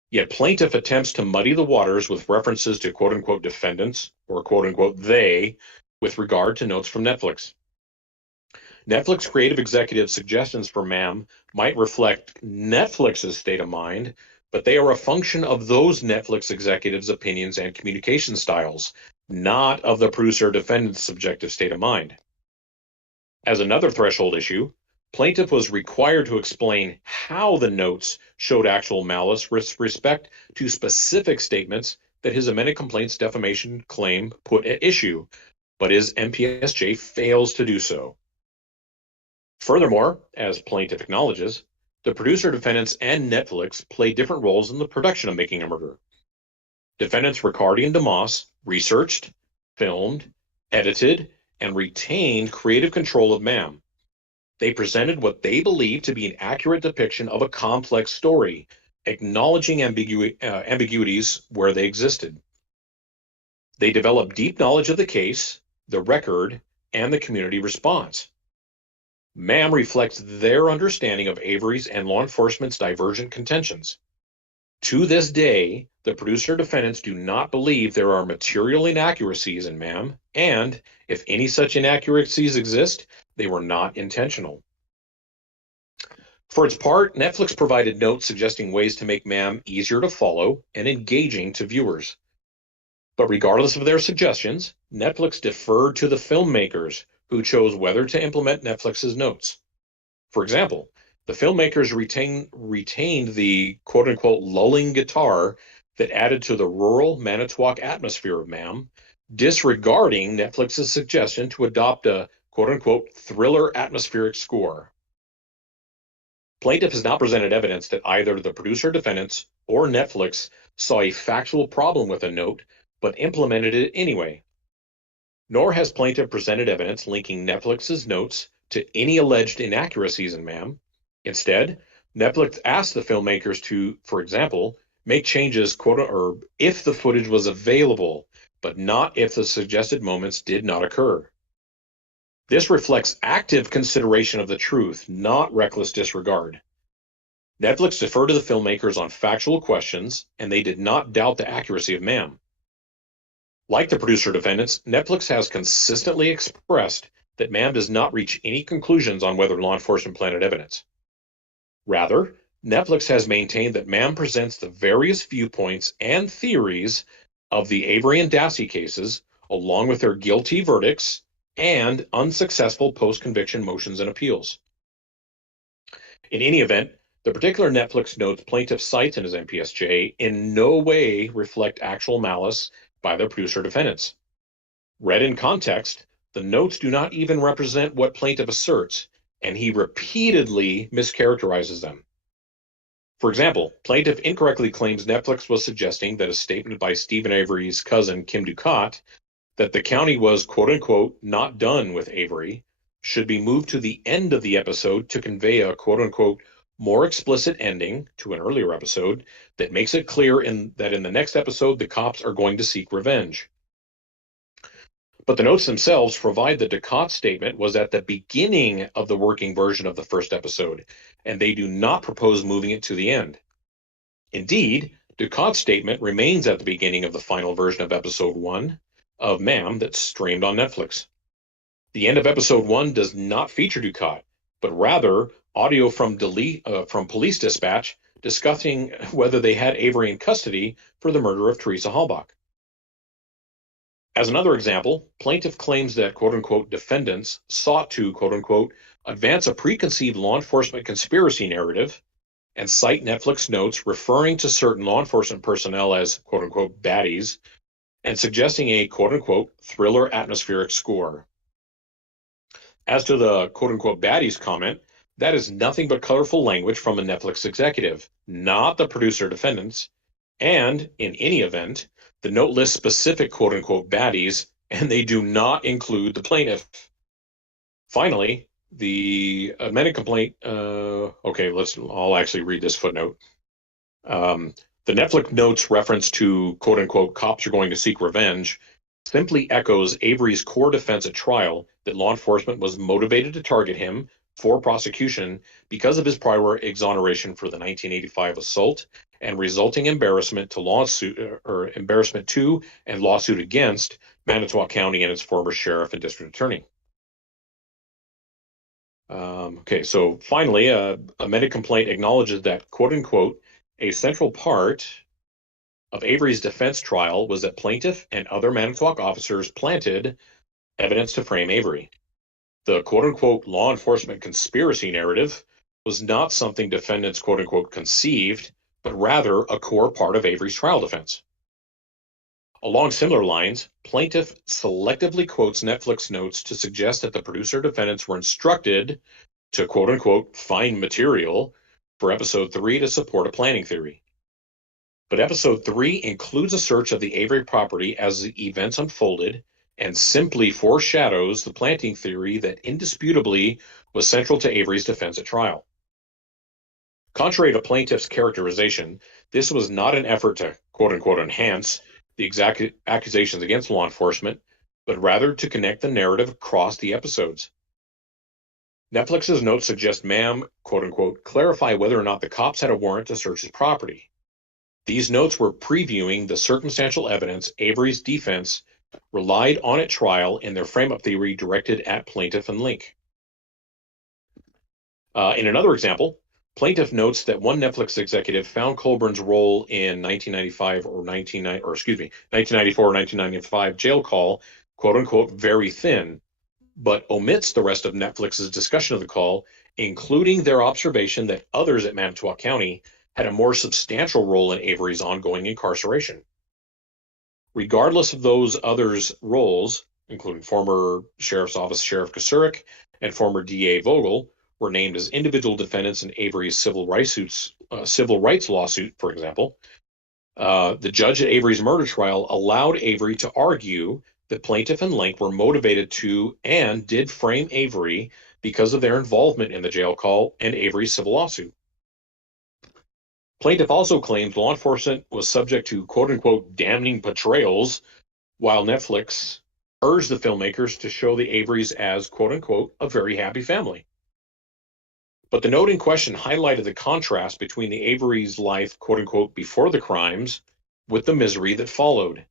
Yet plaintiff attempts to muddy the waters with references to quote-unquote defendants or quote-unquote they with regard to notes from Netflix. Netflix creative executive suggestions for Ma'am might reflect Netflix's state of mind, but they are a function of those Netflix executives' opinions and communication styles, not of the producer defendant's subjective state of mind. As another threshold issue, plaintiff was required to explain how the notes showed actual malice with respect to specific statements that his amended complaint's defamation claim put at issue, but his MPSJ fails to do so. Furthermore, as plaintiff acknowledges, the producer defendants and Netflix play different roles in the production of Making a Murderer. Defendants Riccardi and DeMoss researched, filmed, edited, and retained creative control of Ma'am. They presented what they believed to be an accurate depiction of a complex story, acknowledging ambiguities where they existed. They developed deep knowledge of the case, the record, and the community response. Ma'am reflects their understanding of Avery's and law enforcement's divergent contentions. To this day, the producer defendants do not believe there are material inaccuracies in Ma'am, and if any such inaccuracies exist, they were not intentional. For its part, Netflix provided notes suggesting ways to make Ma'am easier to follow and engaging to viewers. But regardless of their suggestions, Netflix deferred to the filmmakers who chose whether to implement Netflix's notes. For example, the filmmakers retained the quote-unquote lulling guitar that added to the rural Manitowoc atmosphere of Ma'am, disregarding Netflix's suggestion to adopt a quote-unquote thriller atmospheric score. Plaintiff has not presented evidence that either the producer defendants or Netflix saw a factual problem with a note, but implemented it anyway. Nor has plaintiff presented evidence linking Netflix's notes to any alleged inaccuracies in Ma'am. Instead, Netflix asked the filmmakers to, for example, make changes, or if the footage was available, but not if the suggested moments did not occur. This reflects active consideration of the truth, not reckless disregard. Netflix deferred to the filmmakers on factual questions, and they did not doubt the accuracy of MAM. Like the producer defendants, Netflix has consistently expressed that MAM does not reach any conclusions on whether law enforcement planted evidence. Rather, Netflix has maintained that MAM presents the various viewpoints and theories of the Avery and Dassey cases, along with their guilty verdicts and unsuccessful post-conviction motions and appeals. In any event, the particular Netflix notes plaintiff cites in his MPSJ in no way reflect actual malice by the producer defendants. Read in context, the notes do not even represent what plaintiff asserts, and he repeatedly mischaracterizes them. For example, plaintiff incorrectly claims Netflix was suggesting that a statement by Stephen Avery's cousin, Kim Ducat, that the county was, quote unquote, not done with Avery, should be moved to the end of the episode to convey a, quote unquote, more explicit ending to an earlier episode that makes it clear that in the next episode the cops are going to seek revenge. But the notes themselves provide that Ducat's statement was at the beginning of the working version of the first episode, and they do not propose moving it to the end. Indeed, Ducat's statement remains at the beginning of the final version of episode 1 of MAM that's streamed on Netflix. The end of episode 1 does not feature Ducat, but rather audio from police dispatch discussing whether they had Avery in custody for the murder of Teresa Halbach. As another example, plaintiff claims that, quote unquote, defendants sought to, quote unquote, advance a preconceived law enforcement conspiracy narrative and cite Netflix notes referring to certain law enforcement personnel as, quote unquote, baddies and suggesting a, quote unquote, thriller atmospheric score. As to the, quote unquote, baddies comment, that is nothing but colorful language from a Netflix executive, not the producer defendants. And in any event, the note lists specific quote unquote baddies, and they do not include the plaintiff. Finally, the amended complaint, I'll actually read this footnote. The Netflix notes reference to quote unquote cops are going to seek revenge simply echoes Avery's core defense at trial that law enforcement was motivated to target him for prosecution because of his prior exoneration for the 1985 assault and resulting embarrassment to and lawsuit against Manitowoc County and its former sheriff and district attorney. So finally, amended complaint acknowledges that, quote unquote, a central part of Avery's defense trial was that plaintiff and other Manitowoc officers planted evidence to frame Avery. The quote unquote law enforcement conspiracy narrative was not something defendants quote unquote conceived, but rather a core part of Avery's trial defense. Along similar lines, plaintiff selectively quotes Netflix notes to suggest that the producer defendants were instructed to quote unquote find material for episode 3 to support a planning theory. But episode 3 includes a search of the Avery property as the events unfolded and simply foreshadows the planting theory that indisputably was central to Avery's defense at trial. Contrary to plaintiff's characterization, this was not an effort to quote-unquote enhance the exact accusations against law enforcement, but rather to connect the narrative across the episodes. Netflix's notes suggest MAM, quote-unquote, clarify whether or not the cops had a warrant to search his property. These notes were previewing the circumstantial evidence Avery's defense relied on at trial in their frame-up theory directed at plaintiff and Link. In another example, plaintiff notes that one Netflix executive found Colborn's role in 1994 or 1995 jail call, quote-unquote, very thin, but omits the rest of Netflix's discussion of the call, including their observation that others at Manitowoc County had a more substantial role in Avery's ongoing incarceration. Regardless of those others' roles, including former Sheriff's Office Sheriff Kasurik and former DA Vogel, were named as individual defendants in Avery's civil rights lawsuit, for example. The judge at Avery's murder trial allowed Avery to argue that plaintiff and Link were motivated to and did frame Avery because of their involvement in the jail call and Avery's civil lawsuit. Plaintiff also claims law enforcement was subject to quote-unquote damning portrayals, while Netflix urged the filmmakers to show the Averys as quote-unquote a very happy family. But the note in question highlighted the contrast between the Averys' life quote-unquote before the crimes with the misery that followed.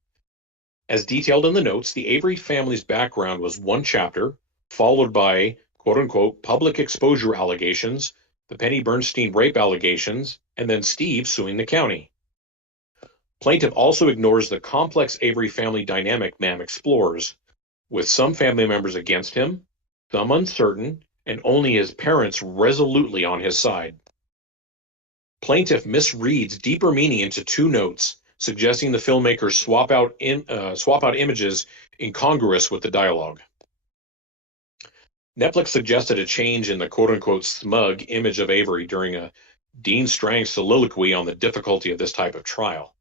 As detailed in the notes, the Avery family's background was one chapter, followed by quote-unquote public exposure allegations, the Penny Bernstein rape allegations, and then Steve suing the county. Plaintiff also ignores the complex Avery family dynamic Mam explores, with some family members against him, some uncertain, and only his parents resolutely on his side. Plaintiff misreads deeper meaning into two notes, suggesting the filmmakers swap out images incongruous with the dialogue. Netflix suggested a change in the quote-unquote smug image of Avery during a Dean Strang soliloquy on the difficulty of this type of trial.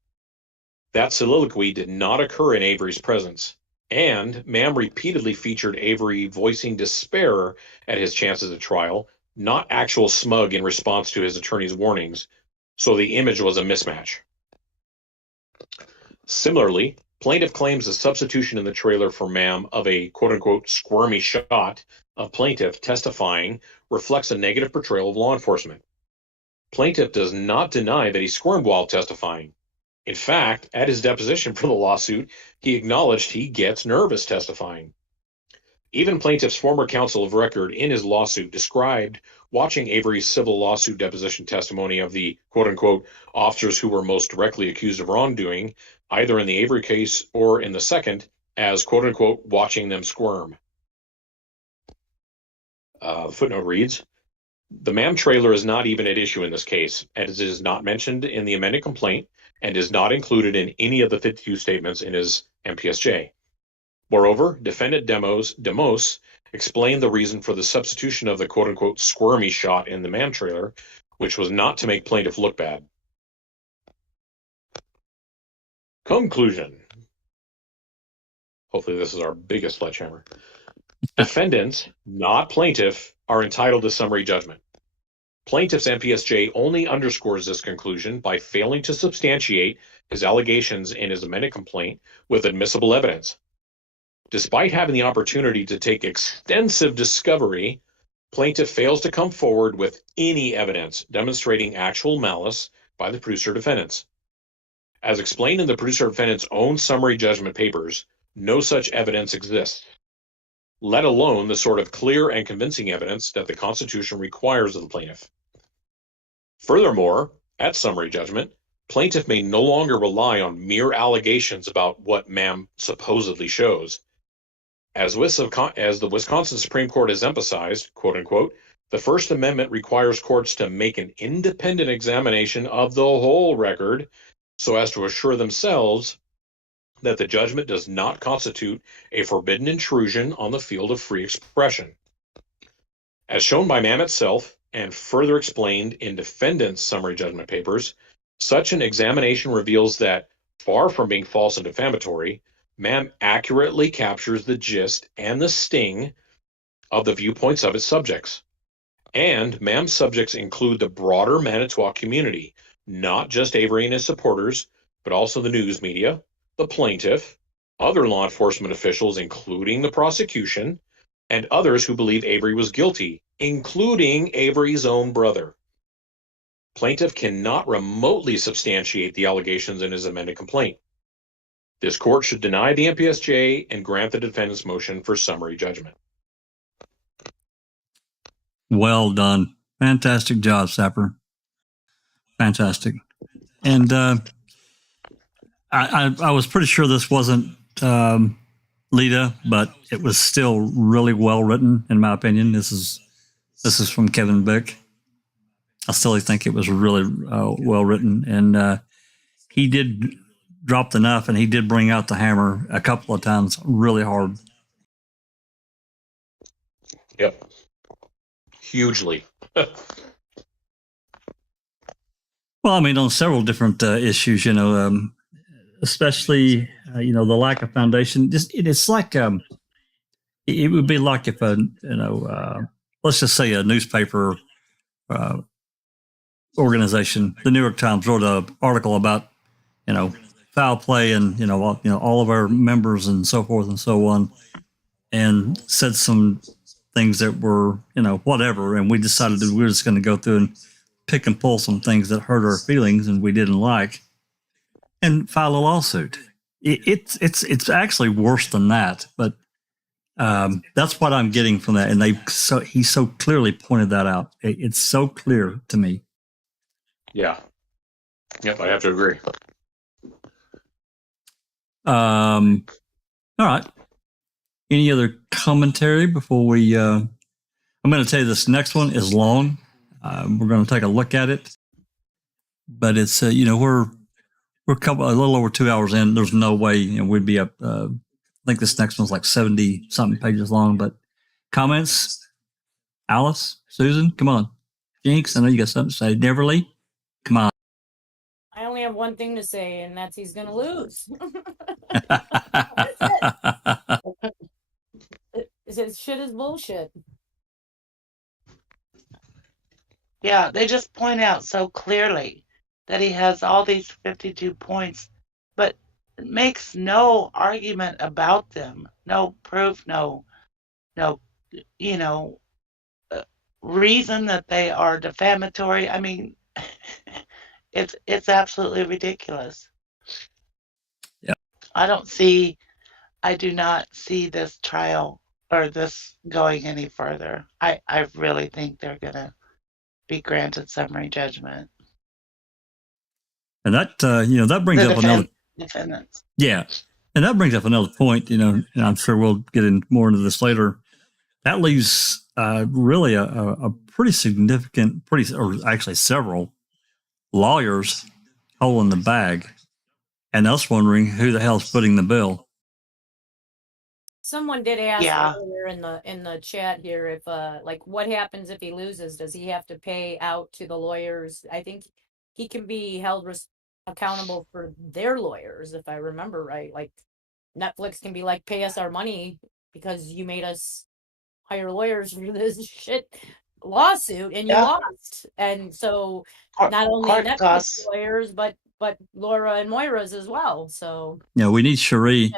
That soliloquy did not occur in Avery's presence, and Mam repeatedly featured Avery voicing despair at his chances at trial, not actual smug in response to his attorney's warnings, so the image was a mismatch. Similarly, plaintiff claims the substitution in the trailer for Mam of a quote-unquote squirmy shot of plaintiff testifying reflects a negative portrayal of law enforcement. Plaintiff does not deny that he squirmed while testifying. In fact, at his deposition for the lawsuit, he acknowledged he gets nervous testifying. Even plaintiff's former counsel of record in his lawsuit described watching Avery's civil lawsuit deposition testimony of the quote-unquote officers who were most directly accused of wrongdoing, either in the Avery case or in the second, as quote-unquote watching them squirm. The footnote reads, the Mam trailer is not even at issue in this case, as it is not mentioned in the amended complaint and is not included in any of the 52 statements in his MPSJ. Moreover, defendant Demos explained the reason for the substitution of the quote-unquote squirmy shot in the Mam trailer, which was not to make plaintiff look bad. Conclusion. Hopefully this is our biggest sledgehammer. Defendants, not plaintiff, are entitled to summary judgment. Plaintiff's MPSJ only underscores this conclusion by failing to substantiate his allegations in his amended complaint with admissible evidence. Despite having the opportunity to take extensive discovery, plaintiff fails to come forward with any evidence demonstrating actual malice by the producer defendants. As explained in the producer defendant's own summary judgment papers, no such evidence exists, let alone the sort of clear and convincing evidence that the Constitution requires of the plaintiff. Furthermore, at summary judgment, plaintiff may no longer rely on mere allegations about what Mam supposedly shows. As the Wisconsin Supreme Court has emphasized, quote unquote, the First Amendment requires courts to make an independent examination of the whole record so as to assure themselves that the judgment does not constitute a forbidden intrusion on the field of free expression. As shown by Mam itself, and further explained in defendant's summary judgment papers, such an examination reveals that, far from being false and defamatory, Mam accurately captures the gist and the sting of the viewpoints of its subjects. And Mam's subjects include the broader Manitowoc community, not just Avery and his supporters, but also the news media, the plaintiff, other law enforcement officials, including the prosecution, and others who believe Avery was guilty, including Avery's own brother. Plaintiff cannot remotely substantiate the allegations in his amended complaint. This court should deny the MPSJ and grant the defendant's motion for summary judgment. Well done. Fantastic job, Sapper. Fantastic. And I was pretty sure this wasn't Lita, but it was still really well written, in my opinion. This is from Kevin Bick. I still think it was really well written, and he did drop the knife, and he did bring out the hammer a couple of times really hard. Yep. Hugely. Well, I mean, on several different issues, especially, the lack of foundation. It's like, it would be like if let's just say a newspaper organization, the New York Times, wrote an article about, foul play and, all of our members and so forth and so on, and said some things that were, whatever. And we decided that we were just going to go through and pick and pull some things that hurt our feelings and we didn't like and file a lawsuit. It's actually worse than that, but that's what I'm getting from that. And he so clearly pointed that out. It's so clear to me. Yeah. Yep, I have to agree. All right. Any other commentary before we? I'm going to tell you this next one is long. We're going to take a look at it, but it's we're a little over 2 hours in. There's no way we'd be up. I think this next one's like 70 something pages long. But comments, Alice, Susan, come on, Jinx. I know you got something to say. Neverly, come on. I only have one thing to say, and that's he's going to lose. His shit is bullshit. Yeah, they just point out so clearly that he has all these 52 points, but it makes no argument about them, no proof, no, reason that they are defamatory. I mean, it's absolutely ridiculous. Yeah. I do not see this trial or this going any further. I really think they're gonna be granted summary judgment. And that that brings up another defendants. Yeah, and that brings up another point. And I'm sure we'll get more into this later. That leaves really a pretty significant, or actually several lawyers holding the bag, and us wondering who the hell's footing the bill. Someone did ask Yeah. earlier in the chat here if what happens if he loses? Does he have to pay out to the lawyers? I think he can be held accountable for their lawyers, if I remember right. Like Netflix can be like, pay us our money because you made us hire lawyers for this shit lawsuit and you lost. And so not only Netflix costs. lawyers, but Laura and Moira's as well. So We need Cherie.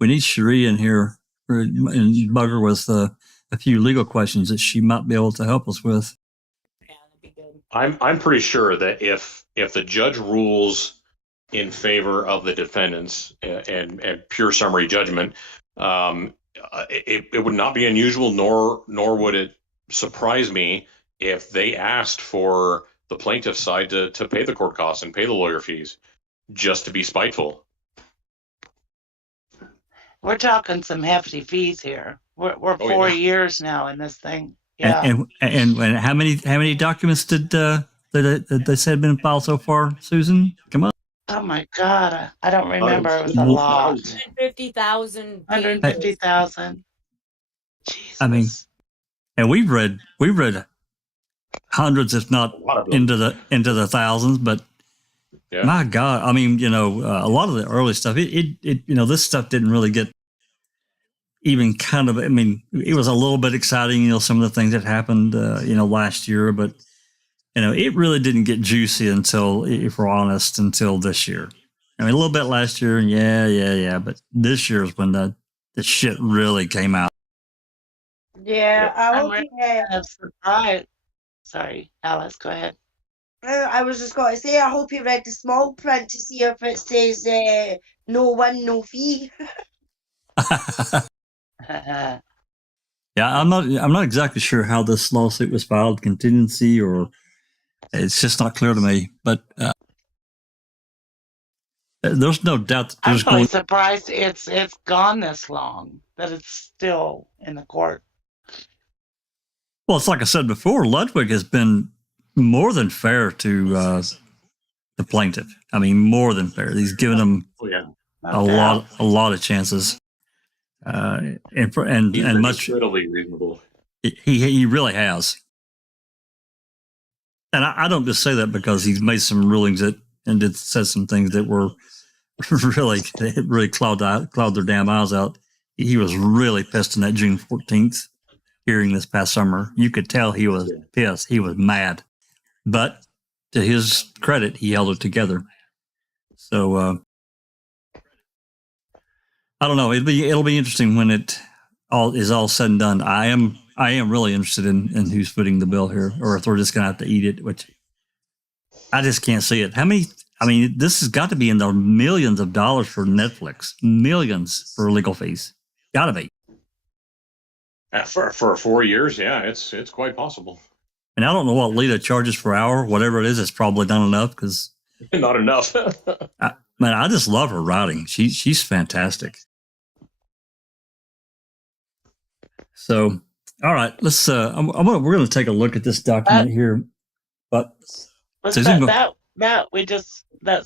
We need Cherie in here and bug her with a few legal questions that she might be able to help us with. Yeah, that'd be good. I'm pretty sure that if the judge rules in favor of the defendants and pure summary judgment, it would not be unusual, nor would it surprise me if they asked for the plaintiff side to pay the court costs and pay the lawyer fees just to be spiteful. We're talking some hefty fees here. We're 4 years now in this thing. Yeah. And how many documents did they say had been filed so far, Susan? Come on. Oh my God, I don't remember. It was a lot. 150,000. 150,000. Jesus. I mean, and we've read hundreds, if not into the thousands, but my God, I mean, a lot of the early stuff, this stuff didn't really get even kind of, I mean, it was a little bit exciting, some of the things that happened, last year, but, it really didn't get juicy until, if we're honest, until this year. I mean, a little bit last year, yeah, but this year is when the shit really came out. Yeah, I hope I'm surprised. Sorry, Alice, go ahead. I was just going to say, I hope you read the small print to see if it says no win, no fee. Yeah, I'm not exactly sure how this lawsuit was filed, contingency, or it's just not clear to me. But there's no doubt that I'm there's really surprised it's gone this long, that it's still in the court. Well, it's like I said before, Ludwig has been more than fair to the plaintiff. I mean, more than fair. He's given him a lot of chances, and much totally reasonable. He really has. And I don't just say that because he's made some rulings and said some things that were really clouded their damn eyes out. He was really pissed in that June 14th hearing this past summer. You could tell he was pissed. He was mad. But to his credit, he held it together. So I don't know. It'll be interesting when it all is all said and done. I am really interested in who's footing the bill here, or if we're just gonna have to eat it, which I just can't see it. How many? I mean, this has got to be in the millions of dollars for Netflix, millions for legal fees. Got to be. For 4 years, yeah, it's quite possible. And I don't know what Lita charges per hour, whatever it is. It's probably not enough because Not enough. I just love her writing. She's fantastic. So, all right, let's. we're going to take a look at this document here. But Was Susan, that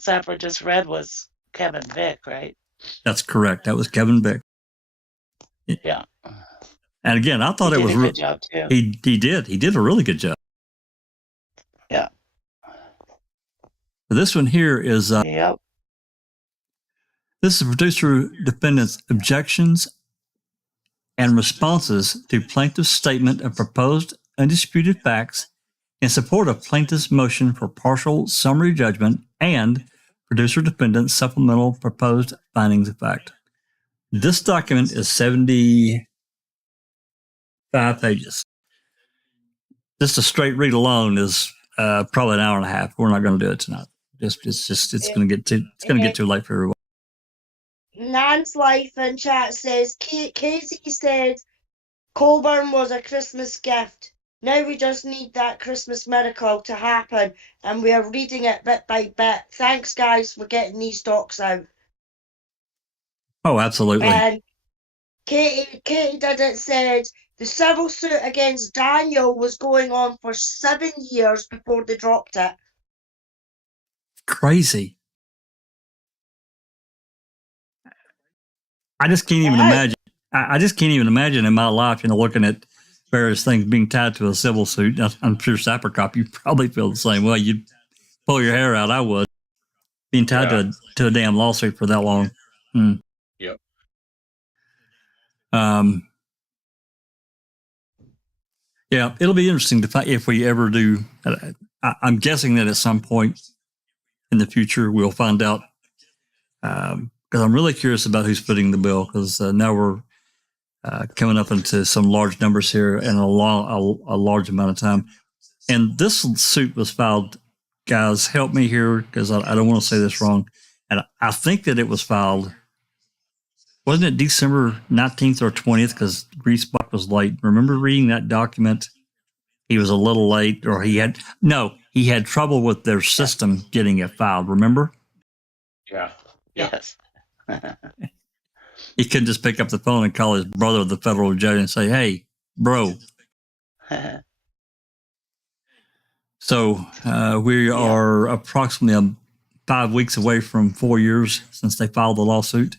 Sapper just read was Kevin Vick, right? that's correct. That was Kevin Vick. Yeah. And again, I thought He it was did a good job too. He did a really good job. Yeah. This one here is Yep. this is producer defendant's objections and responses to plaintiff's statement of proposed undisputed facts in support of plaintiff's motion for partial summary judgment and producer defendant's supplemental proposed findings of fact. This document is 75 pages. Just a straight read alone is probably an hour and a half. We're not going to do it tonight. It's going to get too late for everyone. Nan's Life in chat says, Casey said Colborn was a Christmas gift. Now we just need that Christmas miracle to happen, and we are reading it bit by bit. Thanks, guys, for getting these docs out. Oh, absolutely. And Katie did it, said the civil suit against Daniel was going on for 7 years before they dropped it. Crazy. I just can't even imagine. I just can't even imagine in my life, looking at various things being tied to a civil suit. I'm sure Sappercop, you probably feel the same way. You'd pull your hair out. I would. Being tied to a damn lawsuit for that long. Yep. Yeah, it'll be interesting to find if we ever do. I'm guessing that at some point in the future we'll find out. Because I'm really curious about who's footing the bill. Because now we're coming up into some large numbers here in a large amount of time. And this suit was filed. Guys, help me here because I don't want to say this wrong. And I think that it was filed. Wasn't it December 19th or 20th? Because Greasebuck was late. Remember reading that document? He was a little late, or he had trouble with their system getting it filed. Remember? Yeah. Yes. He couldn't just pick up the phone and call his brother, the federal judge, and say, "Hey, bro." So we are approximately 5 weeks away from 4 years since they filed the lawsuit.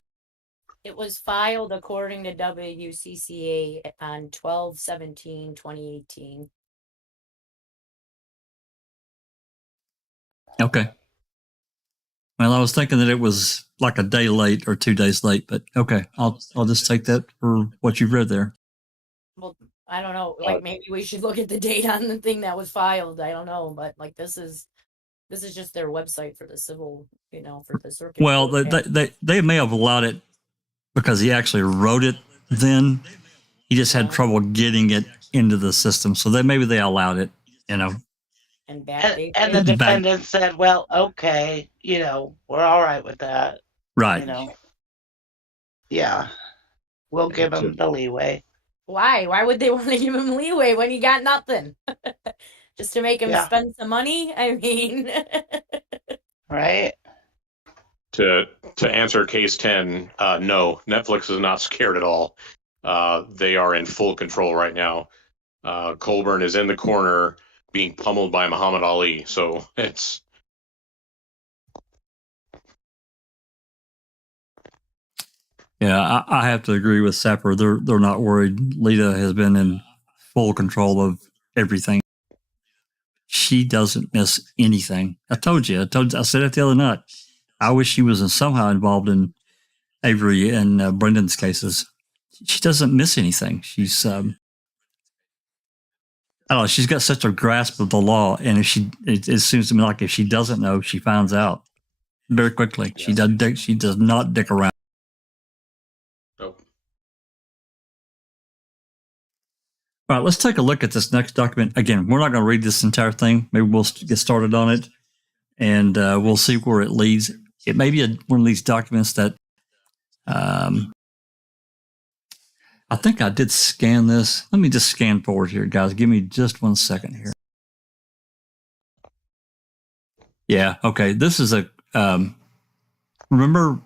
It was filed according to WCCA on 12/17/2018. Okay. Well, I was thinking that it was like a day late or 2 days late, but okay, I'll just take that for what you've read there. Well, I don't know. Like maybe we should look at the date on the thing that was filed. I don't know, but like this is just their website for the civil, for the circuit. Well, they may have allowed it because he actually wrote it then. He just had trouble getting it into the system, so maybe they allowed it. And the defendant said, "Well, okay, we're all right with that." Right. Yeah, we'll give him the leeway. Why? Why would they want to give him leeway when he got nothing? Just to make him spend some money? I mean, right? To answer case 10, no, Netflix is not scared at all. They are in full control right now. Colborn is in the corner being pummeled by Muhammad Ali. So it's. Yeah, I have to agree with Sapper. They're not worried. Lita has been in full control of everything. She doesn't miss anything. I said it the other night. I wish she was somehow involved in Avery and Brendan's cases. She doesn't miss anything. She's I don't know. She's got such a grasp of the law, and it seems to me like if she doesn't know, she finds out very quickly. She does not dick around. Nope. All right, let's take a look at this next document. Again, we're not going to read this entire thing. Maybe we'll get started on it, and we'll see where it leads. It may be one of these documents that I think I did scan this. Let me just scan forward here, guys. Give me just 1 second here. Yeah, okay. This is a remember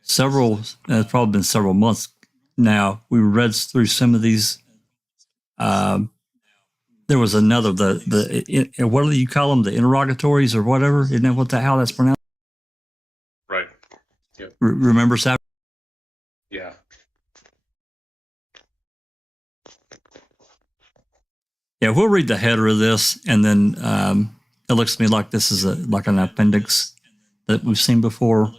it's probably been several months now. We read through some of these. There was another what do you call them? The interrogatories or whatever? Isn't that how that's pronounced? Right. Yep. Remember, Sab? Yeah. Yeah, we'll read the header of this, and then it looks to me like this is like an appendix that we've seen before, and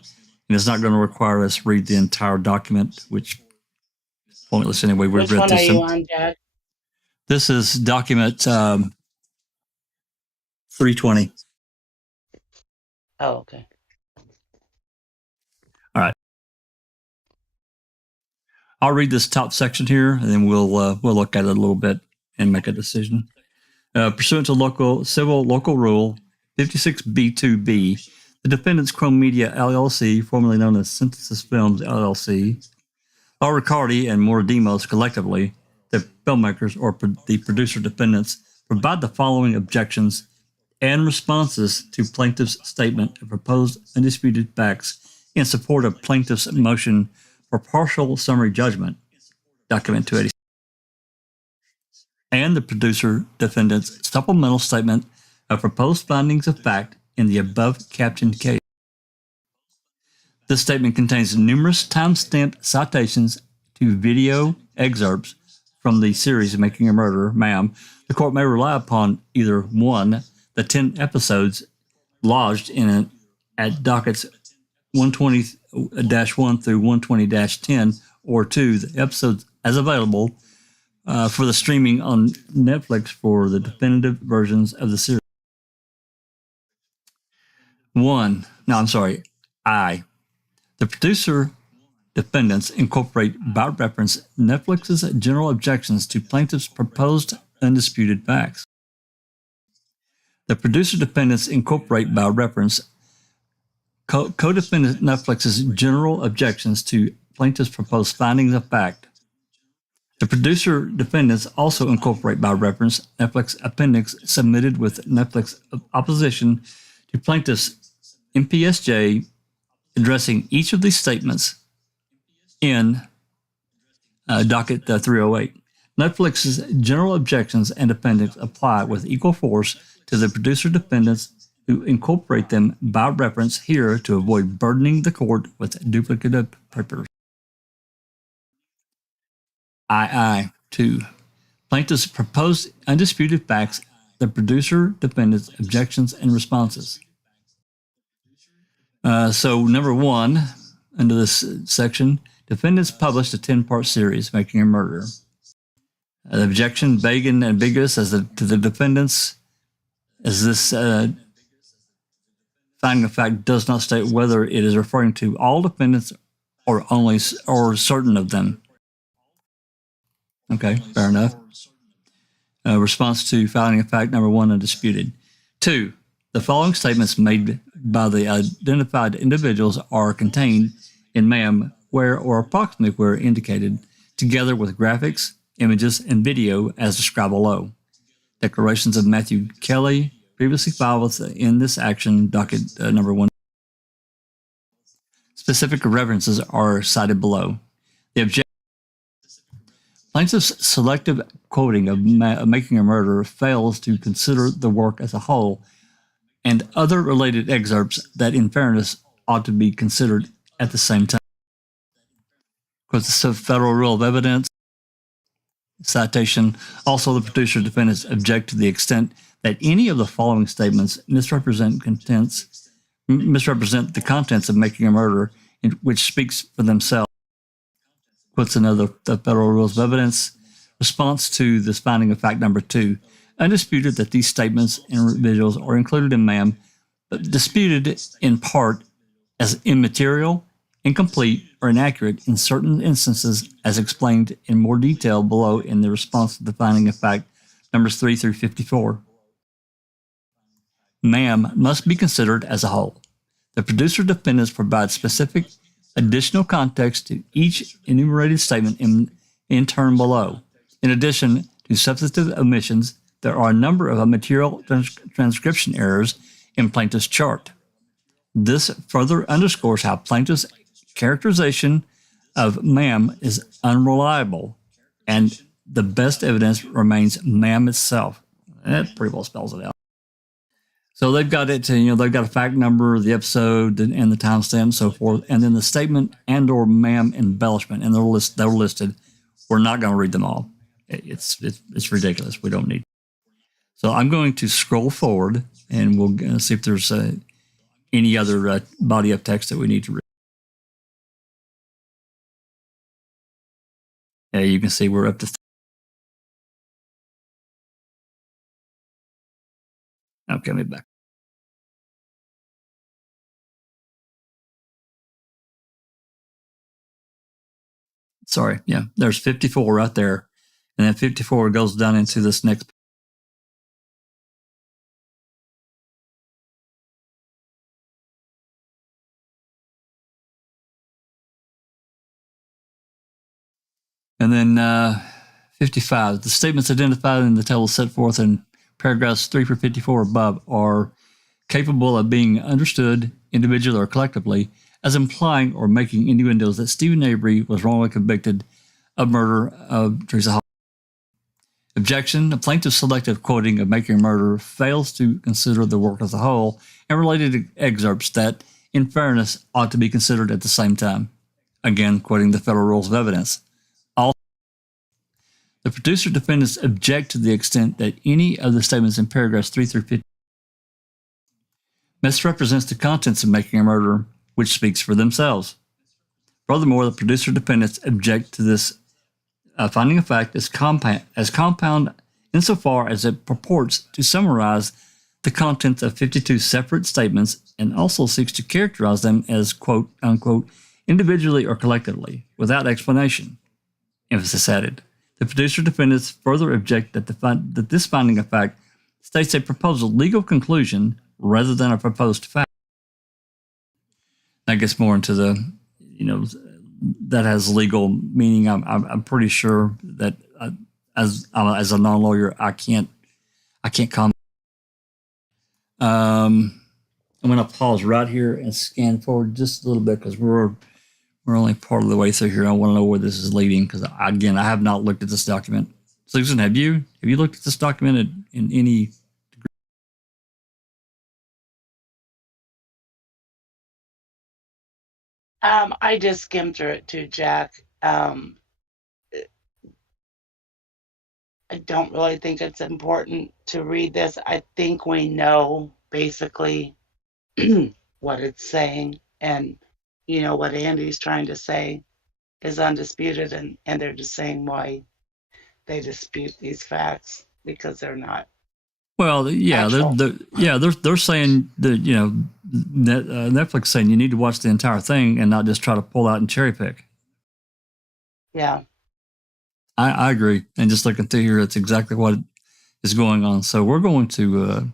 it's not going to require us to read the entire document, which is pointless anyway. Which one are you on, Jack? This is document 320. Oh, okay. All right. I'll read this top section here, and then we'll look at it a little bit and make a decision. Pursuant to Civil Local Rule 56B2B, the defendants Chrome Media LLC, formerly known as Synthesis Films LLC, Laura Riccardi and Maura Demos collectively, the filmmakers or the producer defendants, provide the following objections and responses to plaintiff's statement of proposed undisputed facts in support of plaintiff's motion for partial summary judgment, document 286, and the producer defendant's supplemental statement of proposed findings of fact in the above captioned case. This statement contains numerous time-stamped citations to video excerpts from the series Making a Murderer, Ma'am. The court may rely upon either 1, the 10 episodes lodged at dockets 120-1 through 120-10, or 2, the episodes as available for the streaming on Netflix for the definitive versions of the series. The producer defendants incorporate by reference Netflix's general objections to plaintiff's proposed undisputed facts. The producer defendants incorporate by reference co-defendant Netflix's general objections to plaintiff's proposed findings of fact. The producer defendants also incorporate by reference Netflix appendix submitted with Netflix opposition to plaintiff's MPSJ addressing each of these statements in docket 308. Netflix's general objections and appendix apply with equal force to the producer defendants who incorporate them by reference here to avoid burdening the court with duplicative papers. II. Plaintiff's proposed undisputed facts, the producer defendants' objections and responses. So number 1, under this section, defendants published a 10-part series, Making a Murderer. The objection, vague and ambiguous to the defendants, as this finding of fact does not state whether it is referring to all defendants or certain of them. Okay, fair enough. Response to finding of fact number 1, undisputed. 2, the following statements made by the identified individuals are contained in MAM where or approximately where indicated, together with graphics, images, and video as described below. Declarations of Matthew Kelly, previously filed in this action, docket number 1. Specific references are cited below. The objection. Plaintiff's selective quoting of Making a Murderer fails to consider the work as a whole and other related excerpts that, in fairness, ought to be considered at the same time. Because the Federal Rule of Evidence, citation, also the producer defendants object to the extent that any of the following statements misrepresent the contents of Making a Murderer, which speaks for themselves. Puts another the Federal Rules of Evidence. Response to this finding of fact number 2. Undisputed that these statements and individuals are included in MAM, but disputed in part as immaterial, incomplete, or inaccurate in certain instances, as explained in more detail below in the response to the finding of fact numbers 3 through 54. MAM must be considered as a whole. The producer defendants provide specific additional context to each enumerated statement in turn below. In addition to substantive omissions, there are a number of material transcription errors in plaintiff's chart. This further underscores how plaintiff's characterization of MAM is unreliable, and the best evidence remains MAM itself. That pretty well spells it out. So they've got it to, they've got a fact number, the episode, and the timestamp, and so forth, and then the statement and/or MAM embellishment, and they're listed. We're not going to read them all. It's ridiculous. We don't need. So I'm going to scroll forward, and we'll see if there's any other body of text that we need to read. Yeah, you can see we're up to. Okay, let me back. Sorry, yeah, there's 54 right there. And then 54 goes down into this next. And then 55, the statements identified in the table set forth in paragraphs 3 through 54 above are capable of being understood individually or collectively as implying or making innuendos that Stephen Avery was wrongly convicted of murder of Teresa Hall. Objection. The plaintiff's selective quoting of making a murder fails to consider the work as a whole and related excerpts that, in fairness, ought to be considered at the same time. Again, quoting the federal rules of evidence. Also, the producer defendants object to the extent that any of the statements in paragraphs 3 through 50 misrepresents the contents of making a murder, which speaks for themselves. Furthermore, the producer defendants object to this finding of fact as compound insofar as it purports to summarize the contents of 52 separate statements and also seeks to characterize them as quote unquote individually or collectively without explanation. Emphasis added. The producer defendants further object that that this finding of fact states a proposed legal conclusion rather than a proposed fact. That gets more into the, that has legal meaning. I'm pretty sure that as a non-lawyer, I can't comment. I'm going to pause right here and scan forward just a little bit because we're only part of the way through here. I want to know where this is leading because again, I have not looked at this document. Susan, have you looked at this document in any? I just skimmed through it too, Jack. I don't really think it's important to read this. I think we know basically what it's saying, and what Andy's trying to say is undisputed, and they're just saying why they dispute these facts because they're not. Well, yeah, they're saying that Netflix saying you need to watch the entire thing and not just try to pull out and cherry pick. Yeah, I agree, and just looking through here, it's exactly what is going on. So we're going to,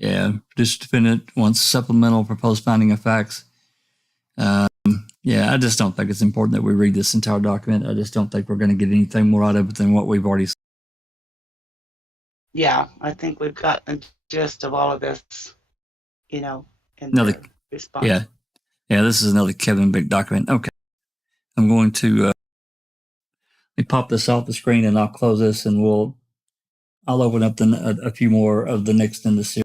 producer defendant wants supplemental proposed finding of facts. I just don't think it's important that we read this entire document. I just don't think we're going to get anything more out of it than what we've already seen. Yeah, I think we've got the gist of all of this, in another response. Yeah, this is another Kevin Big document. Okay, I'm going to let me pop this off the screen and I'll close this and I'll open up a few more of the next in the series.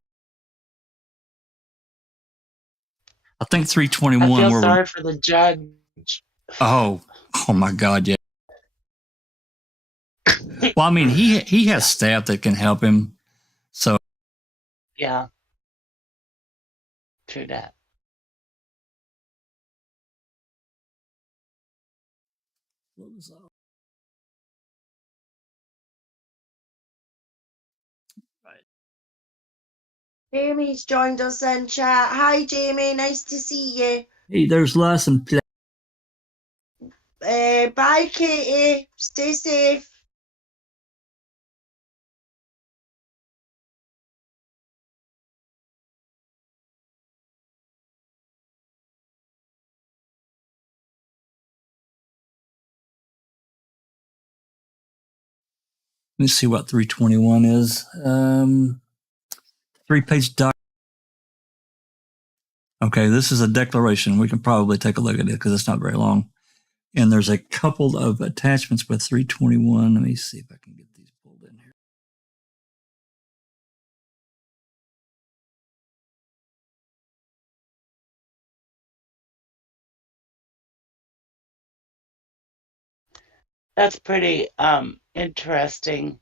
I think 321. I feel sorry for the judge. Oh my God, yeah. Well, I mean, he has staff that can help him. So yeah, true that. close out. Jamie's joined us in chat. Hi, Jamie. Nice to see you. Hey, there's lesson plan. Bye, Katie. Stay safe. Let me see what 321 is. 3-page doc. Okay, this is a declaration. We can probably take a look at it because it's not very long. And there's a couple of attachments with 321. Let me see if I can get these pulled in here. That's pretty interesting.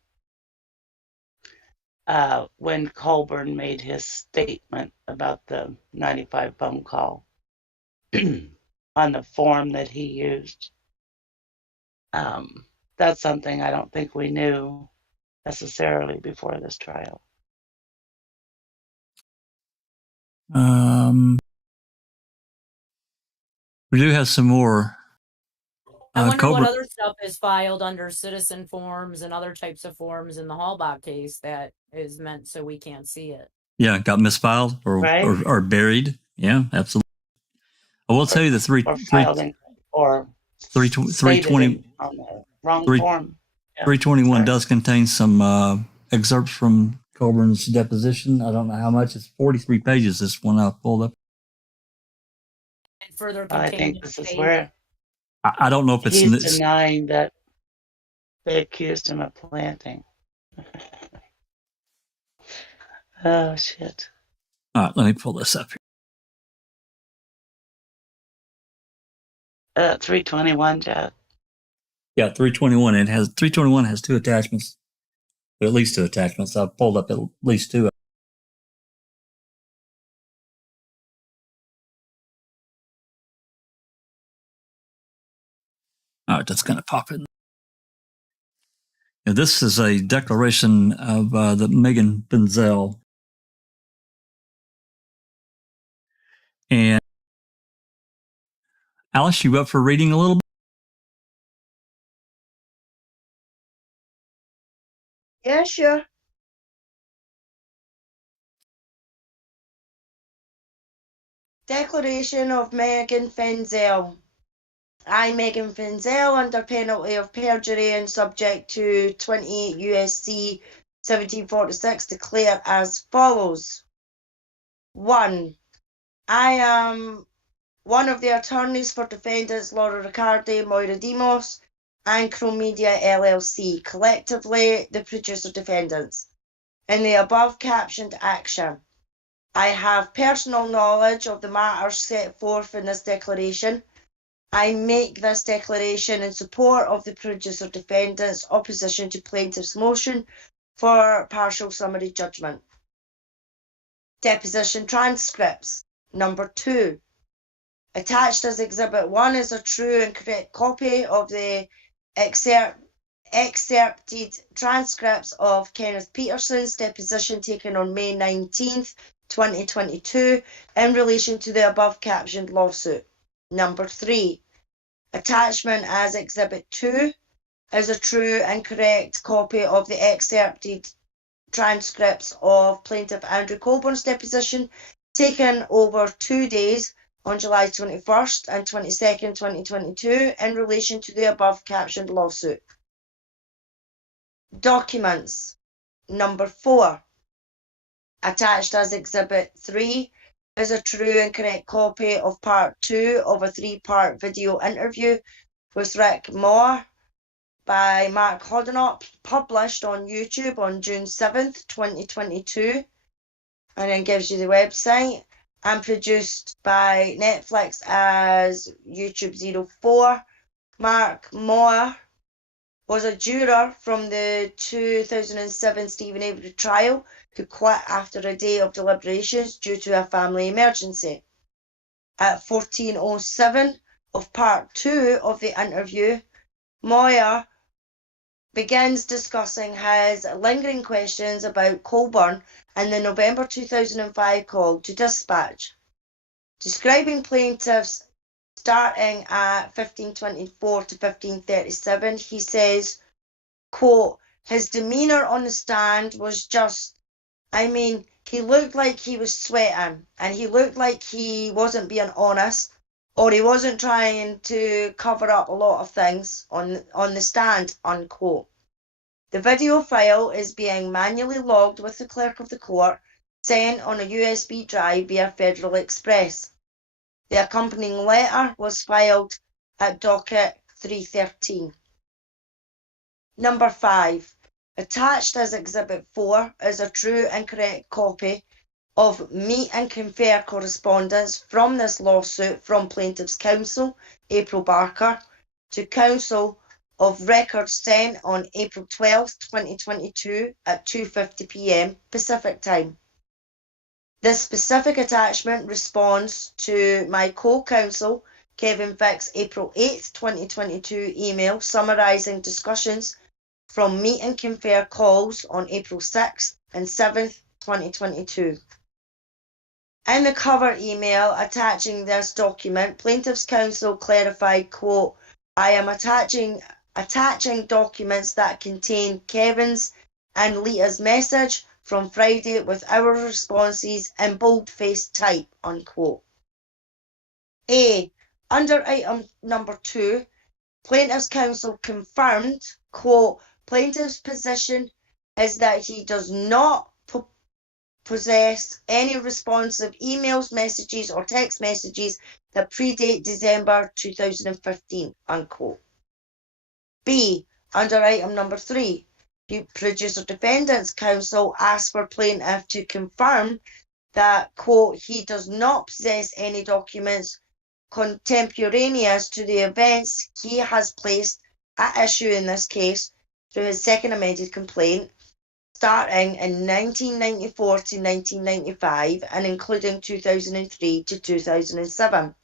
When Colborn made his statement about the 95 phone call on the form that he used. That's something I don't think we knew necessarily before this trial. We do have some more. I wonder what Colborn, other stuff is filed under citizen forms and other types of forms in the Hallbach case that is meant so we can't see it. yeah, got misfiled Right? or buried. Yeah, absolutely. I will tell you the stated on the wrong form. Yeah, 321 sorry. does contain some excerpts from Colborn's deposition. I don't know how much. It's 43 pages. This one I pulled up. And further I contained think this is state. where I don't know if it's he's denying that they accused him of planting. Oh, shit. All right, let me pull this up here. 321, Jeff. Yeah, 321. It has 321 has two attachments, at least two attachments. I've pulled up at least two. All right, that's going to pop in. Now, this is a declaration of the Megan Benzel. And Alice, you up for reading a little bit? Yeah, sure. Declaration of Megan Fenzel. I, Megan Fenzel, under penalty of perjury and subject to 28 USC 1746, declare as follows. 1. I am one of the attorneys for defendants Laura Riccardi, Moira Demos, and Chromedia LLC, collectively the producer defendants. In the above captioned action, I have personal knowledge of the matters set forth in this declaration. I make this declaration in support of the producer defendant's opposition to plaintiff's motion for partial summary judgment. Deposition transcripts. Number 2. Attached as Exhibit 1 is a true and correct copy of the excerpted transcripts of Kenneth Peterson's deposition taken on May 19th, 2022 in relation to the above captioned lawsuit. Number 3. Attachment as Exhibit 2 is a true and correct copy of the excerpted transcripts of Plaintiff Andrew Colborn's deposition taken over 2 days on July 21st and 22nd, 2022 in relation to the above captioned lawsuit. Documents. Number 4. Attached as Exhibit 3 is a true and correct copy of Part 2 of a 3-part video interview with Rick Moore by Mark Hoddenop, published on YouTube on June 7th, 2022, and then gives you the website, and produced by Netflix as YouTube 04. Mark Moore was a juror from the 2007 Stephen Avery trial who quit after a day of deliberations due to a family emergency. At 14:07 of Part 2 of the interview, Moyer begins discussing his lingering questions about Colborn in the November 2005 call to dispatch. Describing plaintiffs starting at 1524 to 1537, he says, quote, his demeanour on the stand was just, he looked like he was sweating, and he looked like he wasn't being honest, or he wasn't trying to cover up a lot of things on the stand, unquote. The video file is being manually logged with the clerk of the court, sent on a USB drive via Federal Express. The accompanying letter was filed at docket 313. Number 5. Attached as Exhibit 4 is a true and correct copy of meet and confer correspondence from this lawsuit from Plaintiff's Counsel, April Barker, to Counsel of records sent on April 12, 2022 at 2:50 p.m. Pacific Time. This specific attachment responds to my co-counsel, Kevin Vick's April 8, 2022 email summarising discussions from meet and confer calls on April 6th and 7th, 2022. In the cover email attaching this document, Plaintiff's Counsel clarified, quote, I am attaching documents that contain Kevin's and Leah's message from Friday with our responses in bold-faced type, unquote. A. Under item number 2, Plaintiff's Counsel confirmed, quote, Plaintiff's position is that he does not possess any responsive emails, messages, or text messages that predate December 2015, unquote. B. Under item number 3, Producer Defendant's Counsel asked for plaintiff to confirm that, quote, he does not possess any documents contemporaneous to the events he has placed at issue in this case through his second amended complaint, starting in 1994 to 1995 and including 2003 to 2007,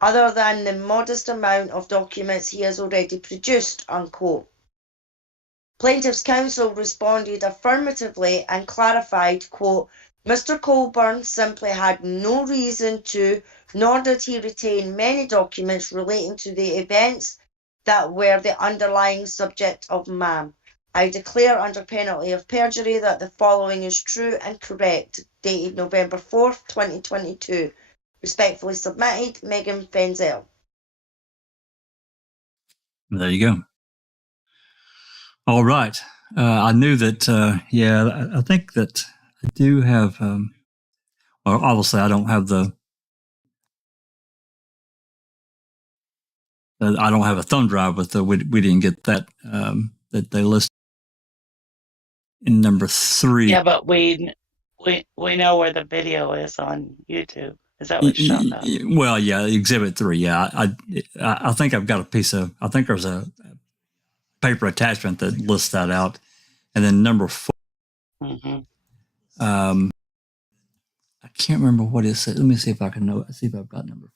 other than the modest amount of documents he has already produced, unquote. Plaintiff's Counsel responded affirmatively and clarified, quote, Mr. Colborn simply had no reason to, nor did he retain many documents relating to the events that were the underlying subject of MAM. I declare under penalty of perjury that the following is true and correct, dated November 4th, 2022. Respectfully submitted, Megan Fenzel. There you go. All right. I knew that, I think that I do have, well, obviously I don't have I don't have a thumb drive with we didn't get that, that they list in number 3. Yeah, but we know where the video is on YouTube. Is that what you're talking about? Well, yeah, Exhibit 3. Yeah, I think I've got a piece of. I think there's a paper attachment that lists that out, and then number 4. Mm-hmm. I can't remember what it said. Let me see if I can know. See if I've got number 4.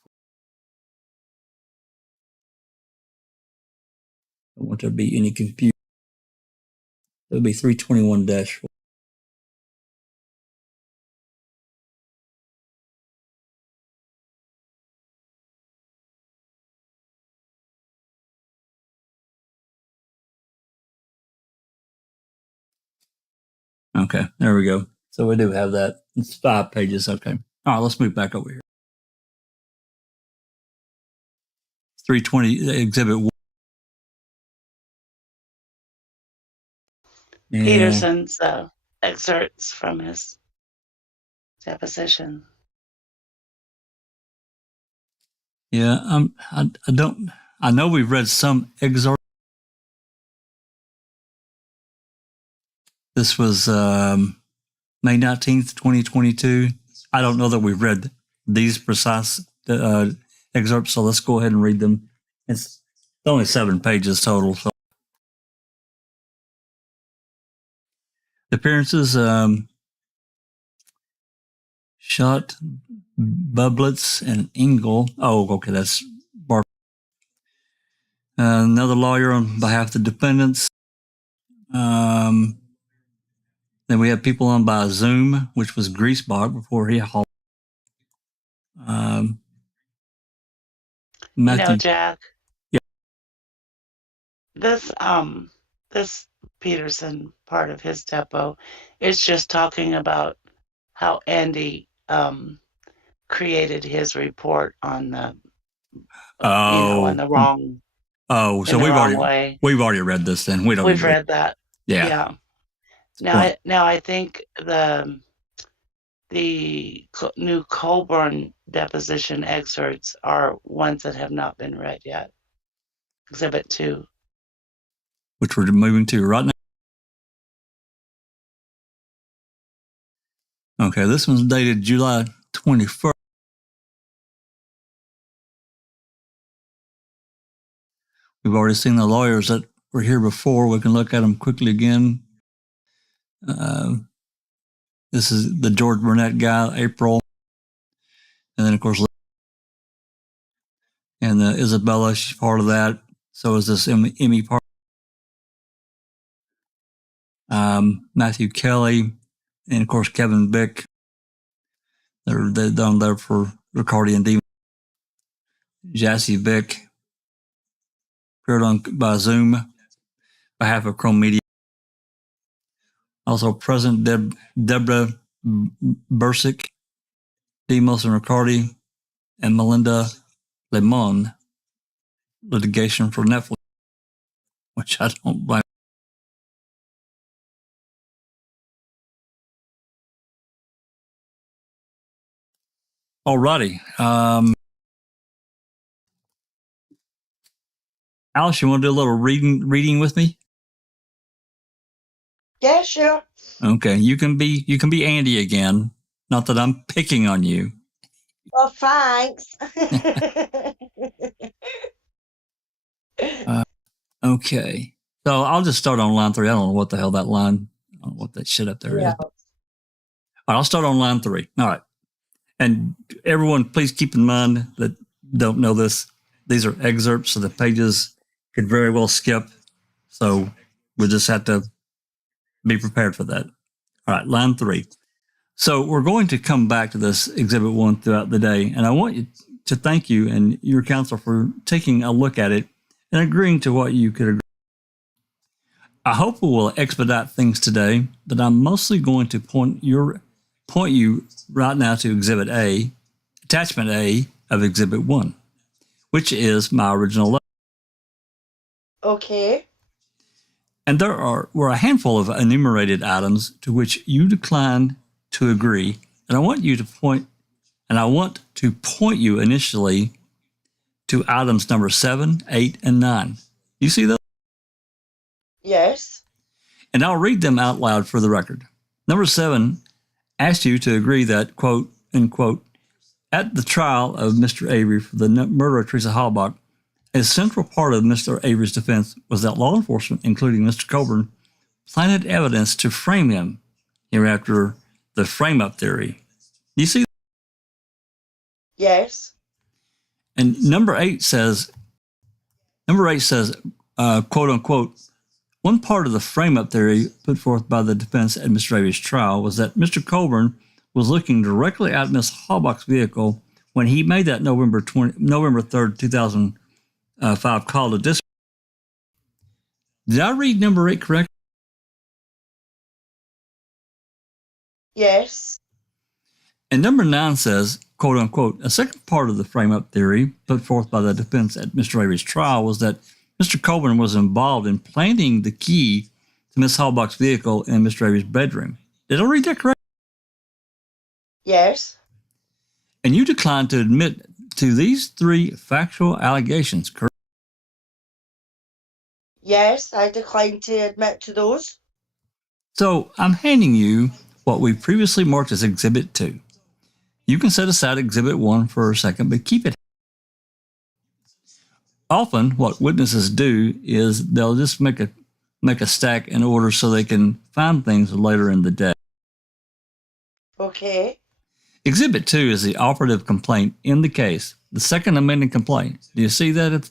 I don't want there to be any confusion. It'll be 321-4. Okay, there we go. So we do have that. It's 5 pages. Okay. All right, let's move back over here. 320, Exhibit 1. Yeah. Peterson's excerpts from his deposition. Yeah, I know we've read some excerpts. This was May 19th, 2022. I don't know that we've read these precise excerpts, so let's go ahead and read them. It's only 7 pages total. So. The appearances, Schott, Bublitz, and Engel. Oh, okay, that's Bar. Another lawyer on behalf of the defendants. Then we have people on by Zoom, which was Greasebog before he hauled. Matthew. Jack. Yeah. This Peterson part of his depo is just talking about how Andy created his report on the in the wrong. Oh, so we've already read this. Then we've read that. Yeah. Now I think the new Colborn deposition excerpts are ones that have not been read yet. Exhibit 2. Which we're moving to right now. Okay, this one's dated July 21st. We've already seen the lawyers that were here before. We can look at them quickly again. This is the George Burnett guy, April. And then, of course, and Isabella, she's part of that. So is this Emmy part. Matthew Kelly, and, of course, Kevin Bick. They're down there for Ricardi and Demon. Dassey Bick appeared on by Zoom on behalf of Chrome Media. Also present Deborah Bursick, Demos and Ricardi, and Melinda Lemon, litigation for Netflix, which I don't blame. Alrighty. Alice, you want to do a little reading with me? Yeah, sure. Okay, you can be Andy again. Not that I'm picking on you. Well, thanks. Okay, so I'll just start on line 3. I don't know what the hell that line, I don't know what that shit up there is. All right, I'll start on line 3. All right, and everyone, please keep in mind that don't know this. These are excerpts, so the pages could very well skip. So we'll just have to be prepared for that. All right, line 3. So we're going to come back to this Exhibit 1 throughout the day, and I want you to thank you and your counsel for taking a look at it and agreeing to what you could agree. I hope we will expedite things today, but I'm mostly going to point you right now to Exhibit A, Attachment A of Exhibit 1, which is my original letter. Okay. And there were a handful of enumerated items to which you declined to agree, and I want to point you initially to items number 7, 8, and 9. You see those? Yes. And I'll read them out loud for the record. Number 7 asked you to agree that, quote, unquote, at the trial of Mr. Avery for the murder of Teresa Halbach, a central part of Mr. Avery's defense was that law enforcement, including Mr. Colborn, planted evidence to frame him hereafter the frame-up theory. You see? Yes. And number 8 says, quote unquote, one part of the frame-up theory put forth by the defense at Mr. Avery's trial was that Mr. Colborn was looking directly at Ms. Halbach's vehicle when he made that November 3rd, 2005 call to dispatch. Did I read number 8 correct? Yes. And number 9 says, quote unquote, a second part of the frame-up theory put forth by the defense at Mr. Avery's trial was that Mr. Colborn was involved in planting the key to Ms. Halbach's vehicle in Mr. Avery's bedroom. Did I read that correct? Yes. And you declined to admit to these 3 factual allegations, correct? Yes, I decline to admit to those. So I'm handing you what we previously marked as Exhibit 2. You can set aside Exhibit 1 for a second, but keep it. Often what witnesses do is they'll just make a stack in order so they can find things later in the day. Okay. Exhibit 2 is the operative complaint in the case, the second amended complaint. Do you see that?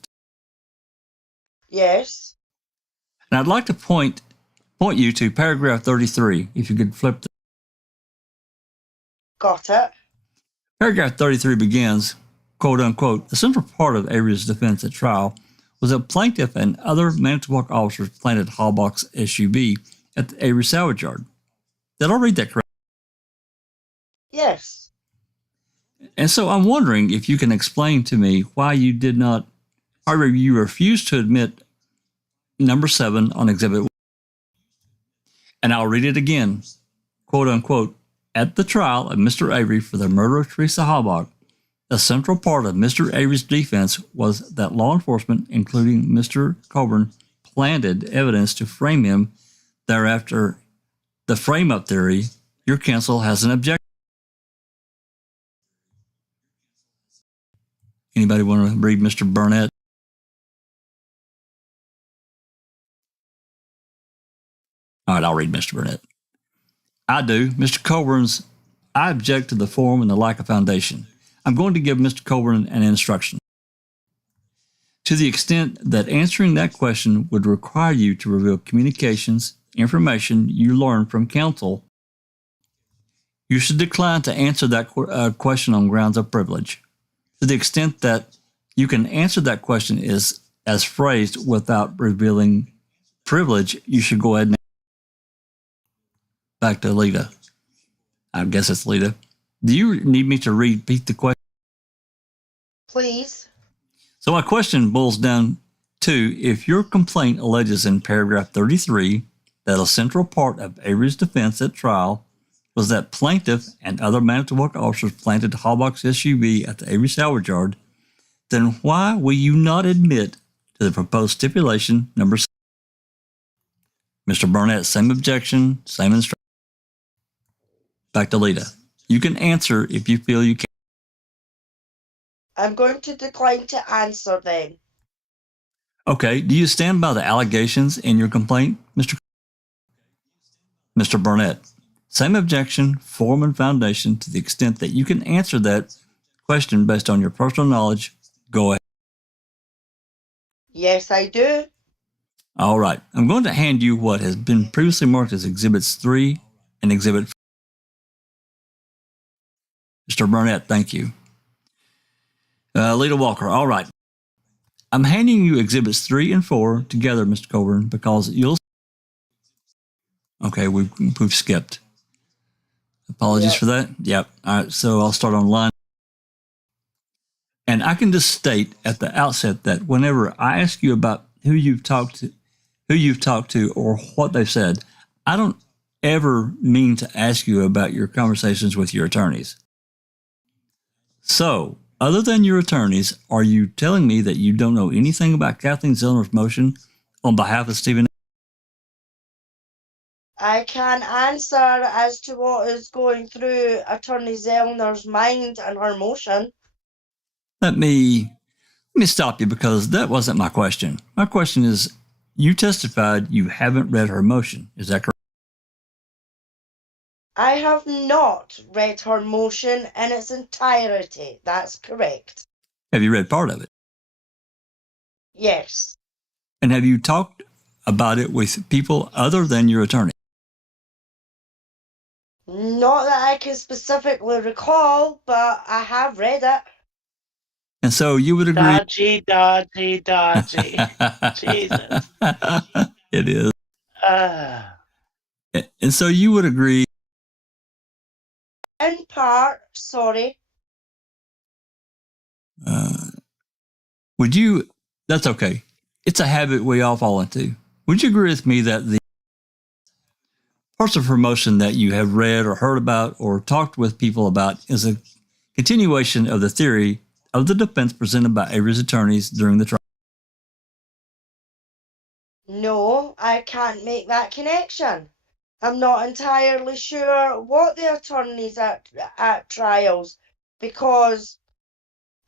Yes. And I'd like to point you to paragraph 33, if you could flip. Got it. Paragraph 33 begins, quote unquote, the central part of Avery's defense at trial was that plaintiff and other Manitowoc officers planted Hallbox SUV at the Avery salvage yard. Did I read that correct? Yes. And so I'm wondering if you can explain to me why you did not, or you refused to admit number 7 on Exhibit 1. And I'll read it again, quote unquote, at the trial of Mr. Avery for the murder of Teresa Hallbox, the central part of Mr. Avery's defense was that law enforcement, including Mr. Colborn, planted evidence to frame him. Thereafter, the frame-up theory, your counsel has an objection. Anybody want to read Mr. Burnett? All right, I'll read Mr. Burnett. I do. Mr. Colborn's, I object to the form and the lack of foundation. I'm going to give Mr. Colborn an instruction. To the extent that answering that question would require you to reveal communications, information you learned from counsel, you should decline to answer that question on grounds of privilege. To the extent that you can answer that question is as phrased without revealing privilege, you should go ahead and back to Lita. I guess it's Lita. Do you need me to repeat the question? Please. So my question boils down to, if your complaint alleges in paragraph 33 that a central part of Avery's defense at trial was that plaintiff and other Manitowoc officers planted Hallbox SUV at the Avery salvage yard, then why will you not admit to the proposed stipulation number 6? Mr. Burnett, same objection, same instruction. Back to Lita. You can answer if you feel you can. I'm going to decline to answer then. Okay, do you stand by the allegations in your complaint, Mr. Burnett? Same objection, form and foundation. To the extent that you can answer that question based on your personal knowledge, go ahead. Yes, I do. All right. I'm going to hand you what has been previously marked as Exhibits 3 and Exhibit 4. Mr. Burnett, thank you. Lita Walker, all right. I'm handing you Exhibits 3 and 4 together, Mr. Colborn, because you'll... Okay, we've skipped. Apologies for that. Yep. All right, so I'll start on line. And I can just state at the outset that whenever I ask you about who you've talked to or what they've said, I don't ever mean to ask you about your conversations with your attorneys. So, other than your attorneys, are you telling me that you don't know anything about Kathleen Zellner's motion on behalf of Stephen? I can answer as to what is going through Attorney Zellner's mind and her motion. Let me stop you, because that wasn't my question. My question is, you testified you haven't read her motion. Is that correct? I have not read her motion in its entirety. That's correct. Have you read part of it? Yes. And have you talked about it with people other than your attorney? Not that I can specifically recall, but I have read it. And so you would agree... Dodgy. Jesus. It is. And so you would agree... In part, sorry. Would you... That's okay. It's a habit we all fall into. Would you agree with me that the parts of her motion that you have read or heard about or talked with people about is a continuation of the theory of the defense presented by Avery's attorneys during the trial? No, I can't make that connection. I'm not entirely sure what the attorneys at trials, because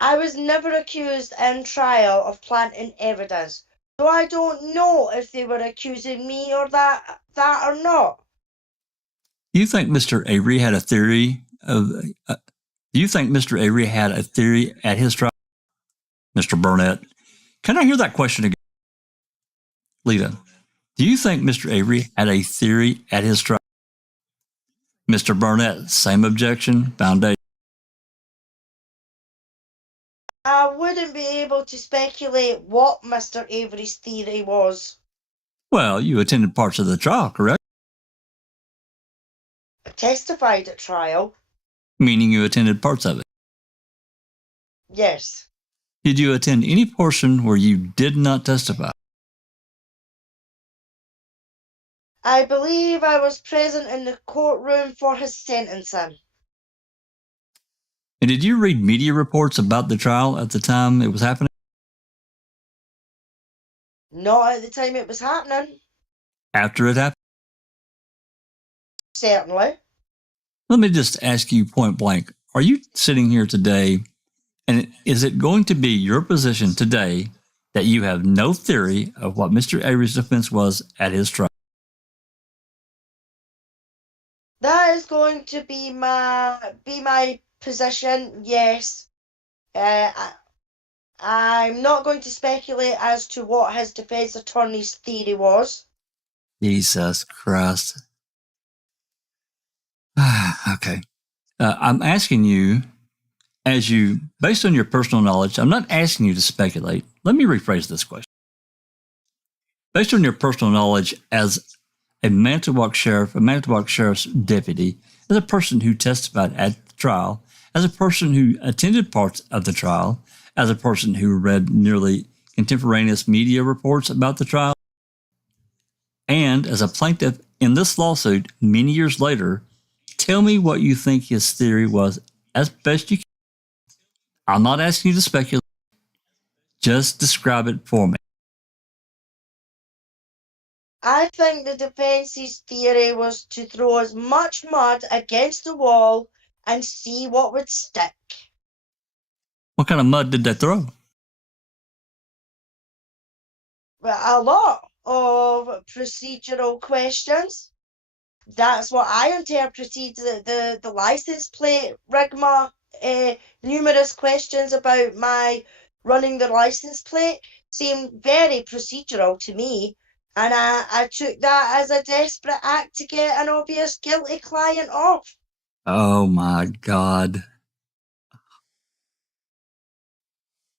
I was never accused in trial of planting evidence. So I don't know if they were accusing me or that or not. Do you think Mr. Avery had a theory of... do you think Mr. Avery had a theory at his trial? Mr. Burnett, can I hear that question again? Lita, do you think Mr. Avery had a theory at his trial? Mr. Burnett, same objection, foundation. I wouldn't be able to speculate what Mr. Avery's theory was. Well, you attended parts of the trial, correct? I testified at trial. Meaning you attended parts of it. Yes. Did you attend any portion where you did not testify? I believe I was present in the courtroom for his sentencing. And did you read media reports about the trial at the time it was happening? Not at the time it was happening. After it happened? Certainly. Let me just ask you point blank. Are you sitting here today, and is it going to be your position today that you have no theory of what Mr. Avery's defense was at his trial? That is going to be my position, yes. I'm not going to speculate as to what his defense attorney's theory was. Jesus Christ. Okay. I'm asking you, based on your personal knowledge, I'm not asking you to speculate. Let me rephrase this question. Based on your personal knowledge as a Manitowoc Sheriff's deputy, as a person who testified at the trial, as a person who attended parts of the trial, as a person who read nearly contemporaneous media reports about the trial, and as a plaintiff in this lawsuit many years later, tell me what you think his theory was as best you can. I'm not asking you to speculate. Just describe it for me. I think the defense's theory was to throw as much mud against the wall and see what would stick. What kind of mud did they throw? A lot of procedural questions. That's what I interpreted the license plate rigmarole. Numerous questions about my running the license plate seemed very procedural to me, and I took that as a desperate act to get an obvious guilty client off. Oh my God.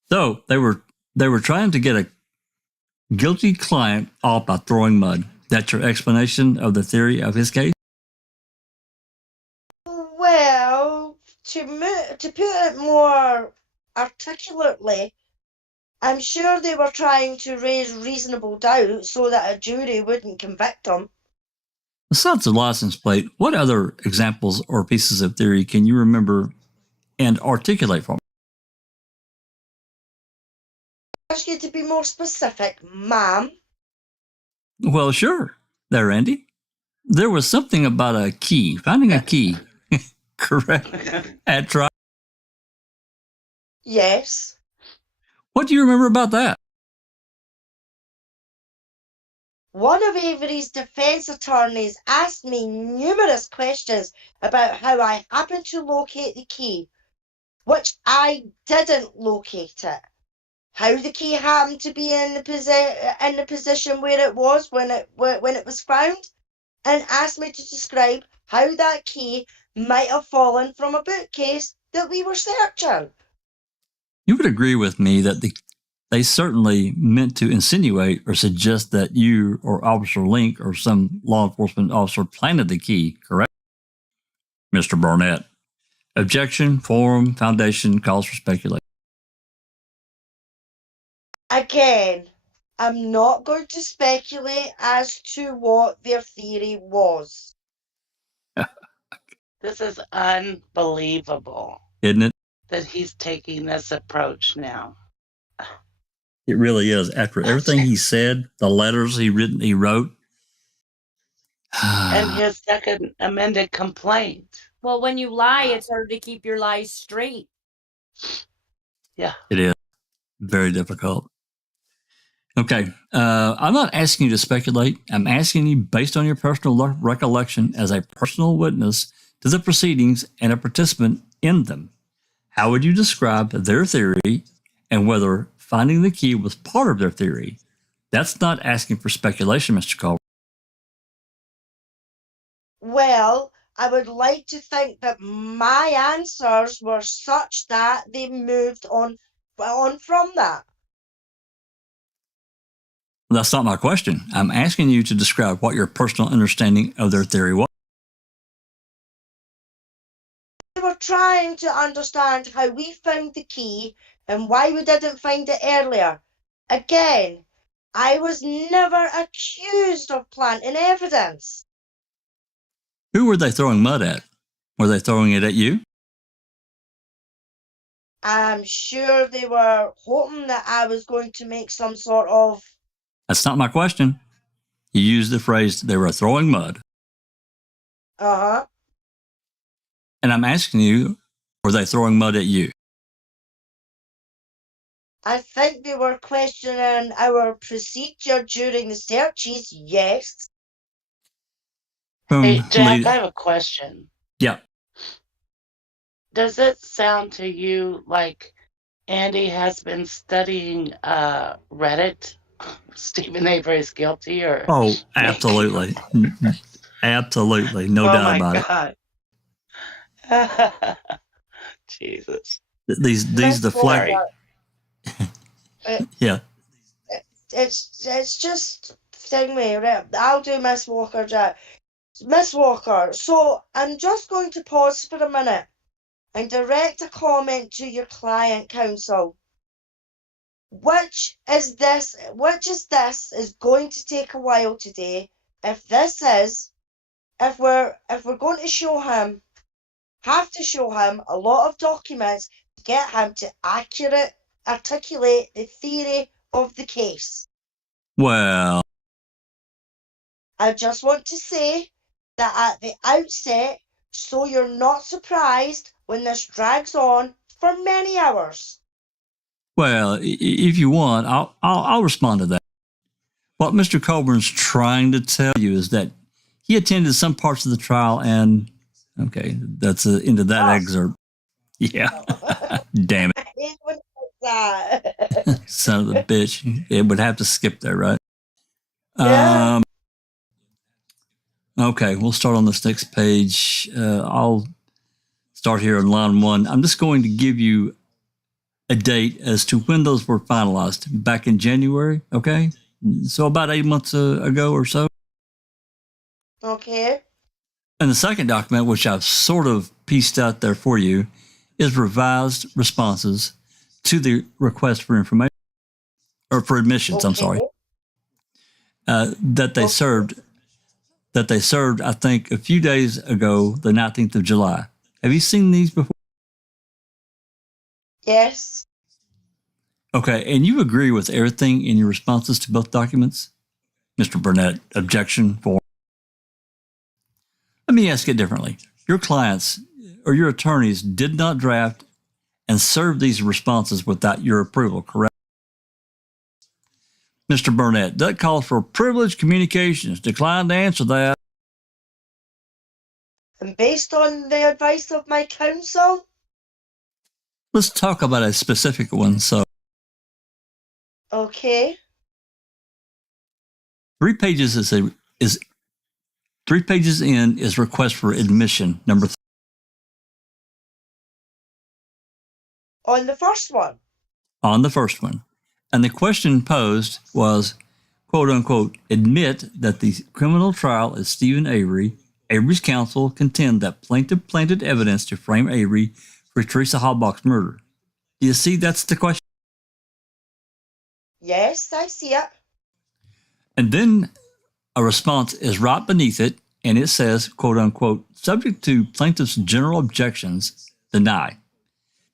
So they were trying to get a guilty client off by throwing mud. That's your explanation of the theory of his case? Well, to put it more articulately, I'm sure they were trying to raise reasonable doubt so that a jury wouldn't convict him. Besides the license plate, what other examples or pieces of theory can you remember and articulate for me? Ask you to be more specific, ma'am. Well, sure. There, Andy. There was something about a key, finding a key. Correct. At trial. Yes. What do you remember about that? One of Avery's defense attorneys asked me numerous questions about how I happened to locate the key, which I didn't locate it. How the key happened to be in the position where it was when it was found, and asked me to describe how that key might have fallen from a bookcase that we were searching. You would agree with me that they certainly meant to insinuate or suggest that you or Officer Link or some law enforcement officer planted the key, correct? Mr. Burnett. Objection, forum, foundation, calls for speculation. Again, I'm not going to speculate as to what their theory was. This is unbelievable. Isn't it? That he's taking this approach now. It really is. After everything he said, the letters he wrote. And his second amended complaint. Well, when you lie, it's hard to keep your lies straight. Yeah. It is. Very difficult. Okay. I'm not asking you to speculate. I'm asking you based on your personal recollection as a personal witness to the proceedings and a participant in them. How would you describe their theory and whether finding the key was part of their theory? That's not asking for speculation, Mr. Colborn. Well, I would like to think that my answers were such that they moved on from that. That's not my question. I'm asking you to describe what your personal understanding of their theory was. We were trying to understand how we found the key and why we didn't find it earlier. Again, I was never accused of planting evidence. Who were they throwing mud at? Were they throwing it at you? I'm sure they were hoping that I was going to make some sort of... That's not my question. You used the phrase, they were throwing mud. Uh-huh. And I'm asking you, were they throwing mud at you? I think they were questioning our procedure during the searches, yes. Hey, Jack, lead- I have a question. Yeah. Does it sound to you like Andy has been studying Reddit? Stephen Avery's guilty, or? Oh, absolutely. Absolutely. No doubt about it. Jesus. These deflect. Yeah. It's just thing me. I'll do Miss Walker, Jack. Miss Walker, so I'm just going to pause for a minute and direct a comment to your client counsel. Which is this is going to take a while today. If we're going to have to show him a lot of documents to get him to articulate the theory of the case. Well, I just want to say that at the outset, so you're not surprised when this drags on for many hours. Well, if you want, I'll respond to that. What Mr. Colborn's trying to tell you is that he attended some parts of the trial, and okay, that's into that excerpt. Yeah, damn it, It would that. son of a bitch! It would have to skip there, right? Yeah. Okay, we'll start on this next page. I'll start here on line 1. I'm just going to give you a date as to when those were finalized back in January. Okay, so about 8 months ago or so. Okay. And the second document, which I've sort of pieced out there for you, is revised responses to the request for information or for admissions. Okay. I'm sorry, that they served. I think a few days ago, the 19th of July. Have you seen these before? Yes. Okay, and you agree with everything in your responses to both documents? Mr. Burnett, objection for. Let me ask it differently. Your clients or your attorneys did not draft and serve these responses without your approval, correct? Mr. Burnett, that calls for privileged communications. Decline to answer that. And based on the advice of my counsel? Let's talk about a specific one. So, Okay. 3 pages is 3 pages in is request for admission number 3. On the first one? On the first one. And the question posed was, quote unquote, admit that the criminal trial is Stephen Avery. Avery's counsel contend that plaintiff planted evidence to frame Avery for Teresa Halbach's murder. Do you see that's the question? Yes, I see it. And then a response is right beneath it, and it says, quote unquote, subject to plaintiff's general objections, deny.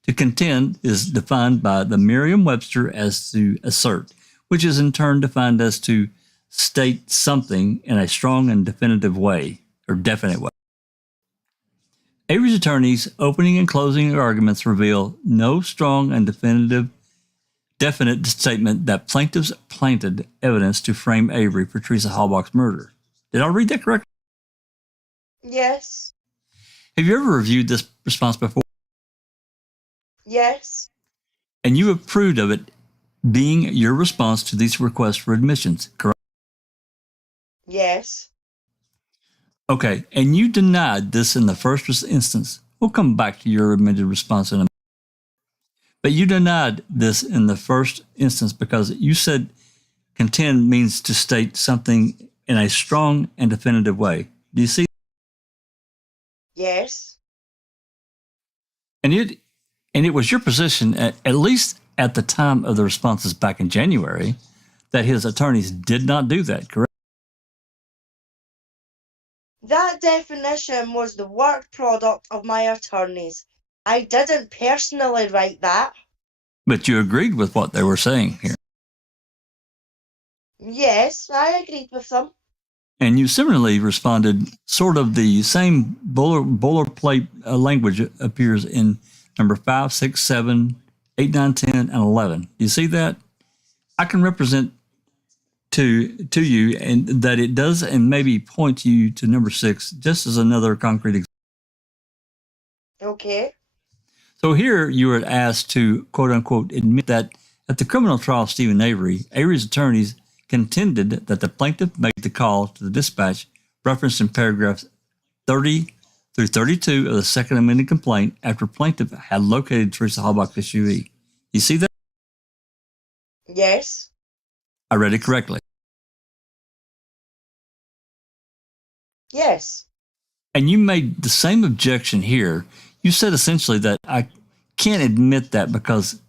To contend is defined by the Merriam-Webster as to assert, which is in turn defined as to state something in a strong and definitive way, or definite way. Avery's attorneys' opening and closing arguments reveal no strong and definite statement that plaintiffs planted evidence to frame Avery for Teresa Halbach's murder. Did I read that correctly? Yes. Have you ever reviewed this response before? Yes. And you approved of it being your response to these requests for admissions, correct? Yes. Okay, and you denied this in the first instance. We'll come back to your admitted response in a minute. But you denied this in the first instance because you said contend means to state something in a strong and definitive way. Do you see? Yes. And it was your position, at least at the time of the responses back in January, that his attorneys did not do that, correct? That definition was the work product of my attorneys. I didn't personally write that. But you agreed with what they were saying here. Yes, I agreed with them. And you similarly responded, sort of the same boilerplate language appears in number 5, 6, 7, 8, 9, 10, and 11. You see that? I can represent to you and that it does and maybe point you to number 6 just as another concrete example. Okay. So here you were asked to, quote unquote, admit that at the criminal trial of Stephen Avery, Avery's attorneys contended that the plaintiff made the call to the dispatch referenced in paragraphs 30 through 32 of the second amended complaint after plaintiff had located Teresa Halbach's SUV. You see that? Yes. I read it correctly. Yes. And you made the same objection here. You said essentially that I can't admit that because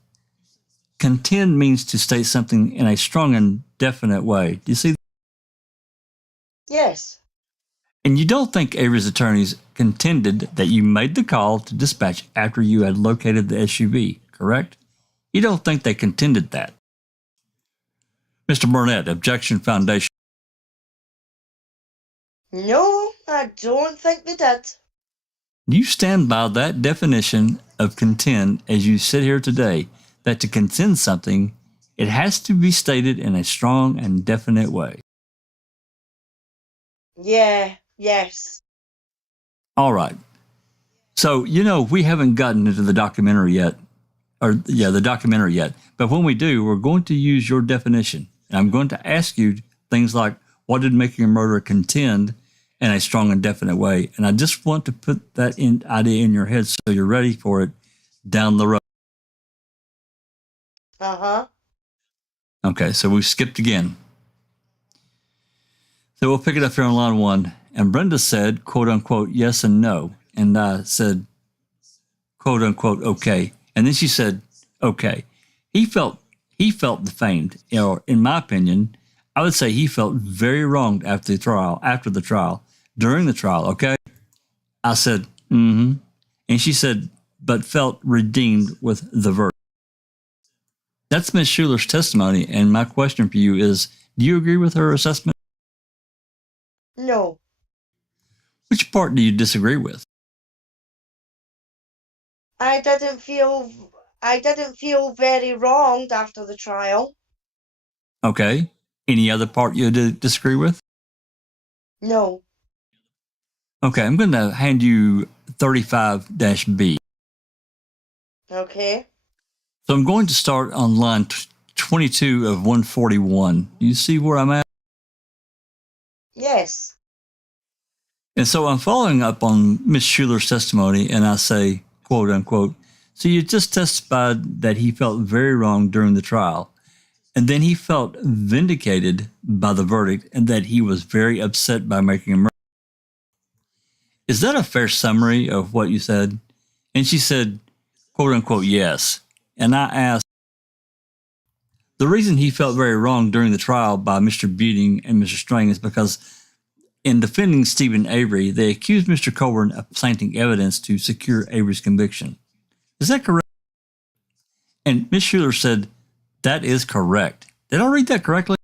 contend means to state something in a strong and definite way. Do you see? Yes. And you don't think Avery's attorneys contended that you made the call to dispatch after you had located the SUV, correct? You don't think they contended that. Mr. Burnett, Objection Foundation. No, I don't think they did. Do you stand by that definition of contend as you sit here today, that to contend something, it has to be stated in a strong and definite way? Yeah, yes. All right. So, we haven't gotten into the documentary yet, but when we do, we're going to use your definition. And I'm going to ask you things like, what did making a murder contend in a strong and definite way? And I just want to put that idea in your head so you're ready for it down the road. Uh-huh. Okay, so we skipped again. So we'll pick it up here on line 1. And Brenda said, quote unquote, yes and no. And I said, quote unquote, okay. And then she said, okay. He felt defamed. In my opinion, I would say he felt very wronged after the trial, during the trial, okay? I said, mm-hmm. And she said, but felt redeemed with the verdict. That's Ms. Schuler's testimony, and my question for you is, do you agree with her assessment? No. Which part do you disagree with? I didn't feel very wronged after the trial. Okay. Any other part you disagree with? No. Okay, I'm going to hand you 35-B. Okay. So I'm going to start on line 22 of 141. You see where I'm at? Yes. And so I'm following up on Ms. Schuler's testimony, and I say, quote unquote, so you just testified that he felt very wrong during the trial, and then he felt vindicated by the verdict and that he was very upset by making a murder. Is that a fair summary of what you said? And she said, quote unquote, yes. And I asked, the reason he felt very wrong during the trial by Mr. Beating and Mr. Strang is because in defending Stephen Avery, they accused Mr. Colborn of planting evidence to secure Avery's conviction. Is that correct? And Ms. Schuler said, that is correct. Did I read that correctly?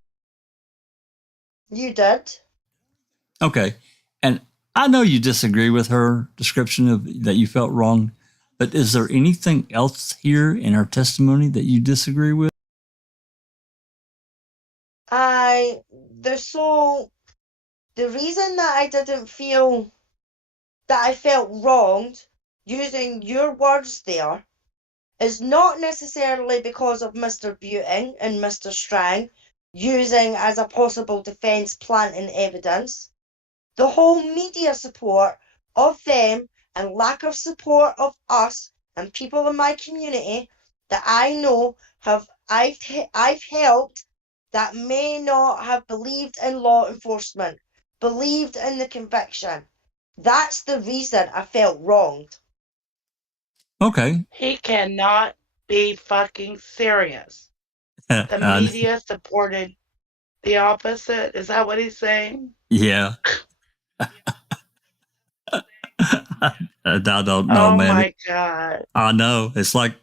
You did. Okay. And I know you disagree with her description of that you felt wrong, but is there anything else here in her testimony that you disagree with? The reason that I didn't feel that I felt wronged, using your words there, is not necessarily because of Mr. Buting and Mr. Strang using as a possible defence planting evidence. The whole media support of them and lack of support of us and people in my community that I know I've helped that may not have believed in law enforcement, believed in the conviction. That's the reason I felt wronged. Okay. He cannot be fucking serious. The media supported the opposite. Is that what he's saying? Yeah. I don't know, Oh man. my God. I know. It's like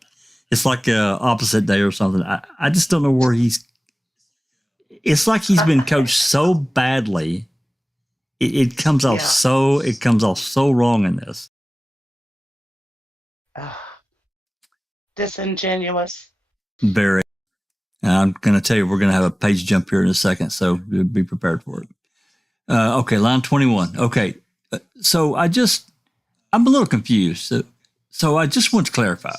opposite day or something. I just don't know where it's like he's been coached so badly. It comes off so wrong in this. Disingenuous. Very. And I'm going to tell you, we're going to have a page jump here in a second, so be prepared for it. Okay, line 21. Okay, so I'm a little confused. So I just want to clarify.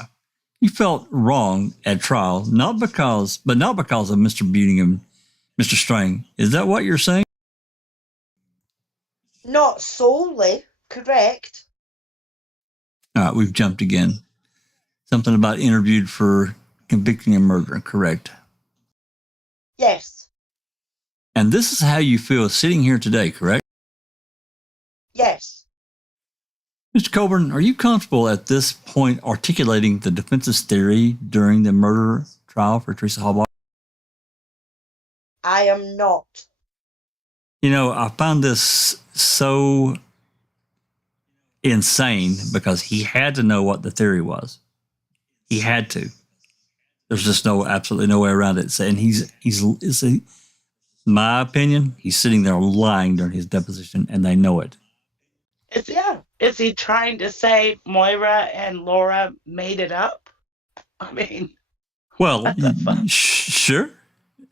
You felt wrong at trial, not because of Mr. Buting and Mr. Strang. Is that what you're saying? Not solely, correct. All right, we've jumped again. Something about interviewed for convicting and murder, correct? Yes. And this is how you feel sitting here today, correct? Yes. Mr. Colborn, are you comfortable at this point articulating the defense's theory during the murder trial for Teresa Halbach? I am not. You know, I found this so insane because he had to know what the theory was. He had to. There's just absolutely no way around it. And in my opinion, he's sitting there lying during his deposition, and they know it. Is he trying to say Moira and Laura made it up? I mean, well, sure,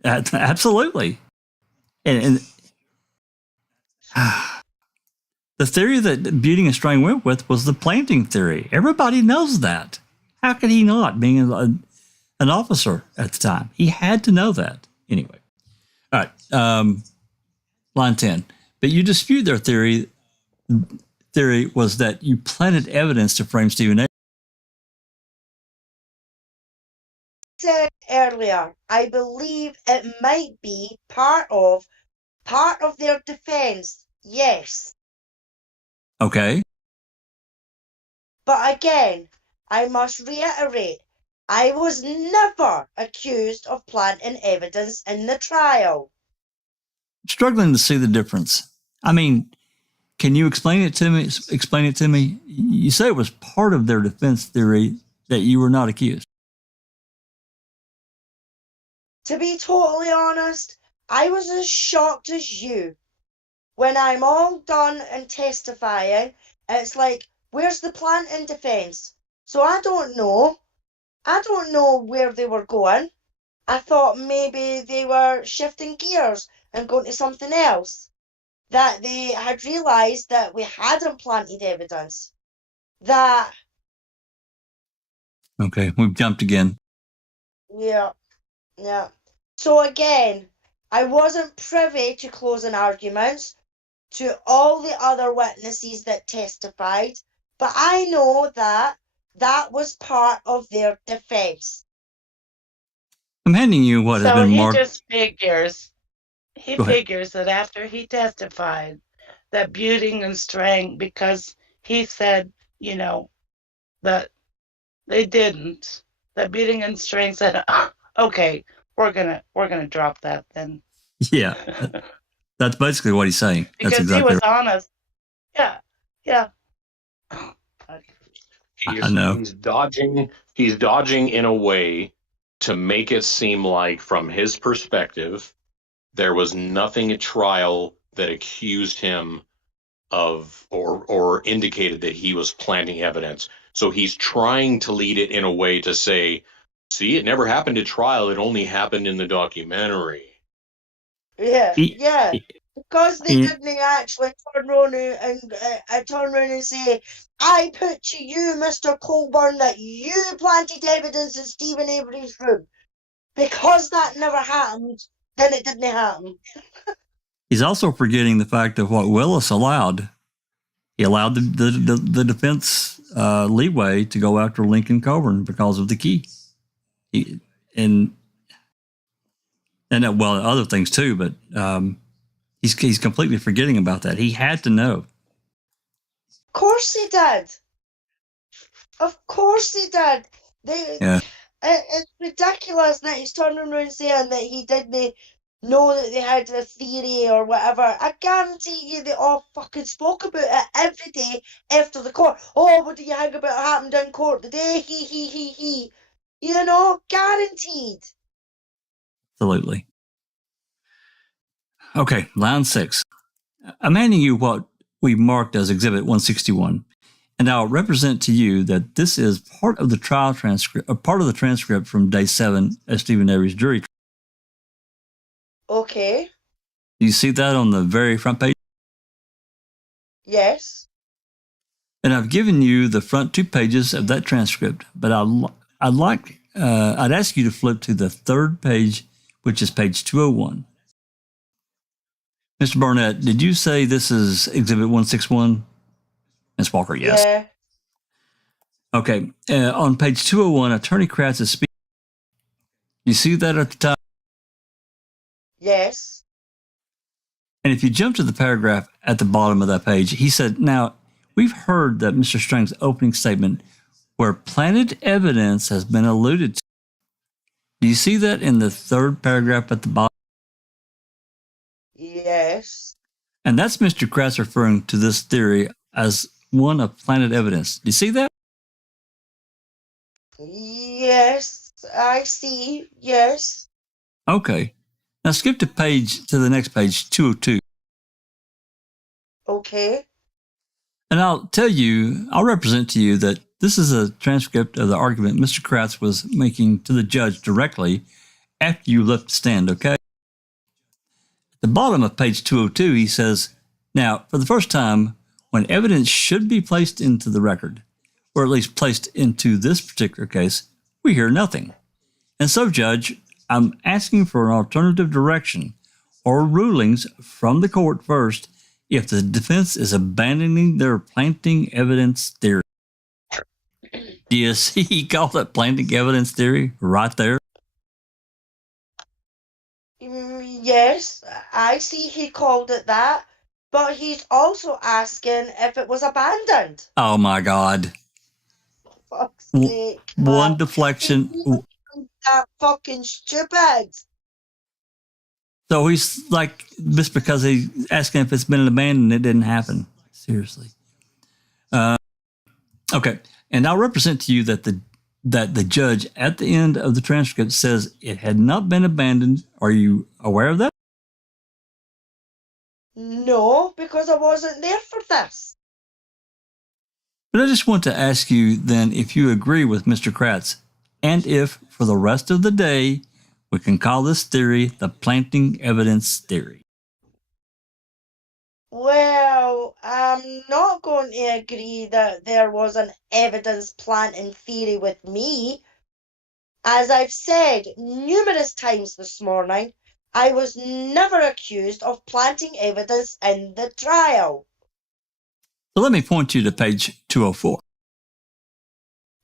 absolutely, and the theory that Buting and Strang went with was the planting theory. Everybody knows that. How could he not, being an officer at the time? He had to know that. Anyway. All right. Line 10. But you dispute their theory was that you planted evidence to frame Stephen A. Said earlier, I believe it might be part of their defense. Yes. Okay. But again, I must reiterate, I was never accused of planting evidence in the trial. Struggling to see the difference. I mean, can you explain it to me? You say it was part of their defense theory that you were not accused. To be totally honest, I was as shocked as you. When I'm all done and testifying, it's like, where's the planting defense? So I don't know. I don't know where they were going. I thought maybe they were shifting gears and going to something else. That they had realised that we hadn't planted evidence. That... Okay, we've jumped again. Yeah. So again, I wasn't privy to closing arguments, to all the other witnesses that testified, but I know that was part of their defense. I'm handing you what has been marked. So he just figures. He figures that after he testified, that Buting and Strang, because he said, you know, that they didn't. That Buting and Strang said, okay, we're gonna drop that then. Yeah, that's basically what he's saying. Because that's exactly he was honest. Yeah. I know. He's dodging in a way to make it seem like, from his perspective, there was nothing at trial that accused him of or indicated that he was planting evidence. So he's trying to lead it in a way to say, see, it never happened at trial. It only happened in the documentary. Yeah. Because they Yeah. didn't actually turn around and say, I put to you, Mr. Colborn, that you planted evidence in Stephen Avery's room. Because that never happened, then it didn't happen. He's also forgetting the fact of what Willis allowed. He allowed the defense leeway to go after Lincoln Colborn because of the key. And well, other things too, but he's completely forgetting about that. He had to know. Of course he did. Of course he did. It's ridiculous that he's turning around saying that he didn't know that they had the theory or whatever. I guarantee you they all fucking spoke about it every day after the court. Oh, what do you think about what happened in court today? He. You know, guaranteed. Absolutely. Okay, line 6. I'm handing you what we marked as Exhibit 161, and I'll represent to you that this is part of the trial transcript, part of the transcript from Day 7 at Stephen Avery's jury. Okay. Do you see that on the very front page? Yes. And I've given you the front 2 pages of that transcript, but I'd ask you to flip to the 3rd page, which is page 201. Mr. Barnett, did you say this is Exhibit 161? Ms. Walker, yes. Yeah. Okay. On page 201, Attorney Kratz is speaking. You see that at the top? Yes. And if you jump to the paragraph at the bottom of that page, he said, now, we've heard that Mr. Strang's opening statement where planted evidence has been alluded to. Do you see that in the 3rd paragraph at the bottom? Yes. And that's Mr. Kratz referring to this theory as one of planted evidence. Do you see that? Yes, I see. Yes. Okay. Now skip to the next page, 202. Okay. And I'll represent to you that this is a transcript of the argument Mr. Kratz was making to the judge directly after you left the stand, okay? At the bottom of page 202, he says, now, for the first time, when evidence should be placed into the record, or at least placed into this particular case, we hear nothing. And so, Judge, I'm asking for an alternative direction or rulings from the court first if the defense is abandoning their planting evidence theory. Do you see he called it planting evidence theory right there? Yes, I see he called it that, but he's also asking if it was abandoned. Oh my God. Fuck's sake. One deflection. That fucking stupid. So he's like, just because he's asking if it's been abandoned, it didn't happen. Seriously. Okay. And I'll represent to you that the judge at the end of the transcript says it had not been abandoned. Are you aware of that? No, because I wasn't there for this. But I just want to ask you then if you agree with Mr. Kratz, and if for the rest of the day we can call this theory the planting evidence theory. Well, I'm not going to agree that there was an evidence planting theory with me. As I've said numerous times this morning, I was never accused of planting evidence in the trial. So let me point you to page 204.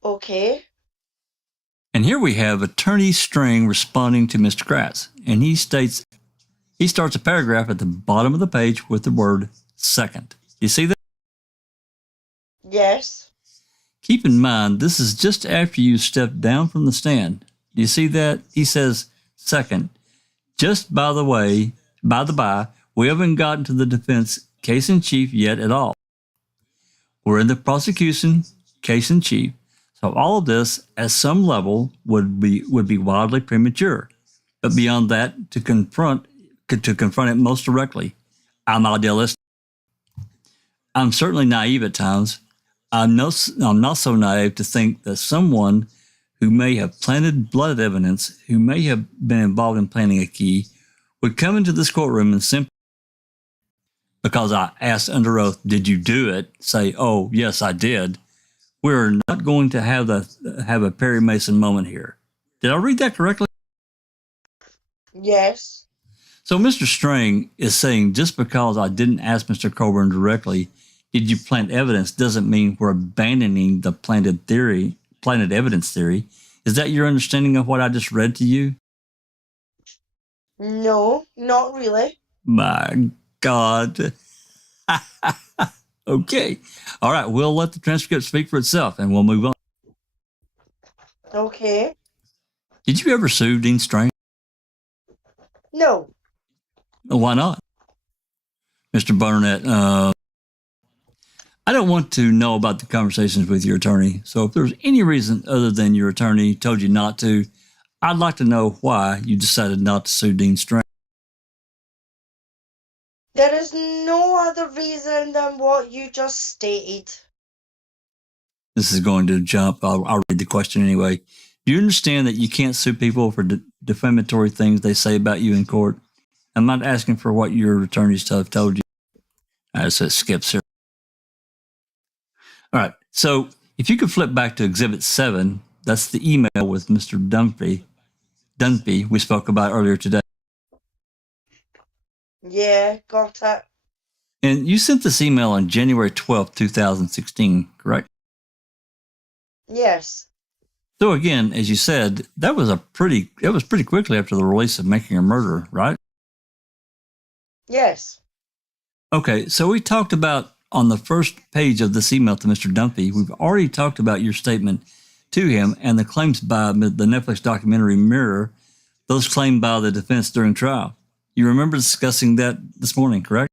Okay. And here we have Attorney String responding to Mr. Kratz. And he starts a paragraph at the bottom of the page with the word second. You see that? Yes. Keep in mind, this is just after you stepped down from the stand. Do you see that? He says second. Just by the way, we haven't gotten to the defense case in chief yet at all. We're in the prosecution case in chief. So all of this, at some level, would be wildly premature. But beyond that, to confront it most directly, I'm idealistic. I'm certainly naive at times. I'm not so naive to think that someone who may have planted blood evidence, who may have been involved in planting a key, would come into this courtroom and simply because I asked under oath, did you do it? Say, oh, yes, I did. We're not going to have a Perry Mason moment here. Did I read that correctly? Yes. So Mr. Strang is saying just because I didn't ask Mr. Colborn directly, did you plant evidence, doesn't mean we're abandoning the planted evidence theory. Is that your understanding of what I just read to you? No, not really. My God. Okay. All right. We'll let the transcript speak for itself and we'll move on. Okay. Did you ever sue Dean Strang? No. Why not? Mr. Barnett, I don't want to know about the conversations with your attorney. So if there's any reason other than your attorney told you not to, I'd like to know why you decided not to sue Dean Strang. There is no other reason than what you just stated. This is going to jump. I'll read the question anyway. Do you understand that you can't sue people for defamatory things they say about you in court? I'm not asking for what your attorneys have told you. So it skips here. All right. So if you could flip back to Exhibit 7, that's the email with Mr. Dunphy we spoke about earlier today. Yeah, got it. And you sent this email on January 12th, 2016, correct? Yes. So again, as you said, that was pretty quickly after the release of Making a Murderer, right? Yes. Okay, so we talked about on the first page of this email to Mr. Dunphy, we've already talked about your statement to him and the claims by the Netflix documentary Mirror, those claimed by the defense during trial. You remember discussing that this morning, correct?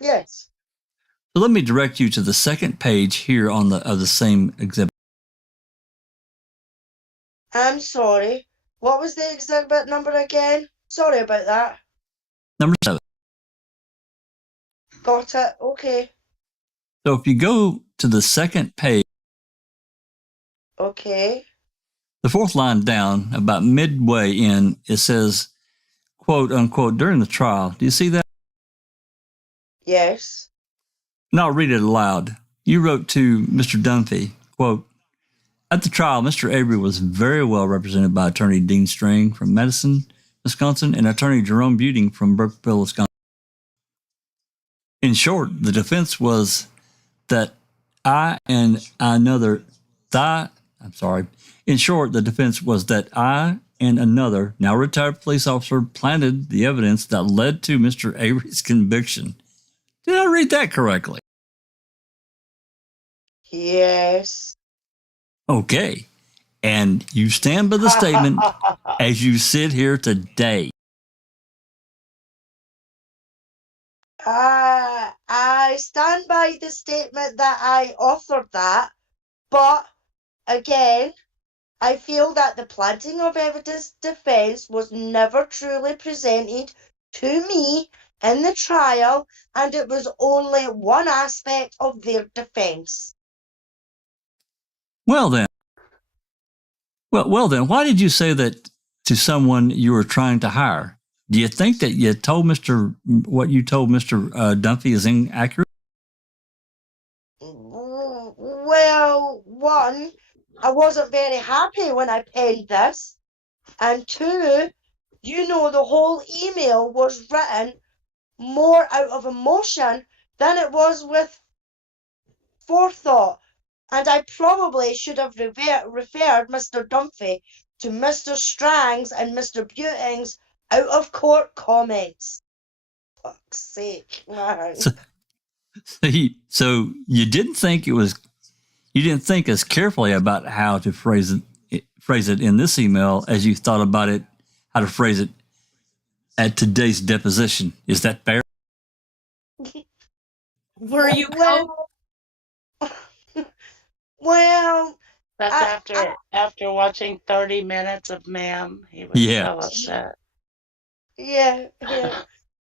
Yes. So let me direct you to the second page here on of the same exhibit. I'm sorry. What was the exhibit number again? Sorry about that. Number 7. Got it. Okay. So if you go to the second page, Okay. the fourth line down, about midway in, it says, quote unquote, during the trial. Do you see that? Yes. And I'll read it aloud. You wrote to Mr. Dunphy, quote, at the trial, Mr. Avery was very well represented by attorney Dean Strang from Madison, Wisconsin, and attorney Jerome Buting from Burkeville, Wisconsin. In short, the defense was that In short, the defense was that I and another, now retired police officer, planted the evidence that led to Mr. Avery's conviction. Did I read that correctly? Yes. Okay. And you stand by the statement as you sit here today. I stand by the statement that I authored that, but again, I feel that the planting of evidence defense was never truly presented to me in the trial, and it was only one aspect of their defense. Well then, why did you say that to someone you were trying to hire? Do you think that you told what you told Mr. Dunphy is inaccurate? Well, one, I wasn't very happy when I penned this, and two, the whole email was written more out of emotion than it was with forethought, and I probably should have referred Mr. Dunphy to Mr. Strang's and Mr. Buting's out of court comments. Fuck's sake, man. So you didn't think as carefully about how to phrase it in this email as you thought about it, how to phrase it at today's deposition. Is that fair? Were you Well, That's after watching 30 minutes of Ma'am. He was so upset. Yeah.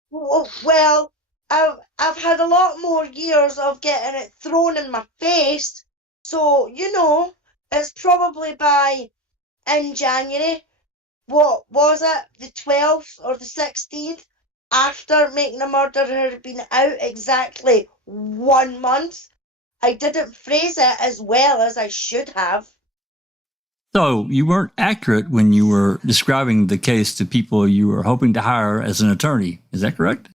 Well, I've had a lot more years of getting it thrown in my face, so it's probably in January. What was it? The 12th or the 16th? after Making a Murderer had been out exactly 1 month. I didn't phrase it as well as I should have. So you weren't accurate when you were describing the case to people you were hoping to hire as an attorney. Is that correct?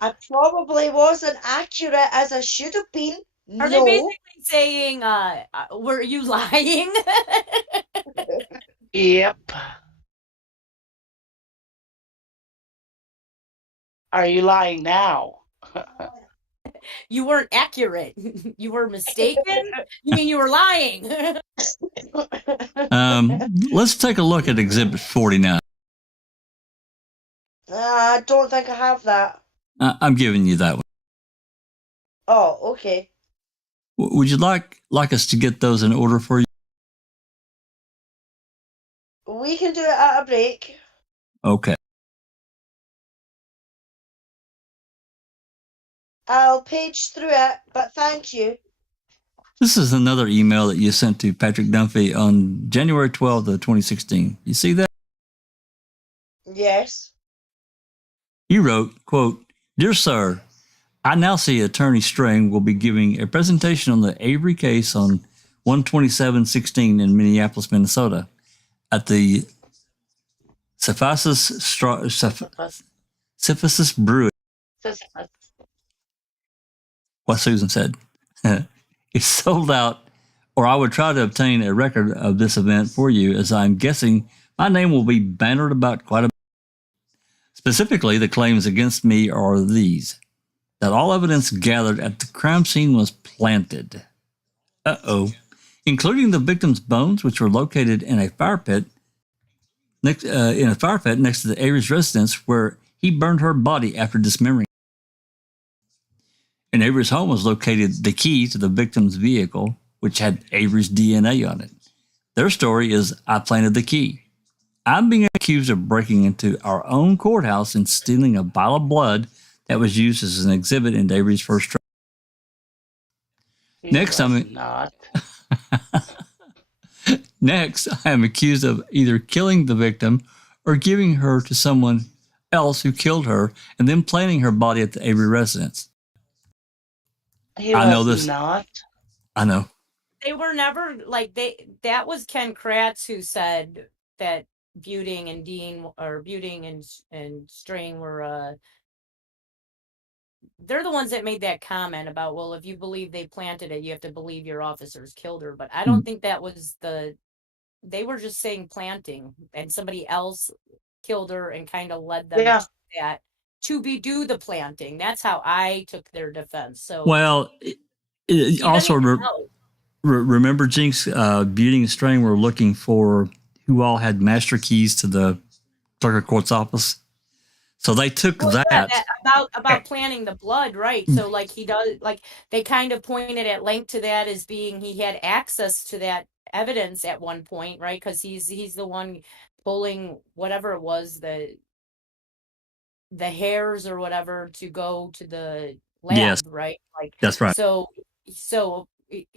I probably wasn't accurate as I should have been. Are they basically saying, were you lying? Yep. Are you lying now? You weren't accurate. You were mistaken? You mean you were lying? Let's take a look at Exhibit 49. I don't think I have that. I'm giving you that one. Oh, okay. Would you like us to get those in order for you? We can do it at a break. Okay. I'll page through it, but thank you. This is another email that you sent to Patrick Dunphy on January 12th of 2016. You see that? Yes. You wrote, quote, "Dear Sir, I now see Attorney String will be giving a presentation on the Avery case on 12716 in Minneapolis, Minnesota at the Syphilis Brewery." What Susan said. It's sold out, or I would try to obtain a record of this event for you, as I'm guessing my name will be bannered about quite a bit. Specifically, the claims against me are these: that all evidence gathered at the crime scene was planted. Including the victim's bones, which were located in a fire pit next to the Avery's residence, where he burned her body after dismembering. In Avery's home was located the key to the victim's vehicle, which had Avery's DNA on it. Their story is, I planted the key. I'm being accused of breaking into our own courthouse and stealing a vial of blood that was used as an exhibit in Avery's first trial. Next, I am accused of either killing the victim or giving her to someone else who killed her and then planting her body at the Avery residence. I know this. Not. I know. They were never that was Ken Kratz who said that Buting and Dean, or Buting and String were they're the ones that made that comment about, well, if you believe they planted it, you have to believe your officers killed her. But I don't think that was they were just saying planting, and somebody else killed her and kind of led them to that to do the planting. That's how I took their defense. So, well, also remember, Jinx, Buting and String were looking for who all had master keys to the clerk of court's office. So they took about planting the blood, right? So he does, they kind of pointed at length to that as being he had access to that evidence at one point, right? Because he's the one pulling whatever it was, the hairs or whatever, to go to the lab, right? That's right. So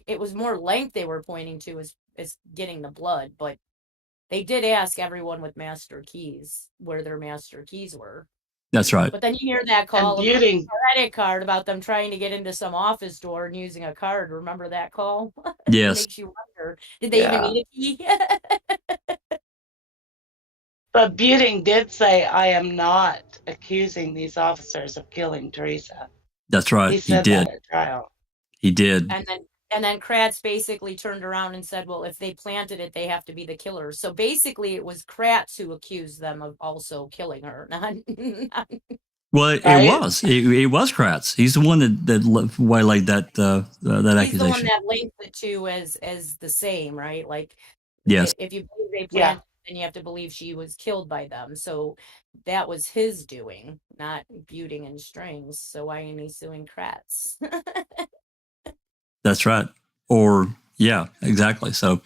it was more length they were pointing to as getting the blood, but they did ask everyone with master keys where their master keys were. That's right. But then you hear that call about a credit card, about them trying to get into some office door and using a card. Remember that call? Yes. It makes you wonder, did they even need a key? But Buting did say, I am not accusing these officers of killing Teresa. That's right. He said did. That at trial. He did. And then Kratz basically turned around and said, well, if they planted it, they have to be the killers. So basically it was Kratz who accused them of also killing her. Well, it was Kratz. He's the one that waylaid that accusation. He's the one that linked the two as the same, right? Yes. If you believe they planted, then you have to believe she was killed by them. So that was his doing, not Buting and Strings. So why ain't he suing Kratz? That's right. Or, yeah, exactly. So,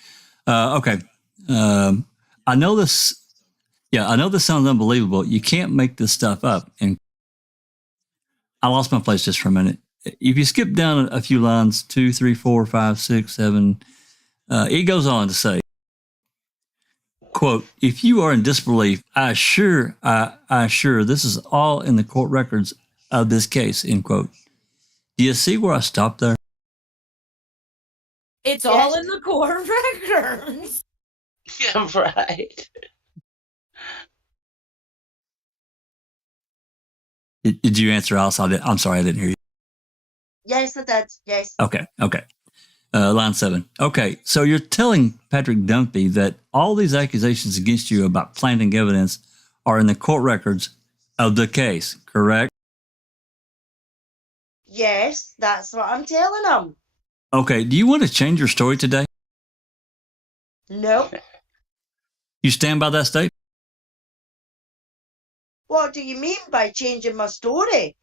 okay. I know this. Yeah, I know this sounds unbelievable. You can't make this stuff up. And I lost my place just for a minute. If you skip down a few lines, 2, 3, 4, 5, 6, 7, it goes on to say, quote, if you are in disbelief, I assure this is all in the court records of this case, end quote. Do you see where I stopped there? It's all in the court records. Yeah, right. Did you answer, Alice? I'm sorry, I didn't hear you. Yes, I did. Yes. Okay. Line 7. Okay, so you're telling Patrick Dumpy that all these accusations against you about planting evidence are in the court records of the case, correct? Yes, that's what I'm telling him. Okay, do you want to change your story today? No. You stand by that statement? What do you mean by changing my story?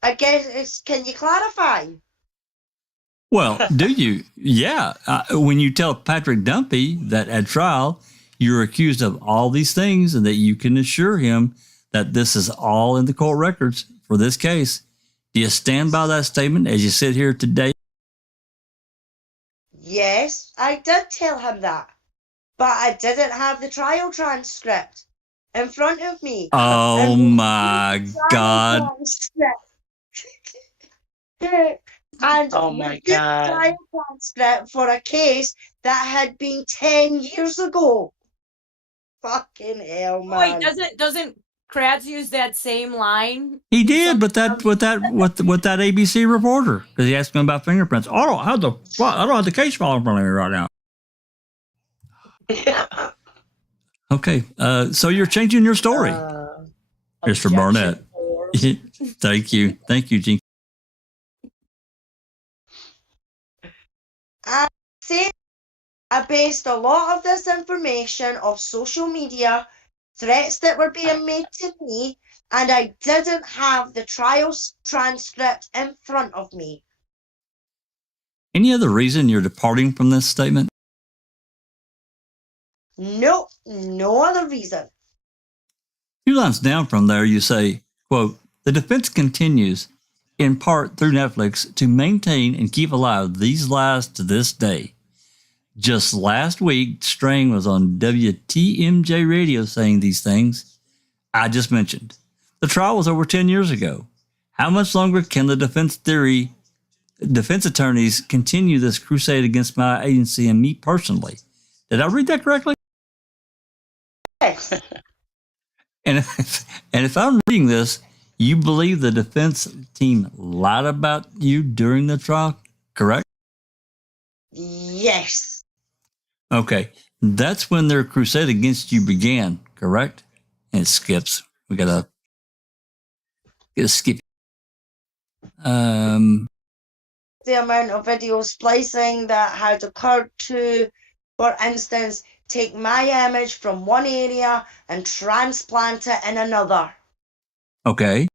I guess, can you clarify? Well, do you? Yeah. When you tell Patrick Dumpy that at trial you're accused of all these things and that you can assure him that this is all in the court records for this case, do you stand by that statement as you sit here today? Yes, I did tell him that. But I didn't have the trial transcript in front of me. Oh my God. And Oh my we did God. trial transcript for a case that had been 10 years ago. Fucking hell, man. Wait, doesn't Kratz use that same line? He did, but with that ABC reporter, because he asked him about fingerprints. I don't have the case file in front of me right now. Yeah. Okay, so you're changing your story, Mr. Barnett. Thank you, Gene. I based a lot of this information off social media, threats that were being made to me, and I didn't have the trial transcript in front of me. Any other reason you're departing from this statement? Nope, no other reason. 2 lines down from there, you say, quote, the defense continues, in part through Netflix, to maintain and keep alive these lies to this day. Just last week, Strang was on WTMJ radio saying these things I just mentioned. The trial was over 10 years ago. How much longer can the defense attorneys continue this crusade against my agency and me personally? Did I read that correctly? Yes. And if I'm reading this, you believe the defense team lied about you during the trial, correct? Yes. Okay, that's when their crusade against you began, correct? And it skips. We gotta skip. The amount of video splicing that had occurred to, for instance, take my image from one area and transplant it in another. Okay.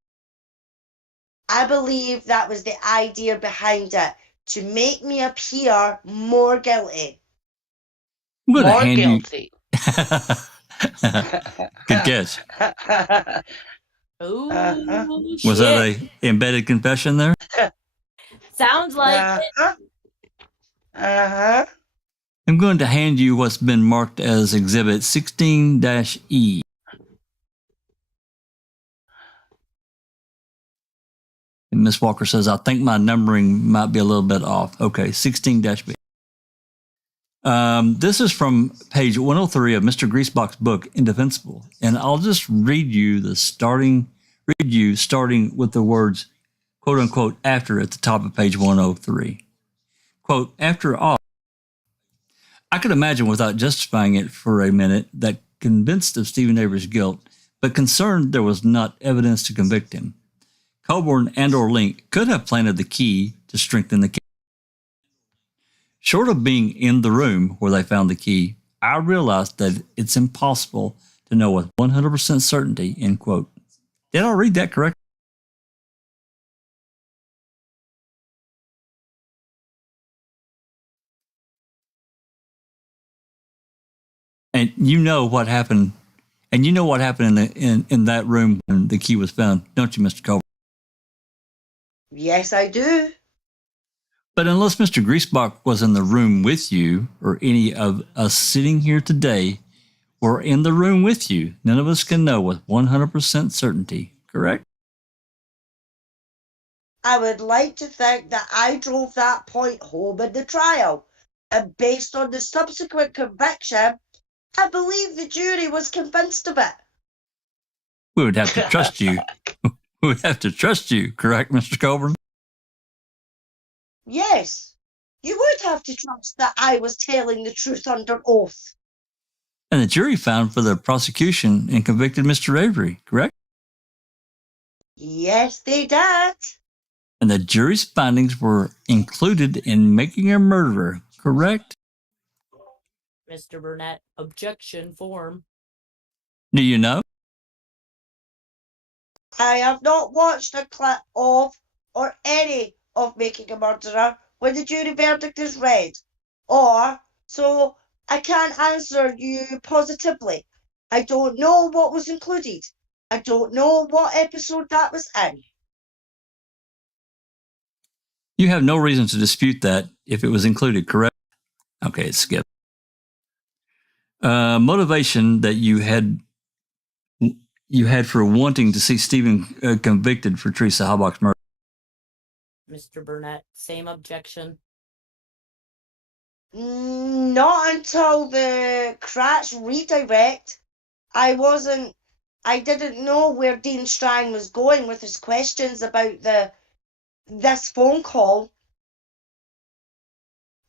I believe that was the idea behind it, to make me appear more guilty. I'm gonna More hand guilty. Good guess. Ooh, Was that a embedded confession there? Sounds like it. I'm going to hand you what's been marked as Exhibit 16-E. And Ms. Walker says, I think my numbering might be a little bit off. Okay, 16-B. This is from page 103 of Mr. Griesbach's book, Indefensible. And I'll just read you starting with the words, quote unquote, after at the top of page 103. Quote, after all, I could imagine without justifying it for a minute that convinced of Stephen Avery's guilt, but concerned there was not evidence to convict him, Colborn and or Link could have planted the key to strengthen the case. Short of being in the room where they found the key, I realized that it's impossible to know with 100% certainty, end quote. Did I read that correctly? And you know what happened, in that room when the key was found, don't you, Mr. Colborn? Yes, I do. But unless Mr. Griesbach was in the room with you or any of us sitting here today, were in the room with you, none of us can know with 100% certainty, correct? I would like to think that I drove that point home in the trial, and based on the subsequent conviction, I believe the jury was convinced of it. We would have to trust you. We would have to trust you, correct, Mr. Colborn? Yes, you would have to trust that I was telling the truth under oath. And the jury found for the prosecution and convicted Mr. Avery, correct? Yes, they did. And the jury's findings were included in making a murderer, correct? Mr. Burnett, objection form. Do you know? I have not watched a clip of or any of Making a Murderer when the jury verdict is read, so I can't answer you positively. I don't know what was included. I don't know what episode that was in. You have no reason to dispute that if it was included, correct? Okay, it's skipped. Motivation that you had for wanting to see Stephen convicted for Teresa Halbach's murder. Mr. Burnett, same objection. Not until the Kratz redirect. I didn't know where Dean Strang was going with his questions about this phone call.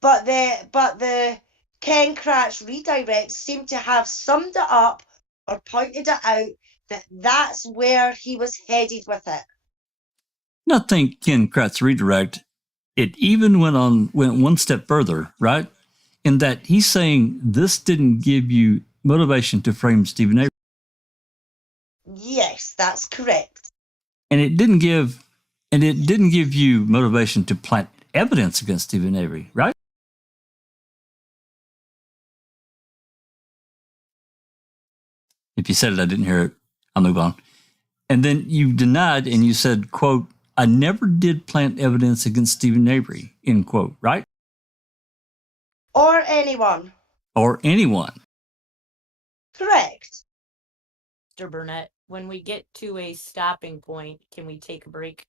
But the Ken Kratz redirect seemed to have summed it up or pointed it out that that's where he was headed with it. I think Ken Kratz redirect, it even went one step further, right? In that he's saying this didn't give you motivation to frame Stephen Avery. Yes, that's correct. And it didn't give you motivation to plant evidence against Stephen Avery, right? If you said it, I didn't hear it. I'll move on. And then you denied and you said, quote, I never did plant evidence against Stephen Avery, end quote, right? Or anyone. Or anyone. Correct. Mr. Burnett, when we get to a stopping point, can we take a break?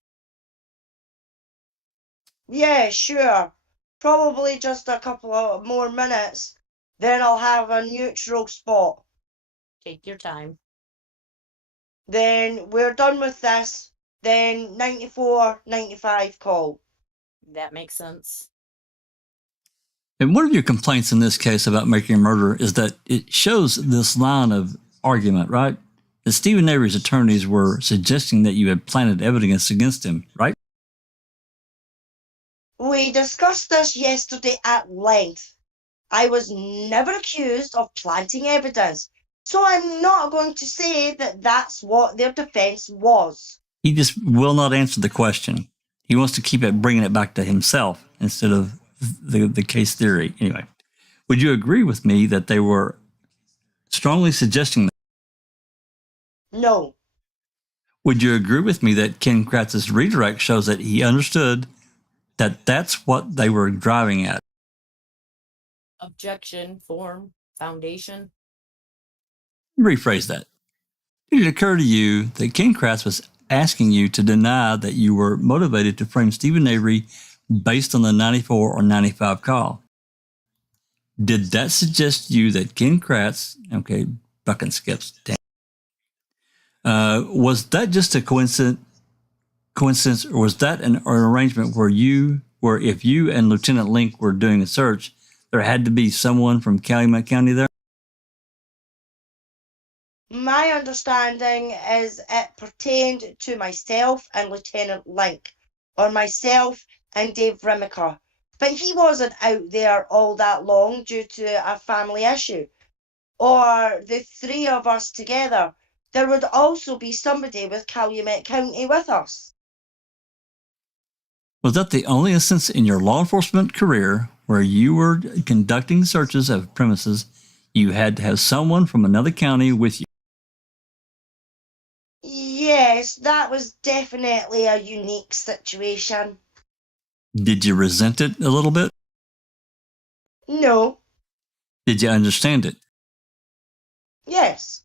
Yeah, sure. Probably just a couple of more minutes. Then I'll have a neutral spot. Take your time. Then we're done with this. Then 94, 95 call. That makes sense. And one of your complaints in this case about making a murder is that it shows this line of argument, right? That Stephen Avery's attorneys were suggesting that you had planted evidence against him, right? We discussed this yesterday at length. I was never accused of planting evidence, so I'm not going to say that that's what their defense was. He just will not answer the question. He wants to keep bringing it back to himself instead of the case theory. Anyway, would you agree with me that they were strongly suggesting that? No. Would you agree with me that Ken Kratz's redirect shows that he understood that that's what they were driving at? Objection form foundation. Rephrase that. Did it occur to you that Ken Kratz was asking you to deny that you were motivated to frame Stephen Avery based on the 94 or 95 call? Did that suggest to you that Ken Kratz, okay, bucking skips, damn. Was that just a coincidence, or was that an arrangement where if you and Lieutenant Link were doing a search, there had to be someone from Calumet County there? My understanding is it pertained to myself and Lieutenant Link, or myself and Dave Rimiker, but he wasn't out there all that long due to a family issue. Or the three of us together. There would also be somebody with Calumet County with us. Was that the only instance in your law enforcement career where you were conducting searches of premises, you had to have someone from another county with you? Yes, that was definitely a unique situation. Did you resent it a little bit? No. Did you understand it? Yes.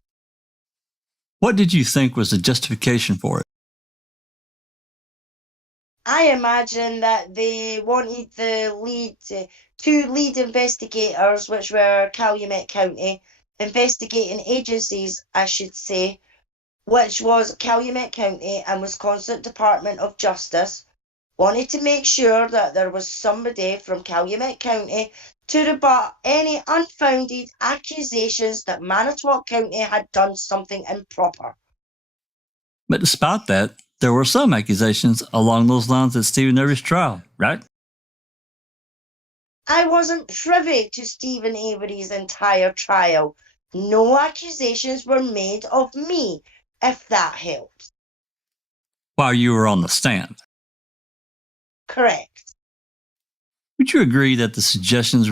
What did you think was the justification for it? I imagine that they wanted the two lead investigators, which were Calumet County, investigating agencies, I should say, which was Calumet County and Wisconsin Department of Justice, wanted to make sure that there was somebody from Calumet County to rebut any unfounded accusations that Manitowoc County had done something improper. But despite that, there were some accusations along those lines at Stephen Avery's trial, right? I wasn't privy to Stephen Avery's entire trial. No accusations were made of me, if that helps. While you were on the stand. Correct. Would you agree that the suggestions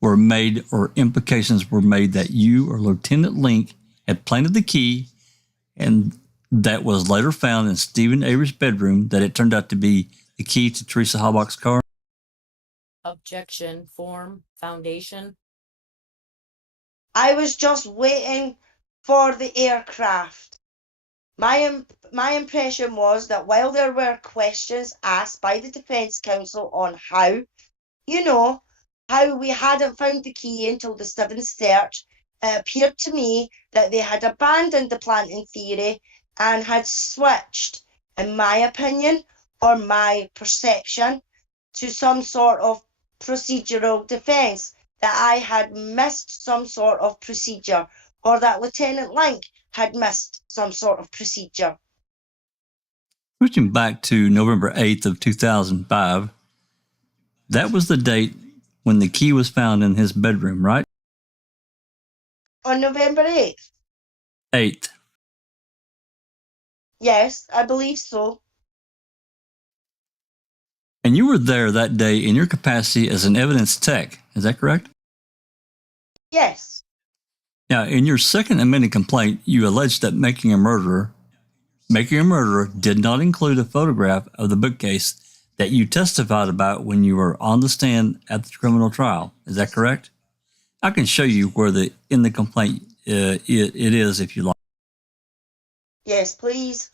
were made or implications were made that you or Lieutenant Link had planted the key and that was later found in Stephen Avery's bedroom, that it turned out to be the key to Teresa Halbach's car? Objection, form, foundation. I was just waiting for the aircraft. My impression was that while there were questions asked by the defence counsel on how we hadn't found the key until the seventh search, it appeared to me that they had abandoned the planting theory and had switched, in my opinion, or my perception, to some sort of procedural defence, that I had missed some sort of procedure, or that Lieutenant Link had missed some sort of procedure. Switching back to November 8th of 2005, that was the date when the key was found in his bedroom, right? On November 8th? 8th. Yes, I believe so. And you were there that day in your capacity as an evidence tech, is that correct? Yes. Now, in your second amended complaint, you alleged that Making a Murderer did not include a photograph of the bookcase that you testified about when you were on the stand at the criminal trial. Is that correct? I can show you where in the complaint it is if you like. Yes, please.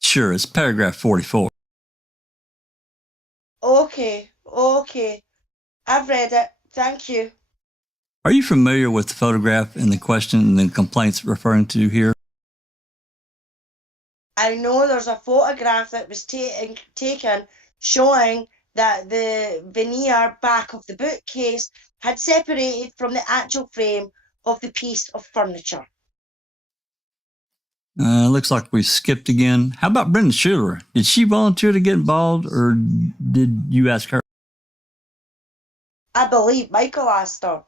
Sure, it's paragraph 44. Okay. I've read it. Thank you. Are you familiar with the photograph in the question and the complaints referring to here? I know there's a photograph that was taken showing that the veneer back of the bookcase had separated from the actual frame of the piece of furniture. Looks like we skipped again. How about Brenda Schuler? Did she volunteer to get involved, or did you ask her? I believe Michael asked her.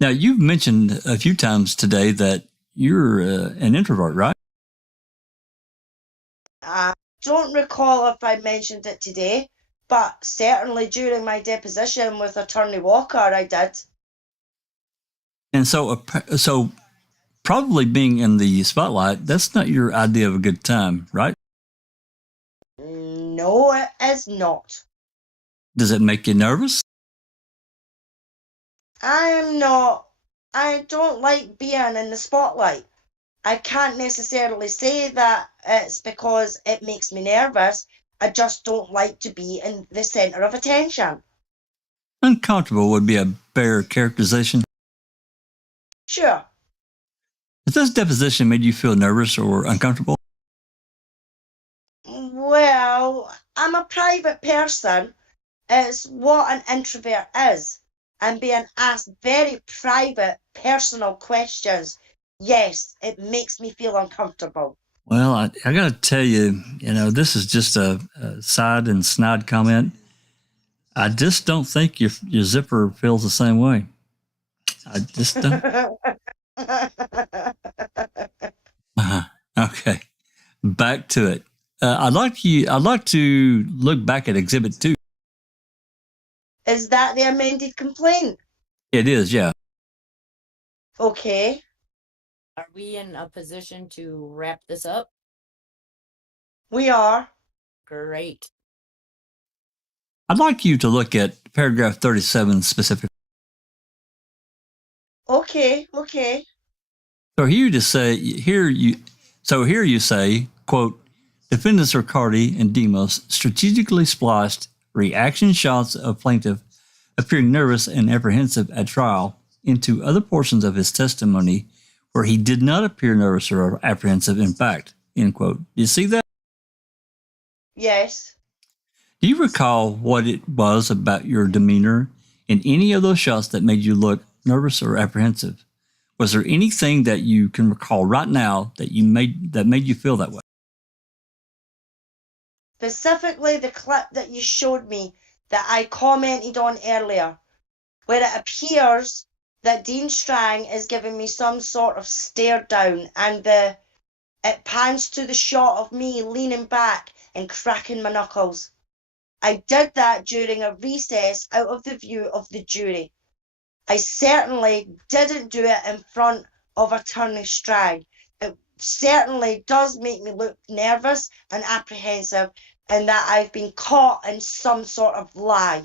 Now, you've mentioned a few times today that you're an introvert, right? I don't recall if I mentioned it today, but certainly during my deposition with Attorney Walker, I did. And so probably being in the spotlight, that's not your idea of a good time, right? No, it is not. Does it make you nervous? I don't like being in the spotlight. I can't necessarily say that it's because it makes me nervous. I just don't like to be in the centre of attention. Uncomfortable would be a fair characterization. Sure. Has this deposition made you feel nervous or uncomfortable? Well, I'm a private person. It's what an introvert is. And being asked very private, personal questions, yes, it makes me feel uncomfortable. Well, I got to tell you, this is just a side and snide comment. I just don't think your zipper feels the same way. I just don't. Okay, back to it. I'd like to look back at Exhibit 2. Is that the amended complaint? It is, yeah. Okay. Are we in a position to wrap this up? We are. Great. I'd like you to look at paragraph 37 specifically. Okay. So here you say, quote, defendants Riccardi and Demos strategically spliced reaction shots of plaintiff appearing nervous and apprehensive at trial into other portions of his testimony where he did not appear nervous or apprehensive, in fact, end quote. Do you see that? Yes. Do you recall what it was about your demeanor in any of those shots that made you look nervous or apprehensive? Was there anything that you can recall right now that made you feel that way? Specifically, the clip that you showed me that I commented on earlier, where it appears that Dean Strang is giving me some sort of stare down, and it pans to the shot of me leaning back and cracking my knuckles. I did that during a recess out of the view of the jury. I certainly didn't do it in front of Attorney Strang. It certainly does make me look nervous and apprehensive, and that I've been caught in some sort of lie.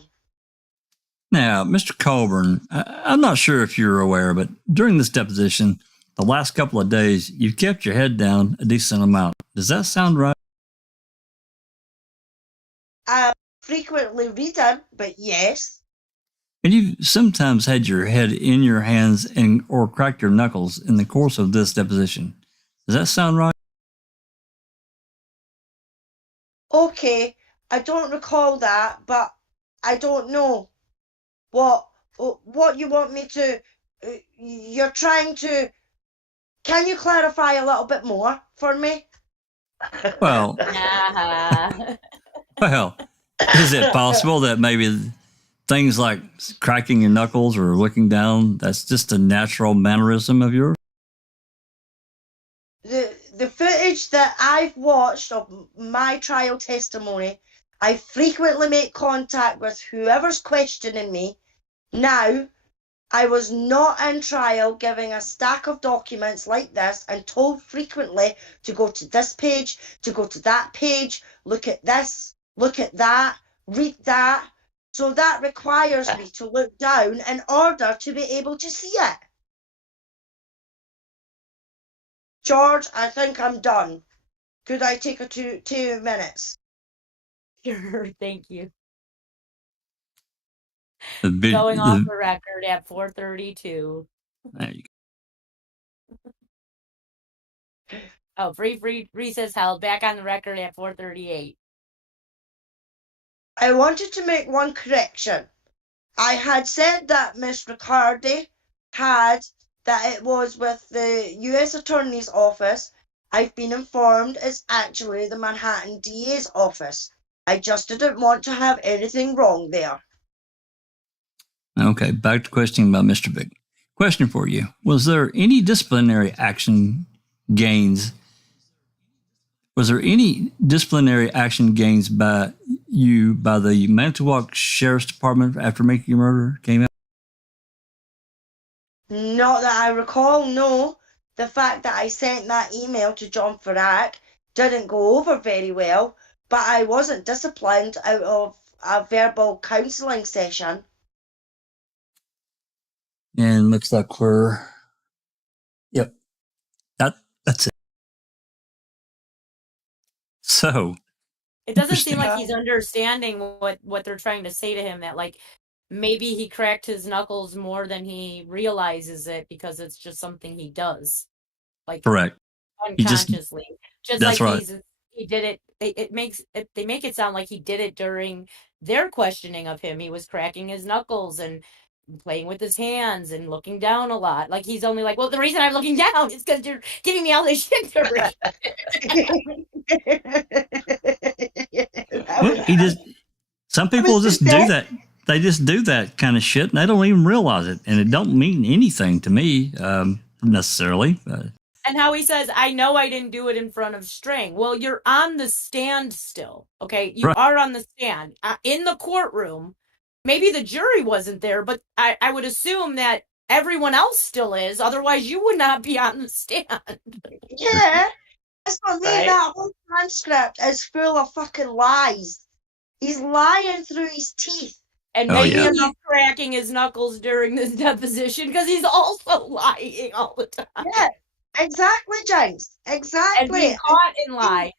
Now, Mr. Colborn, I'm not sure if you're aware, but during this deposition, the last couple of days, you've kept your head down a decent amount. Does that sound right? I frequently read it, but yes. And you've sometimes had your head in your hands or cracked your knuckles in the course of this deposition. Does that sound right? Okay, I don't recall that, but I don't know what you want me to. You're trying to. Can you clarify a little bit more for me? Well, well, is it possible that maybe things like cracking your knuckles or looking down, that's just a natural mannerism of yours? The footage that I've watched of my trial testimony, I frequently make contact with whoever's questioning me. Now, I was not in trial giving a stack of documents like this and told frequently to go to this page, to go to that page, look at this, look at that, read that. So that requires me to look down in order to be able to see it. George, I think I'm done. Could I take 2 minutes? Sure, thank you. Going off the record at 4:32. There you go. Oh, free recess held. Back on the record at 4:38. I wanted to make one correction. I had said that Miss Riccardi that it was with the U.S. Attorney's Office. I've been informed it's actually the Manhattan DA's office. I just didn't want to have anything wrong there. Okay, back to questioning about Mr. Big. Question for you. Was there any disciplinary action gains? Was there any disciplinary action gains by the Manitowoc Sheriff's Department after making your murder came out? Not that I recall, no. The fact that I sent that email to John Farrack didn't go over very well, but I wasn't disciplined out of a verbal counselling session. And looks like yep, that's it. So it doesn't seem like he's understanding what they're trying to say to him, that like maybe he cracked his knuckles more than he realizes it because it's just something he does. Like correct. Unconsciously. Just that's like right. He did it. They make it sound like he did it during their questioning of him. He was cracking his knuckles and playing with his hands and looking down a lot. Like he's only like, well, the reason I'm looking down is because you're giving me all this shit to read. Well, some people just do that. They just do that kind of shit and they don't even realize it. And it don't mean anything to me necessarily. And how he says, I know I didn't do it in front of Strang. Well, you're on the stand still. Okay. You are on the stand in the courtroom. Maybe the jury wasn't there, but I would assume that everyone else still is. Otherwise, you would not be on the stand. Yeah. That's what I mean. That whole transcript is full of fucking lies. He's lying through his teeth. And maybe he's cracking his knuckles during this deposition because he's also lying all the time. Yeah. Exactly, James. And Exactly. being caught in lies.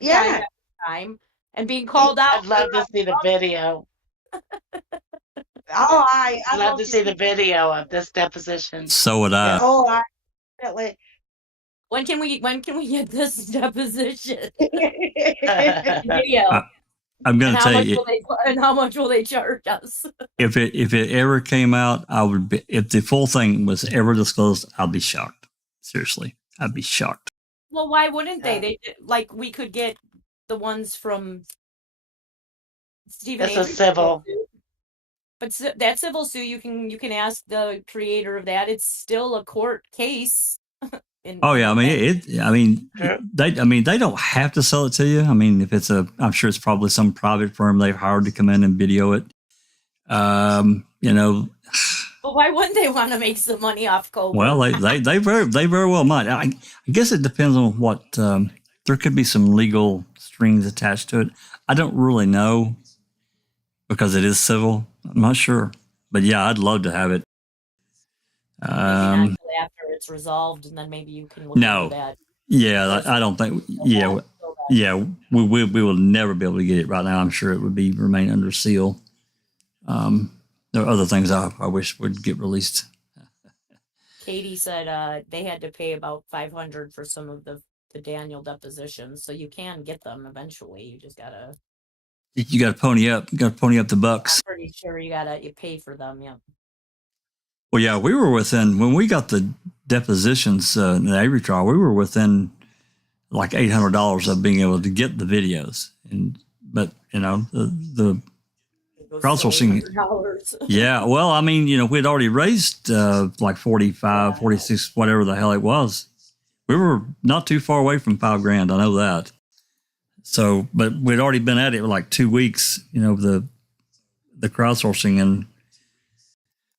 Yeah. Time after time. And being called out. I'd love to see the video. Oh, I I'd love to see the video of this deposition. So would I. Yeah. Oh, I definitely. When can we get this deposition? Yeah. Video. I'm going And to how tell much you, will they and how much will they charge us? if it ever came out, I would be. If the full thing was ever disclosed, I'd be shocked. Seriously, I'd be shocked. Well, why wouldn't they? Yeah. They like we could get the ones from Stephen It's a Avery civil. suit. But that civil suit, you can ask the creator of that. It's still a court case. Oh yeah, I mean Sure. they don't have to sell it to you. I mean, if it's I'm sure it's probably some private firm they've hired to come in and video it. You know. But why wouldn't they want to make some money off Colborn? Well, they very well might. I guess it depends on what. There could be some legal strings attached to it. I don't really know because it is civil. I'm not sure, but yeah, I'd love to have it. Maybe not until after it's resolved, and then maybe you can look No. into that. Yeah, I don't think. Yeah, we will never be able to get it right now. I'm sure it would remain under seal. There are other things I wish would get released. Katie said they had to pay about $500 for some of the Daniel depositions, so you can get them eventually. You just gotta. You got to pony up. You got to pony up the bucks. I'm pretty sure you pay for them. Yeah. Well, yeah, we were within when we got the depositions in the Avery trial. We were within like $800 of being able to get the videos, but you know the crowdsourcing. Yeah, well, I mean, you know, we'd already raised like 45, 46, whatever the hell it was. We were not too far away from $5,000. I know that. So, but we'd already been at it for like 2 weeks, you know, the crowdsourcing. And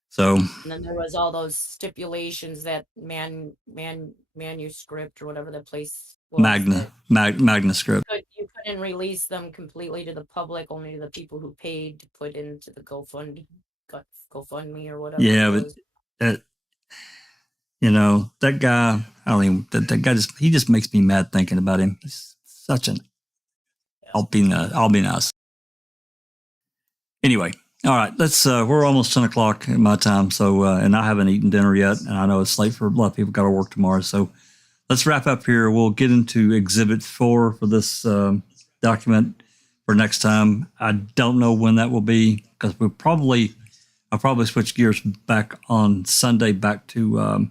so. And then there was all those stipulations that manuscript or whatever the place was. Magnuscript. You couldn't release them completely to the public, only to the people who paid to put into the GoFundMe or whatever. Yeah, but you know, that guy, I don't even, that guy he just makes me mad thinking about him. He's such an, I'll be nice. Anyway, all right, we're almost 10 o'clock in my time. So, and I haven't eaten dinner yet. And I know it's late for a lot of people got to work tomorrow. So let's wrap up here. We'll get into Exhibit 4 for this document for next time. I don't know when that will be because I'll probably switch gears back on Sunday back to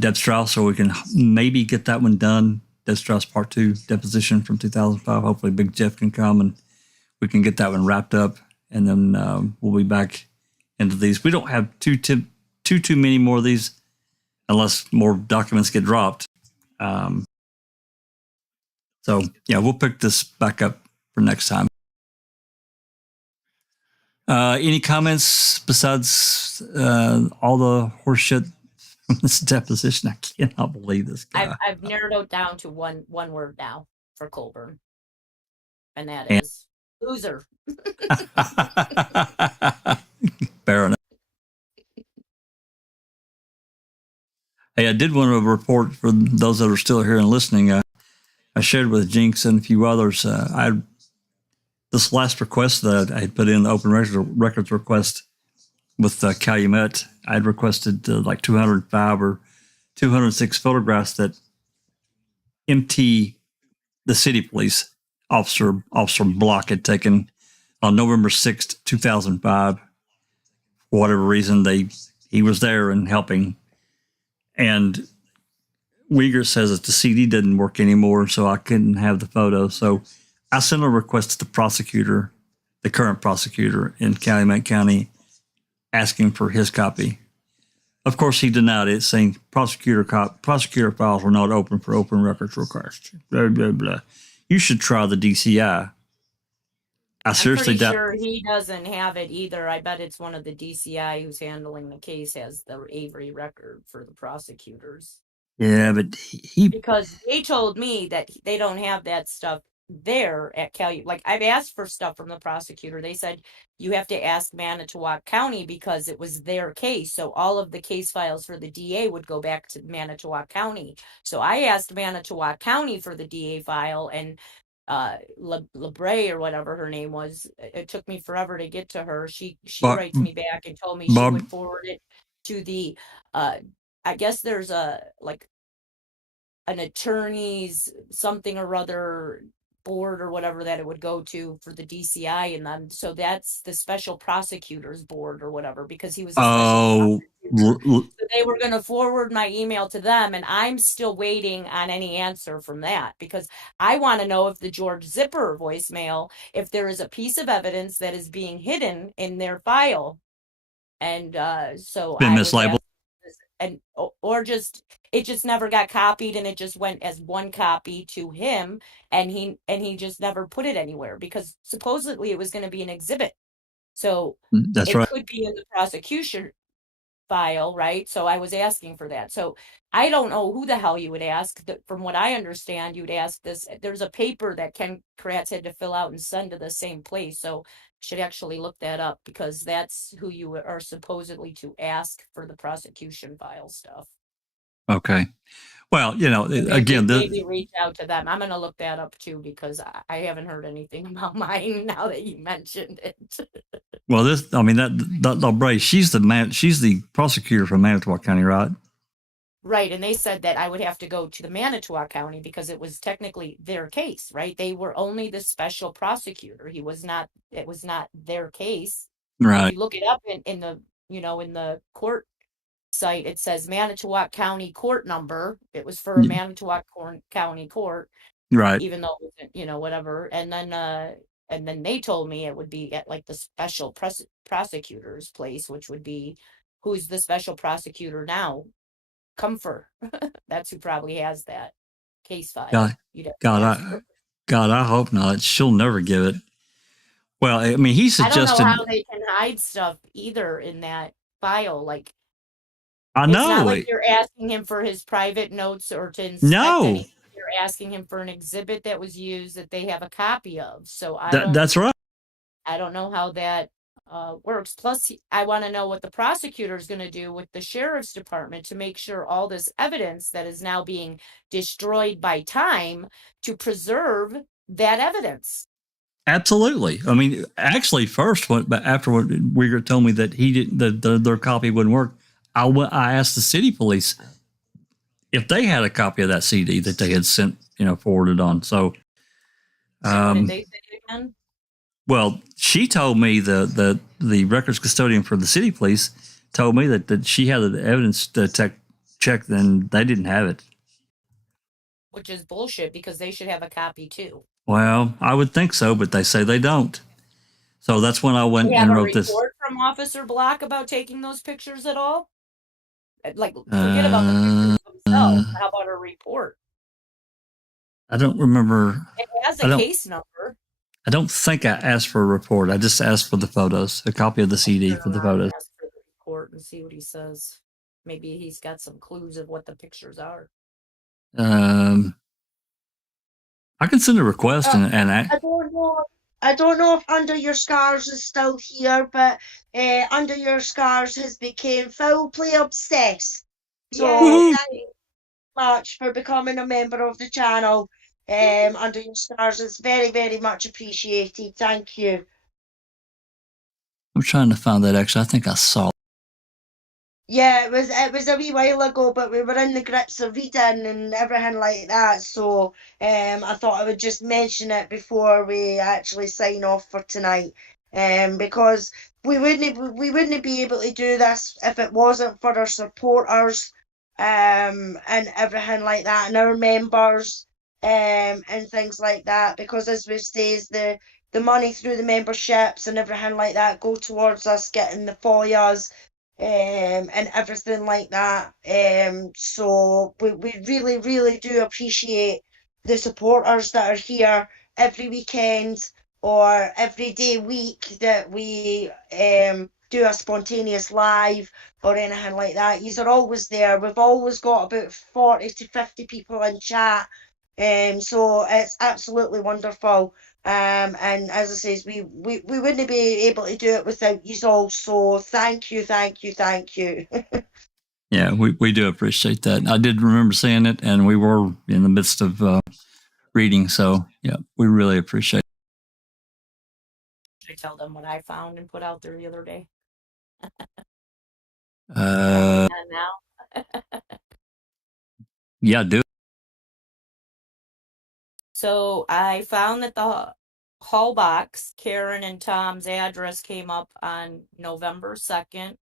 Deb Strauss, so we can maybe get that one done. Deb Strauss Part 2 deposition from 2005. Hopefully Big Jeff can come and we can get that one wrapped up, and then we'll be back into these. We don't have too many more of these unless more documents get dropped. So yeah, we'll pick this back up for next time. Any comments besides all the horseshit from this deposition? I cannot believe this guy. I've narrowed it down to one word now for Colborn, and that is loser. Fair enough. Hey, I did want to report for those that are still here and listening. I shared with Jinx and a few others. This last request that I had put in, the open records request with Calumet, I'd requested like 205 or 206 photographs that MT, the city police officer Block, had taken on November 6th, 2005. For whatever reason, he was there and helping. And Uyghur says that the CD didn't work anymore, so I couldn't have the photo. So I sent a request to the prosecutor, the current prosecutor in Calumet County, asking for his copy. Of course, he denied it, saying prosecutor files were not open for open records requests. Blah, blah, blah. You should try the DCI. I'm pretty sure he doesn't have it either. I bet it's one of the DCI who's handling the case has the Avery record for the prosecutors. Yeah, but because they told me that they don't have that stuff there at Cal. Like, I've asked for stuff from the prosecutor. They said you have to ask Manitowoc County because it was their case. So all of the case files for the DA would go back to Manitowoc County. So I asked Manitowoc County for the DA file, and LeBray or whatever her name was, it took me forever to get to her. She But writes me back and told me she Bob, would forward it to the I guess there's a like an attorney's something or other board or whatever that it would go to for the DCI, and then so that's the special prosecutors board or whatever, because he was a special prosecutor. So they were going to forward my email to them, and I'm still waiting on any answer from that, because I want to know if the George Zipper voicemail, if there is a piece of evidence that is being hidden in their file. And so been I was mislabeled. and or just it just never got copied, and it just went as one copy to him, and he just never put it anywhere, because supposedly it was going to be an exhibit. So That's it right. could be in the prosecution file, right? So I was asking for that. So I don't know who the hell you would ask. From what I understand, you would ask this. There's a paper that Ken Kratz had to fill out and send to the same place. So should actually look that up, because that's who you are supposedly to ask for the prosecution file stuff. Okay. Well, again, Maybe reach out to them. I'm going to look that up too, because I haven't heard anything about mine now that you mentioned it. well, that Bray, she's the prosecutor from Manitowoc County, right? Right. And they said that I would have to go to the Manitowoc County because it was technically their case, right? They were only the special prosecutor. It was not their case. Right. If you look it up in the, in the court site, it says Manitowoc County court number. It was for Manitowoc County court. Right. Even though it wasn't, whatever. And then they told me it would be at like the special prosecutor's place, which would be, who's the special prosecutor now? Comfort. That's who probably has that case file. God, I hope not. She'll never give it. Well, I mean, he suggested. I don't know how they can hide stuff either in that file. Like, I know. It's not like you're asking him for his private notes or to inspect anything. You're asking him for an exhibit that was used that they have a copy of. So that's right. I don't know how that works. Plus, I want to know what the prosecutor is going to do with the sheriff's department to make sure all this evidence that is now being destroyed by time, to preserve that evidence. Absolutely. I mean, actually, after what Uyghur told me that he didn't, their copy wouldn't work, I asked the city police if they had a copy of that CD that they had sent, forwarded on. So, what did they say again? Well, she told me the records custodian for the city police told me that she had the evidence to check, and they didn't have it. Which is bullshit, because they should have a copy too. Well, I would think so, but they say they don't. So that's when I went and wrote this. Report from Officer Block about taking those pictures at all? Like, forget about the pictures themselves. How about a report? I don't remember. It has a case number. I don't think I asked for a report. I just asked for the photos, a copy of the CD for the photos. Ask for the report and see what he says. Maybe he's got some clues of what the pictures are. I can send a request and I don't know if Under Your Scars is still here, but Under Your Scars has become foul play obsessed. So thank you much for becoming a member of the channel. Under Your Scars is very, very much appreciated. Thank you. I'm trying to find that. Actually, I think I saw. Yeah, it was a wee while ago, but we were in the grips of reading and everything like that. So I thought I would just mention it before we actually sign off for tonight. Because we wouldn't be able to do this if it wasn't for our supporters and everything like that, and our members and things like that. Because as we say, the money through the memberships and everything like that go towards us getting the FOIAs and everything like that. So we really, really do appreciate the supporters that are here every weekend or every day week that we do a spontaneous live or anything like that. Yous are always there. We've always got about 40 to 50 people in chat So it's absolutely wonderful. And as I says, we wouldn't be able to do it without you all. So thank you, thank you, thank you. Yeah, we do appreciate that. I did remember seeing it, and we were in the midst of reading. So yeah, we really appreciate it. Should I tell them what I found and put out there the other day? Uh, And now. yeah, do it. So I found that the hall box, Karen and Tom's address came up on November 2nd,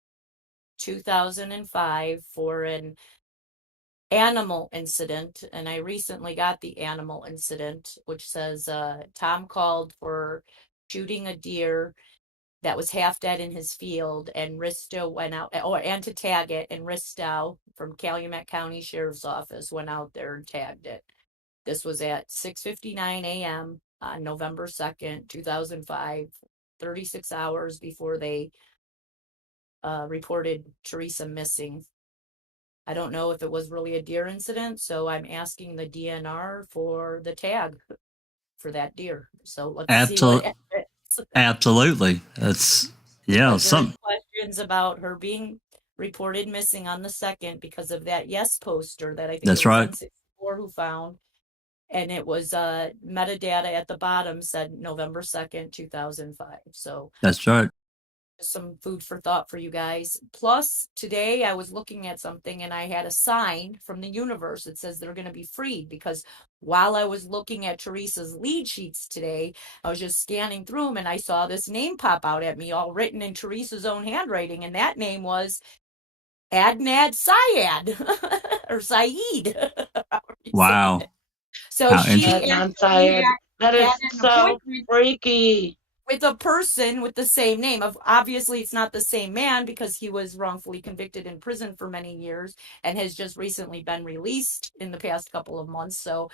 2005 for an animal incident. And I recently got the animal incident, which says Tom called for shooting a deer that was half dead in his field, and Risto went out, and to tag it, and Risto from Calumet County Sheriff's Office went out there and tagged it. This was at 6:59 a.m. on November 2nd, 2005, 36 hours before they reported Teresa missing. I don't know if it was really a deer incident, so I'm asking the DNR for the tag for that deer. So let's see what happens. Absolutely. That's, yeah, some questions about her being reported missing on the 2nd because of that yes poster that I think that's right. who found. And it was metadata at the bottom said November 2nd, 2005. So that's right. Some food for thought for you guys. Plus, today I was looking at something and I had a sign from the universe that says they're going to be freed, because while I was looking at Teresa's lead sheets today, I was just scanning through them and I saw this name pop out at me, all written in Teresa's own handwriting. And that name was Adnad Syed or Saeed. Wow. So she that is so freaky. With a person with the same name. Obviously it's not the same man, because he was wrongfully convicted in prison for many years and has just recently been released in the past couple of months. So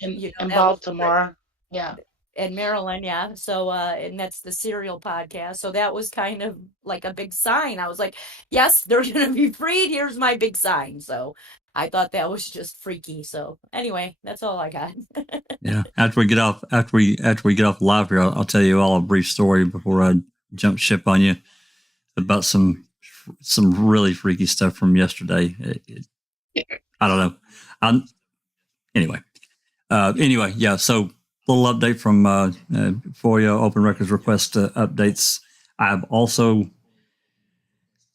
in Baltimore, in Maryland, yeah. So and that's the Serial podcast. So that was kind of like a big sign. I was like, yes, they're gonna be freed. Here's my big sign. So I thought that was just freaky. So anyway, that's all I got. Yeah. After we get off live here, I'll tell you all a brief story before I jump ship on you about some really freaky stuff from yesterday. I don't know. Anyway, yeah. So little update from FOIA open records request updates. I'm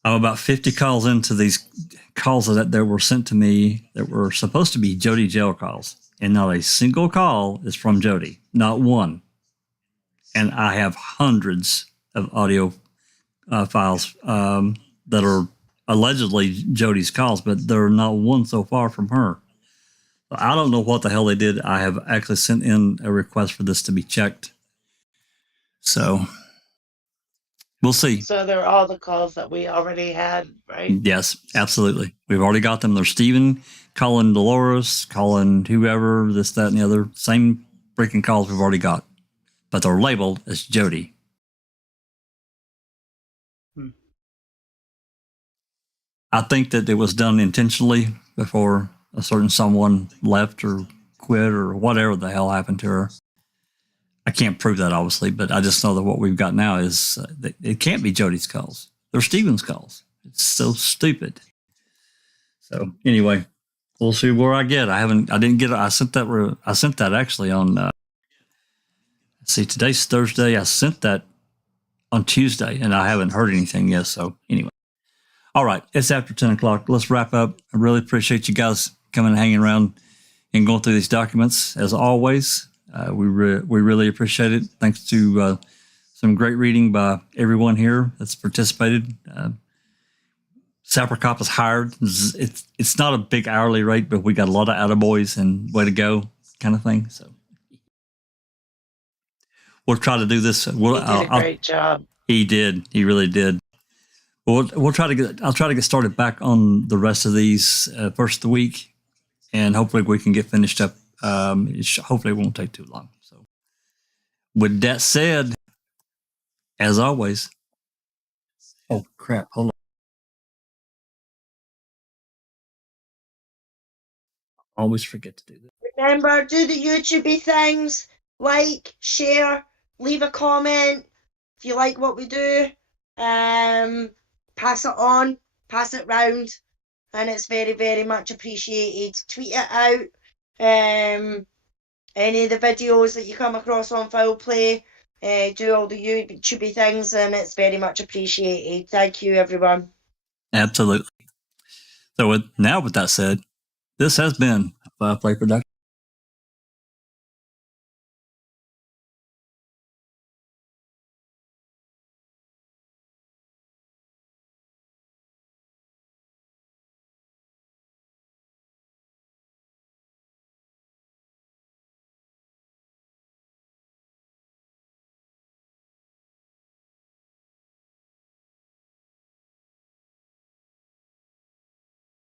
about 50 calls into these calls that were sent to me that were supposed to be Jody jail calls. And not a single call is from Jody, not one. And I have hundreds of audio files that are allegedly Jody's calls, but there are not one so far from her. I don't know what the hell they did. I have actually sent in a request for this to be checked. So we'll see. So they're all the calls that we already had, right? Yes, absolutely. We've already got them. They're Stephen calling Dolores, calling whoever, this, that, and the other. Same freaking calls we've already got. But they're labeled as Jody. I think that it was done intentionally before a certain someone left or quit or whatever the hell happened to her. I can't prove that, obviously, but I just know that what we've got now is it can't be Jody's calls. They're Stephen's calls. It's so stupid. So anyway, we'll see where I get. I sent that actually on, today's Thursday. I sent that on Tuesday and I haven't heard anything yet. So anyway. All right. It's after 10 o'clock. Let's wrap up. I really appreciate you guys coming and hanging around and going through these documents. As always, we really appreciate it. Thanks to some great reading by everyone here that's participated. Sapper Cop is hired. It's not a big hourly rate, but we got a lot of attaboys and way to go kind of thing. So we'll try to do this. He did a great job. He did. He really did. I'll try to get started back on the rest of these first of the week, and hopefully we can get finished up. Hopefully it won't take too long. So with that said, as always, oh crap, hold on. Always forget to do that. Remember, do the YouTubey things. Like, share, leave a comment if you like what we do. Pass it on, pass it round, and it's very, very much appreciated. Tweet it out. Any of the videos that you come across on Foul Play, do all the YouTubey things, and it's very much appreciated. Thank you, everyone. Absolutely. So with that said, this has been a Foul Play production.